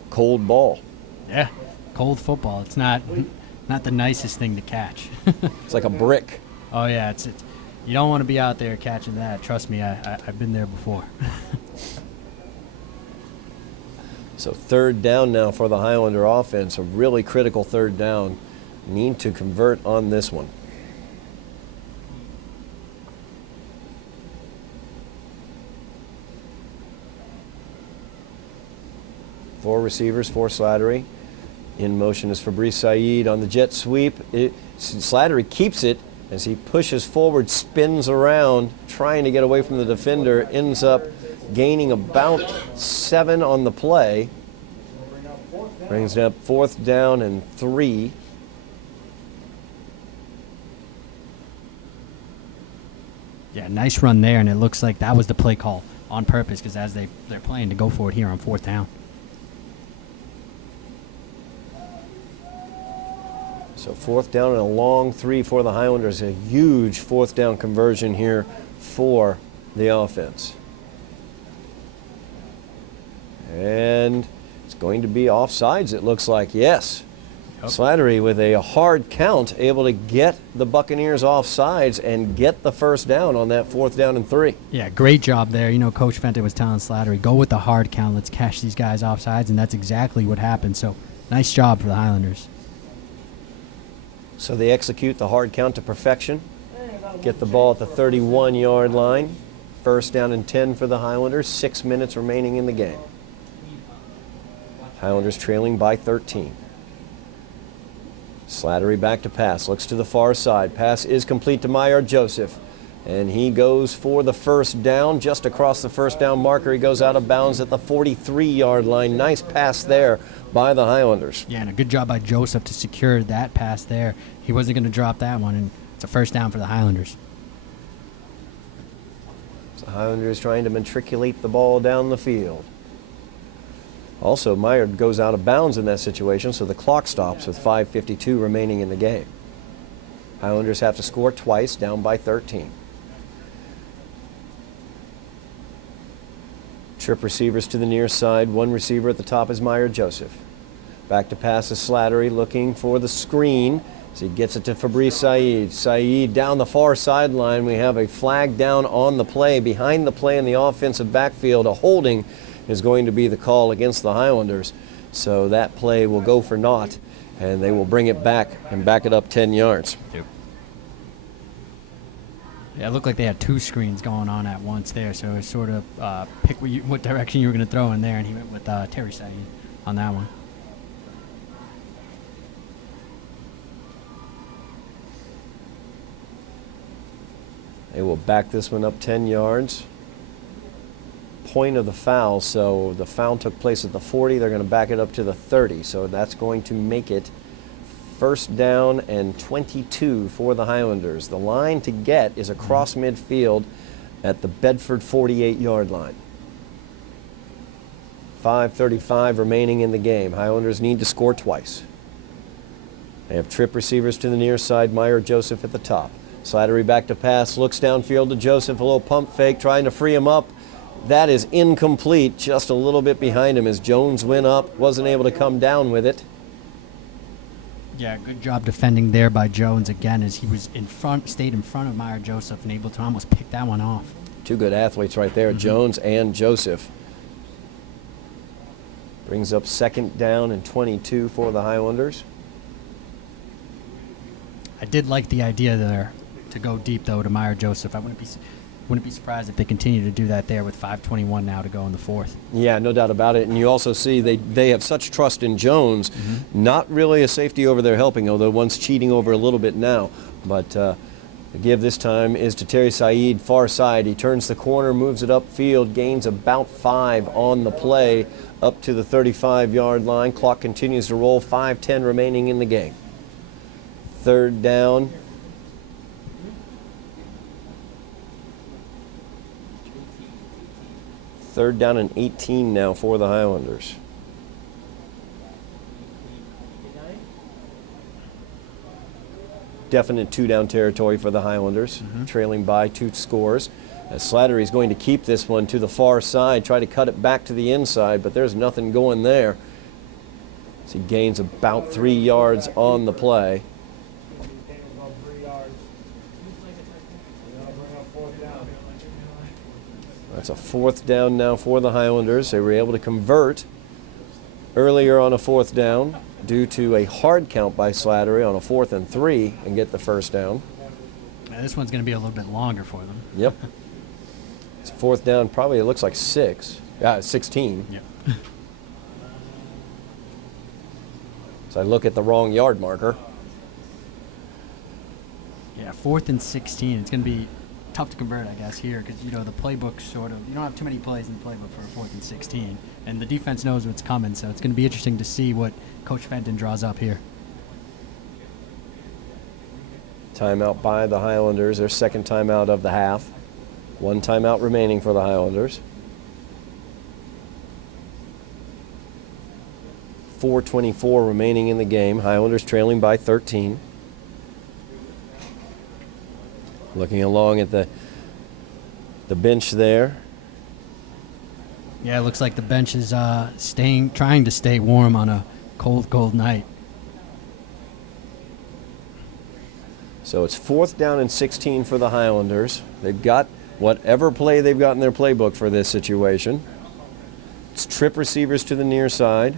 Cold ball. Yeah, cold football. It's not the nicest thing to catch. It's like a brick. Oh yeah, it's you don't want to be out there catching that. Trust me, I've been there before. So 3rd down now for the Highlander offense. A really critical 3rd down. Need to convert on this one. Four receivers for Slattery. In motion is Fabrice Said on the jet sweep. Slattery keeps it as he pushes forward, spins around, trying to get away from the defender, ends up gaining about 7 on the play. Brings it up 4th down and 3. Yeah, nice run there, and it looks like that was the play call on purpose because as they're playing to go for it here on 4th down. So 4th down and a long 3 for the Highlanders. A huge 4th down conversion here for the offense. And it's going to be offsides, it looks like. Yes. Slattery with a hard count, able to get the Buccaneers offsides and get the 1st down on that 4th down and 3. Yeah, great job there. Coach Fenton was telling Slattery, go with the hard count. Let's catch these guys offsides, and that's exactly what happened. So nice job for the Highlanders. So they execute the hard count to perfection. Get the ball at the 31-yard line. 1st down and 10 for the Highlanders. 6 minutes remaining in the game. Highlanders trailing by 13. Slattery back to pass, looks to the far side. Pass is complete to Meyer Joseph, and he goes for the 1st down. Just across the 1st down marker, he goes out of bounds at the 43-yard line. Nice pass there by the Highlanders. Yeah, and a good job by Joseph to secure that pass there. He wasn't going to drop that one, and it's a 1st down for the Highlanders. So the Highlanders trying to matriculate the ball down the field. Also, Meyer goes out of bounds in that situation, so the clock stops with 5:52 remaining in the game. Highlanders have to score twice, down by 13. Trip receivers to the near side. 1 receiver at the top is Meyer Joseph. Back to pass is Slattery, looking for the screen. As he gets it to Fabrice Said. Said down the far sideline. We have a flag down on the play. Behind the play in the offensive backfield, a holding is going to be the call against the Highlanders. So that play will go for naught, and they will bring it back and back it up 10 yards. Yeah, it looked like they had 2 screens going on at once there, so it sort of pick what direction you were going to throw in there, and he went with Terry Said on that one. They will back this one up 10 yards. Point of the foul, so the foul took place at the 40. They're going to back it up to the 30, so that's going to make it first down and 22 for the Highlanders. The line to get is across midfield at the Bedford 48-yard line. 5:35 remaining in the game. Highlanders need to score twice. They have trip receivers to the near side, Meyer, Joseph at the top. Slattery back to pass, looks downfield to Joseph, a little pump fake, trying to free him up. That is incomplete, just a little bit behind him as Jones went up, wasn't able to come down with it. Yeah, good job defending there by Jones again as he was in front, stayed in front of Meyer Joseph and able to almost pick that one off. Two good athletes right there, Jones and Joseph. Brings up second down and 22 for the Highlanders. I did like the idea there to go deep though to Meyer Joseph. I wouldn't be surprised if they continue to do that there with 5:21 now to go in the fourth. Yeah, no doubt about it. And you also see they have such trust in Jones. Not really a safety over there helping, although one's cheating over a little bit now. But the give this time is to Terry Saeed, far side. He turns the corner, moves it upfield, gains about 5 on the play up to the 35-yard line. Clock continues to roll, 5:10 remaining in the game. Third down. Third down and 18 now for the Highlanders. Definite two-down territory for the Highlanders, trailing by 2 scores. As Slattery is going to keep this one to the far side, try to cut it back to the inside, but there's nothing going there. So he gains about 3 yards on the play. That's a fourth down now for the Highlanders. They were able to convert earlier on a fourth down due to a hard count by Slattery on a 4th and 3 and get the first down. Yeah, this one's going to be a little bit longer for them. Yep. It's fourth down, probably it looks like 16. Yep. So I look at the wrong yard marker. Yeah, 4th and 16. It's going to be tough to convert, I guess, here because, the playbook sort of, you don't have too many plays in the playbook for a 4th and 16. And the defense knows what's coming, so it's going to be interesting to see what Coach Fenton draws up here. Timeout by the Highlanders, their second timeout of the half. 1 timeout remaining for the Highlanders. 4:24 remaining in the game. Highlanders trailing by 13. Looking along at the bench there. Yeah, it looks like the bench is trying to stay warm on a cold, cold night. So it's 4th down and 16 for the Highlanders. They've got whatever play they've got in their playbook for this situation. It's trip receivers to the near side.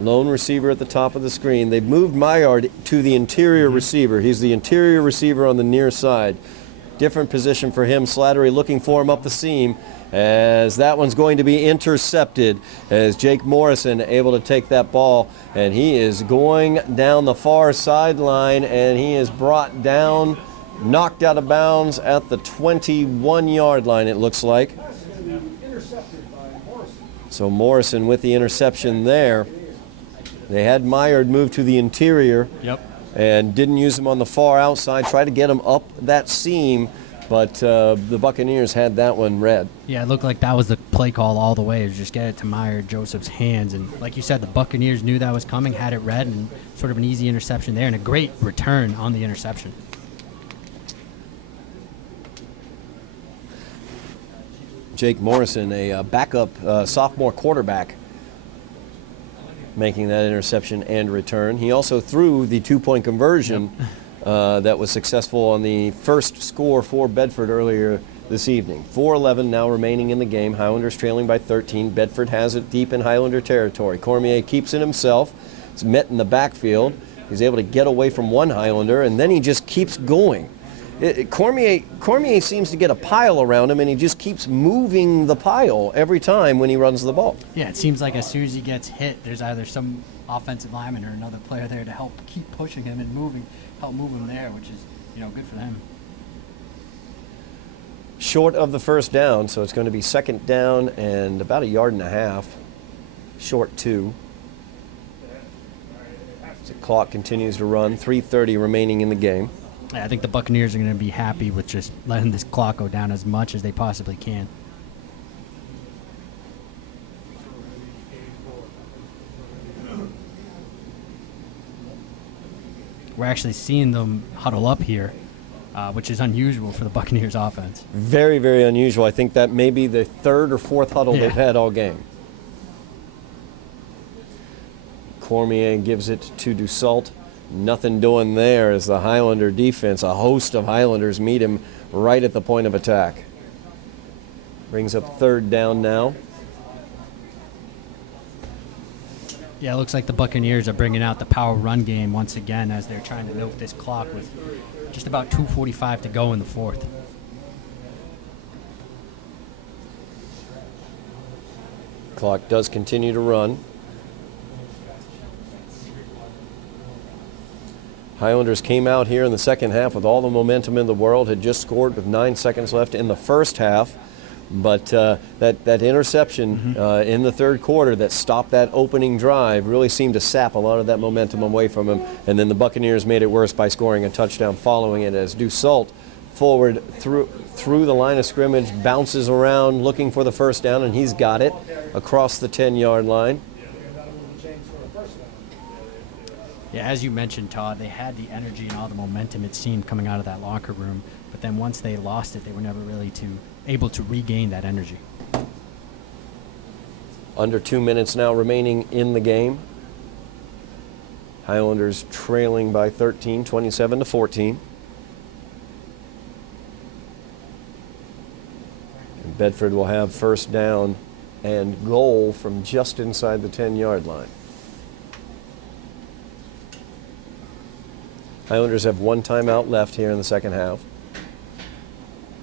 Lone receiver at the top of the screen. They've moved Maillard to the interior receiver. He's the interior receiver on the near side. Different position for him. Slattery looking for him up the seam as that one's going to be intercepted as Jake Morrison able to take that ball, and he is going down the far sideline and he is brought down, knocked out of bounds at the 21-yard line, it looks like. So Morrison with the interception there. They had Maillard move to the interior. Yep. And didn't use him on the far outside, tried to get him up that seam, but the Buccaneers had that one read. Yeah, it looked like that was the play call all the way, is just get it to Meyer Joseph's hands. And like you said, the Buccaneers knew that was coming, had it read, and sort of an easy interception there, and a great return on the interception. Jake Morrison, a backup sophomore quarterback, making that interception and return. He also threw the 2-point conversion that was successful on the first score for Bedford earlier this evening. 4:11 now remaining in the game. Highlanders trailing by 13. Bedford has it deep in Highlander territory. Cormier keeps it himself. It's met in the backfield. He's able to get away from one Highlander, and then he just keeps going. Cormier seems to get a pile around him, and he just keeps moving the pile every time when he runs the ball. Yeah, it seems like as soon as he gets hit, there's either some offensive lineman or another player there to help keep pushing him and help move him there, which is, good for them. short of the first down, so it's going to be second down and about a yard and a half, short 2. The clock continues to run, 3:30 remaining in the game. I think the Buccaneers are going to be happy with just letting this clock go down as much as they possibly can. We're actually seeing them huddle up here, which is unusual for the Buccaneers offense. Very, very unusual. I think that may be the third or fourth huddle they've had all game. Cormier gives it to Dussault. Nothing doing there as the Highlander defense, a host of Highlanders, meet him right at the point of attack. Brings up third down now. Yeah, it looks like the Buccaneers are bringing out the power run game once again as they're trying to milk this clock with just about 2:45 to go in the fourth. Clock does continue to run. Highlanders came out here in the second half with all the momentum in the world, had just scored with 9 seconds left in the first half. But that interception in the third quarter that stopped that opening drive really seemed to sap a lot of that momentum away from him. And then the Buccaneers made it worse by scoring a touchdown following it as Dussault forward through the line of scrimmage, bounces around looking for the first down, and he's got it across the 10-yard line. Yeah, as you mentioned, Todd, they had the energy and all the momentum, it seemed, coming out of that locker room. But then once they lost it, they were never really able to regain that energy. Under 2 minutes now remaining in the game. Highlanders trailing by 13, 27-14. And Bedford will have first down and goal from just inside the 10-yard line. Highlanders have one timeout left here in the second half.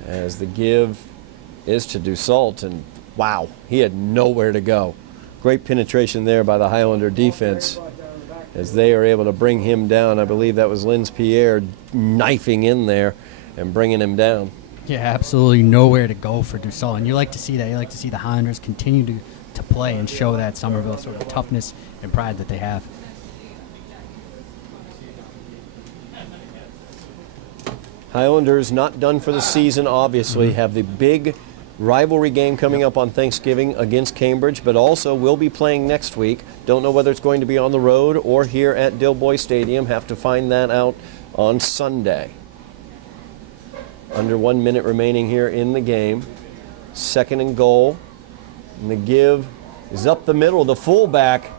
As the give is to Dussault, and wow, he had nowhere to go. Great penetration there by the Highlander defense as they are able to bring him down. I believe that was Linz Pierre knifing in there and bringing him down. Yeah, absolutely nowhere to go for Dussault, and you like to see that. You like to see the Highlanders continue to play and show that Somerville sort of toughness and pride that they have. Highlanders not done for the season, obviously, have the big rivalry game coming up on Thanksgiving against Cambridge, but also will be playing next week. Don't know whether it's going to be on the road or here at Dilboy Stadium. Have to find that out on Sunday. Under 1 minute remaining here in the game. Second and goal. And the give is up the middle. The fullback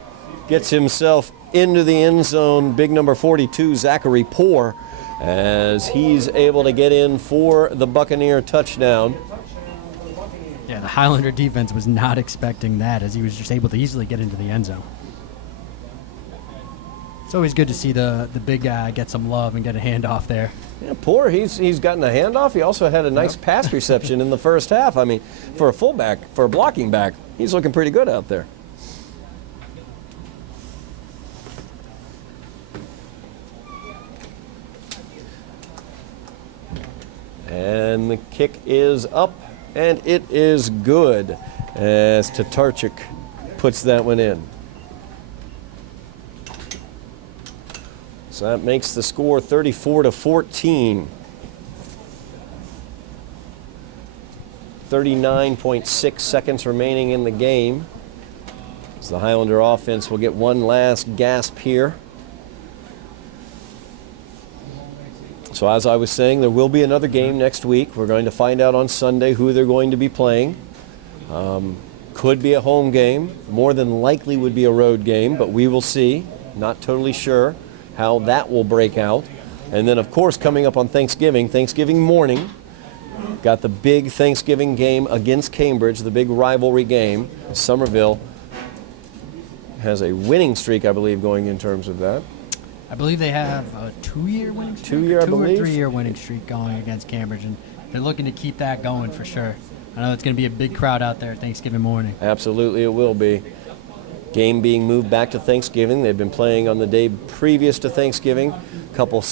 gets himself into the end zone. Big number 42, Zachary Poor, as he's able to get in for the Buccaneer touchdown. Yeah, the Highlander defense was not expecting that, as he was just able to easily get into the end zone. It's always good to see the big guy get some love and get a handoff there. Yeah, Poor, he's gotten a handoff. He also had a nice pass reception in the first half. I mean, for a fullback, for a blocking back, he's looking pretty good out there. And the kick is up, and it is good as Tatarchuk puts that one in. So that makes the score 34-14. 39.6 seconds remaining in the game. So the Highlander offense will get one last gasp here. So as I was saying, there will be another game next week. We're going to find out on Sunday who they're going to be playing. Could be a home game. More than likely would be a road game, but we will see. Not totally sure how that will break out. And then, of course, coming up on Thanksgiving morning, got the big Thanksgiving game against Cambridge, the big rivalry game. Somerville has a winning streak, I believe, going in terms of that. I believe they have a 2-year winning streak. 2-year, I believe. Or 3-year winning streak going against Cambridge, and they're looking to keep that going for sure. I know it's going to be a big crowd out there Thanksgiving morning. Absolutely, it will be. Game being moved back to Thanksgiving. They've been playing on the day previous to Thanksgiving, couple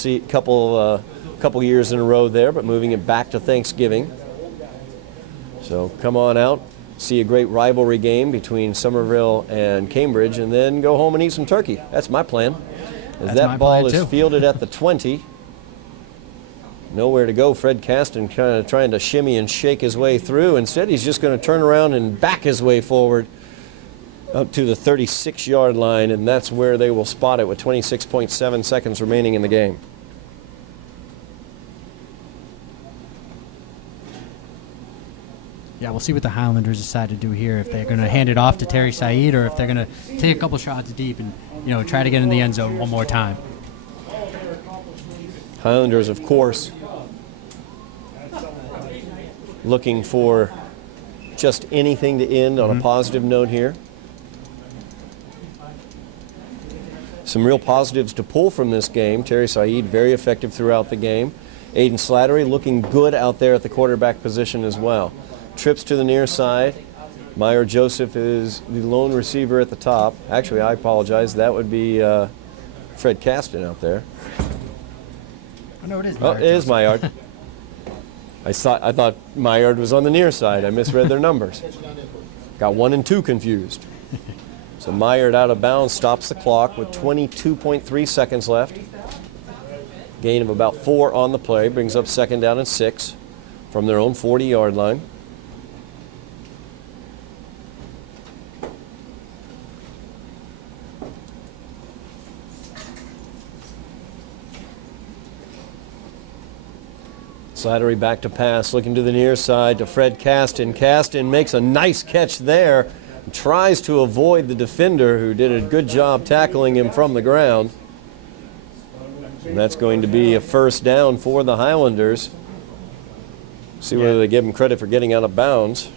years in a row there, but moving it back to Thanksgiving. So come on out, see a great rivalry game between Somerville and Cambridge, and then go home and eat some turkey. That's my plan. As that ball is fielded at the 20. Nowhere to go. Fred Caston kind of trying to shimmy and shake his way through. Instead, he's just going to turn around and back his way forward up to the 36-yard line, and that's where they will spot it with 26.7 seconds remaining in the game. Yeah, we'll see what the Highlanders decide to do here. If they're going to hand it off to Terry Said, or if they're going to take a couple shots deep and try to get in the end zone one more time. Highlanders, of course, looking for just anything to end on a positive note here. Some real positives to pull from this game. Terry Said, very effective throughout the game. Aiden Slattery looking good out there at the quarterback position as well. Trips to the near side. Meyer Joseph is the lone receiver at the top. Actually, I apologize. That would be Fred Caston out there. Oh, no, it is. Oh, it is Maillard. I thought Maillard was on the near side. I misread their numbers. Got 1 and 2 confused. So Maillard out of bounds, stops the clock with 22.3 seconds left. Gain of about 4 on the play, brings up 2nd down and 6 from their own 40-yard line. Slattery back to pass, looking to the near side to Fred Caston. Caston makes a nice catch there, tries to avoid the defender who did a good job tackling him from the ground. And that's going to be a 1st down for the Highlanders. See whether they give him credit for getting out of bounds.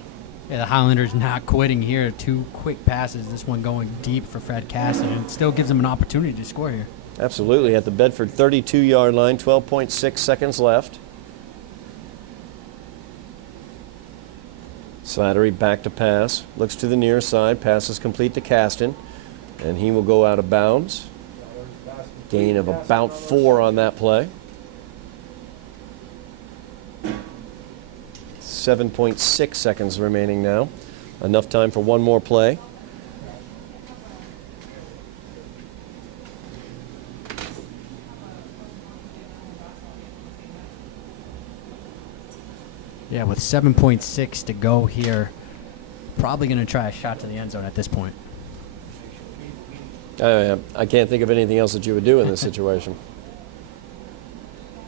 Yeah, the Highlanders not quitting here. 2 quick passes, this one going deep for Fred Caston. And it still gives them an opportunity to score here. Absolutely, at the Bedford 32-yard line, 12.6 seconds left. Slattery back to pass, looks to the near side, pass is complete to Caston, and he will go out of bounds. Gain of about 4 on that play. 7.6 seconds remaining now. Enough time for one more play. Yeah, with 7.6 to go here, probably going to try a shot to the end zone at this point. I can't think of anything else that you would do in this situation.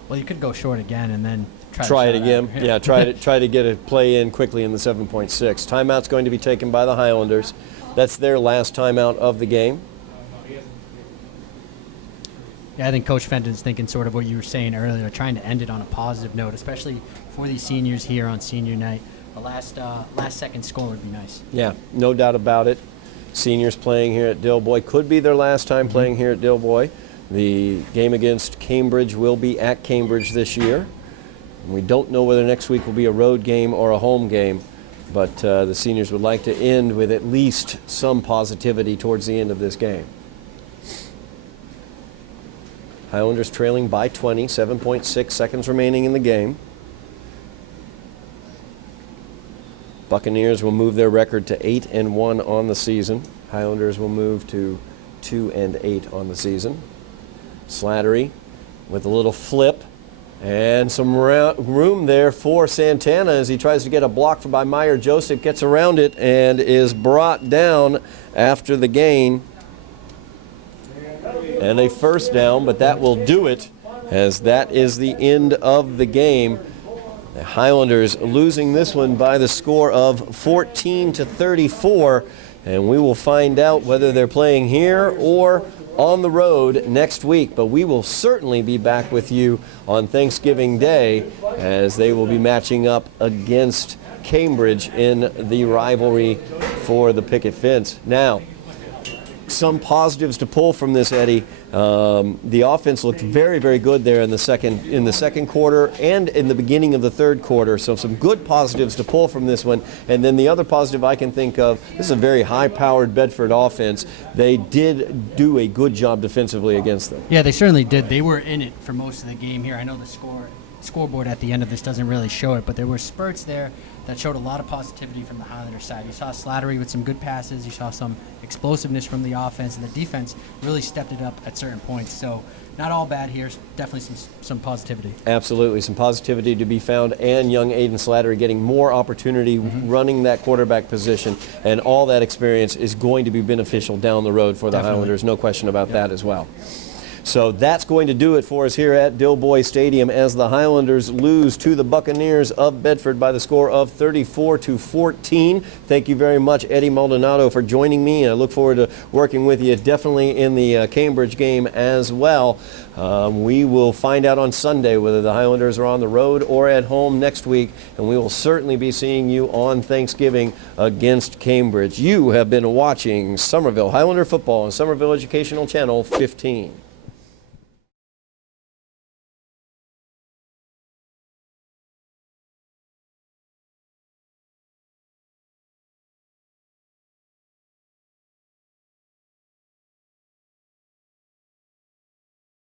Well, you could go short again and then try it again. Yeah, try to get a play in quickly in the 7.6. Timeout's going to be taken by the Highlanders. That's their last timeout of the game. Yeah, I think Coach Fenton's thinking sort of what you were saying earlier, trying to end it on a positive note, especially for these seniors here on senior night. The last second score would be nice. Yeah, no doubt about it. Seniors playing here at Dilboy. Could be their last time playing here at Dilboy. The game against Cambridge will be at Cambridge this year. And we don't know whether next week will be a road game or a home game, but the seniors would like to end with at least some positivity towards the end of this game. Highlanders trailing by 20, 7.6 seconds remaining in the game. Buccaneers will move their record to 8-1 on the season. Highlanders will move to 2-8 on the season. Slattery with a little flip and some room there for Santana as he tries to get a block by Meyer Joseph, gets around it and is brought down after the gain. And a 1st down, but that will do it as that is the end of the game. The Highlanders losing this one by the score of 14-34, and we will find out whether they're playing here or on the road next week. But we will certainly be back with you on Thanksgiving Day as they will be matching up against Cambridge in the rivalry for the picket fence. Now, some positives to pull from this, Eddie. The offense looked very, very good there in the second quarter and in the beginning of the 3rd quarter. So some good positives to pull from this one. And then the other positive I can think of, this is a very high-powered Bedford offense. They did do a good job defensively against them. Yeah, they certainly did. They were in it for most of the game here. I know the scoreboard at the end of this doesn't really show it, but there were spurts there that showed a lot of positivity from the Highlander side. You saw Slattery with some good passes. You saw some explosiveness from the offense, and the defense really stepped it up at certain points. So not all bad here. Definitely some positivity. Absolutely, some positivity to be found, and young Aiden Slattery getting more opportunity running that quarterback position, and all that experience is going to be beneficial down the road for the Highlanders. No question about that as well. So that's going to do it for us here at Dilboy Stadium as the Highlanders lose to the Buccaneers of Bedford by the score of 34-14. Thank you very much, Eddie Maldonado, for joining me. I look forward to working with you definitely in the Cambridge game as well. We will find out on Sunday whether the Highlanders are on the road or at home next week, and we will certainly be seeing you on Thanksgiving against Cambridge. You have been watching Somerville Highlander Football on Somerville Educational Channel 15.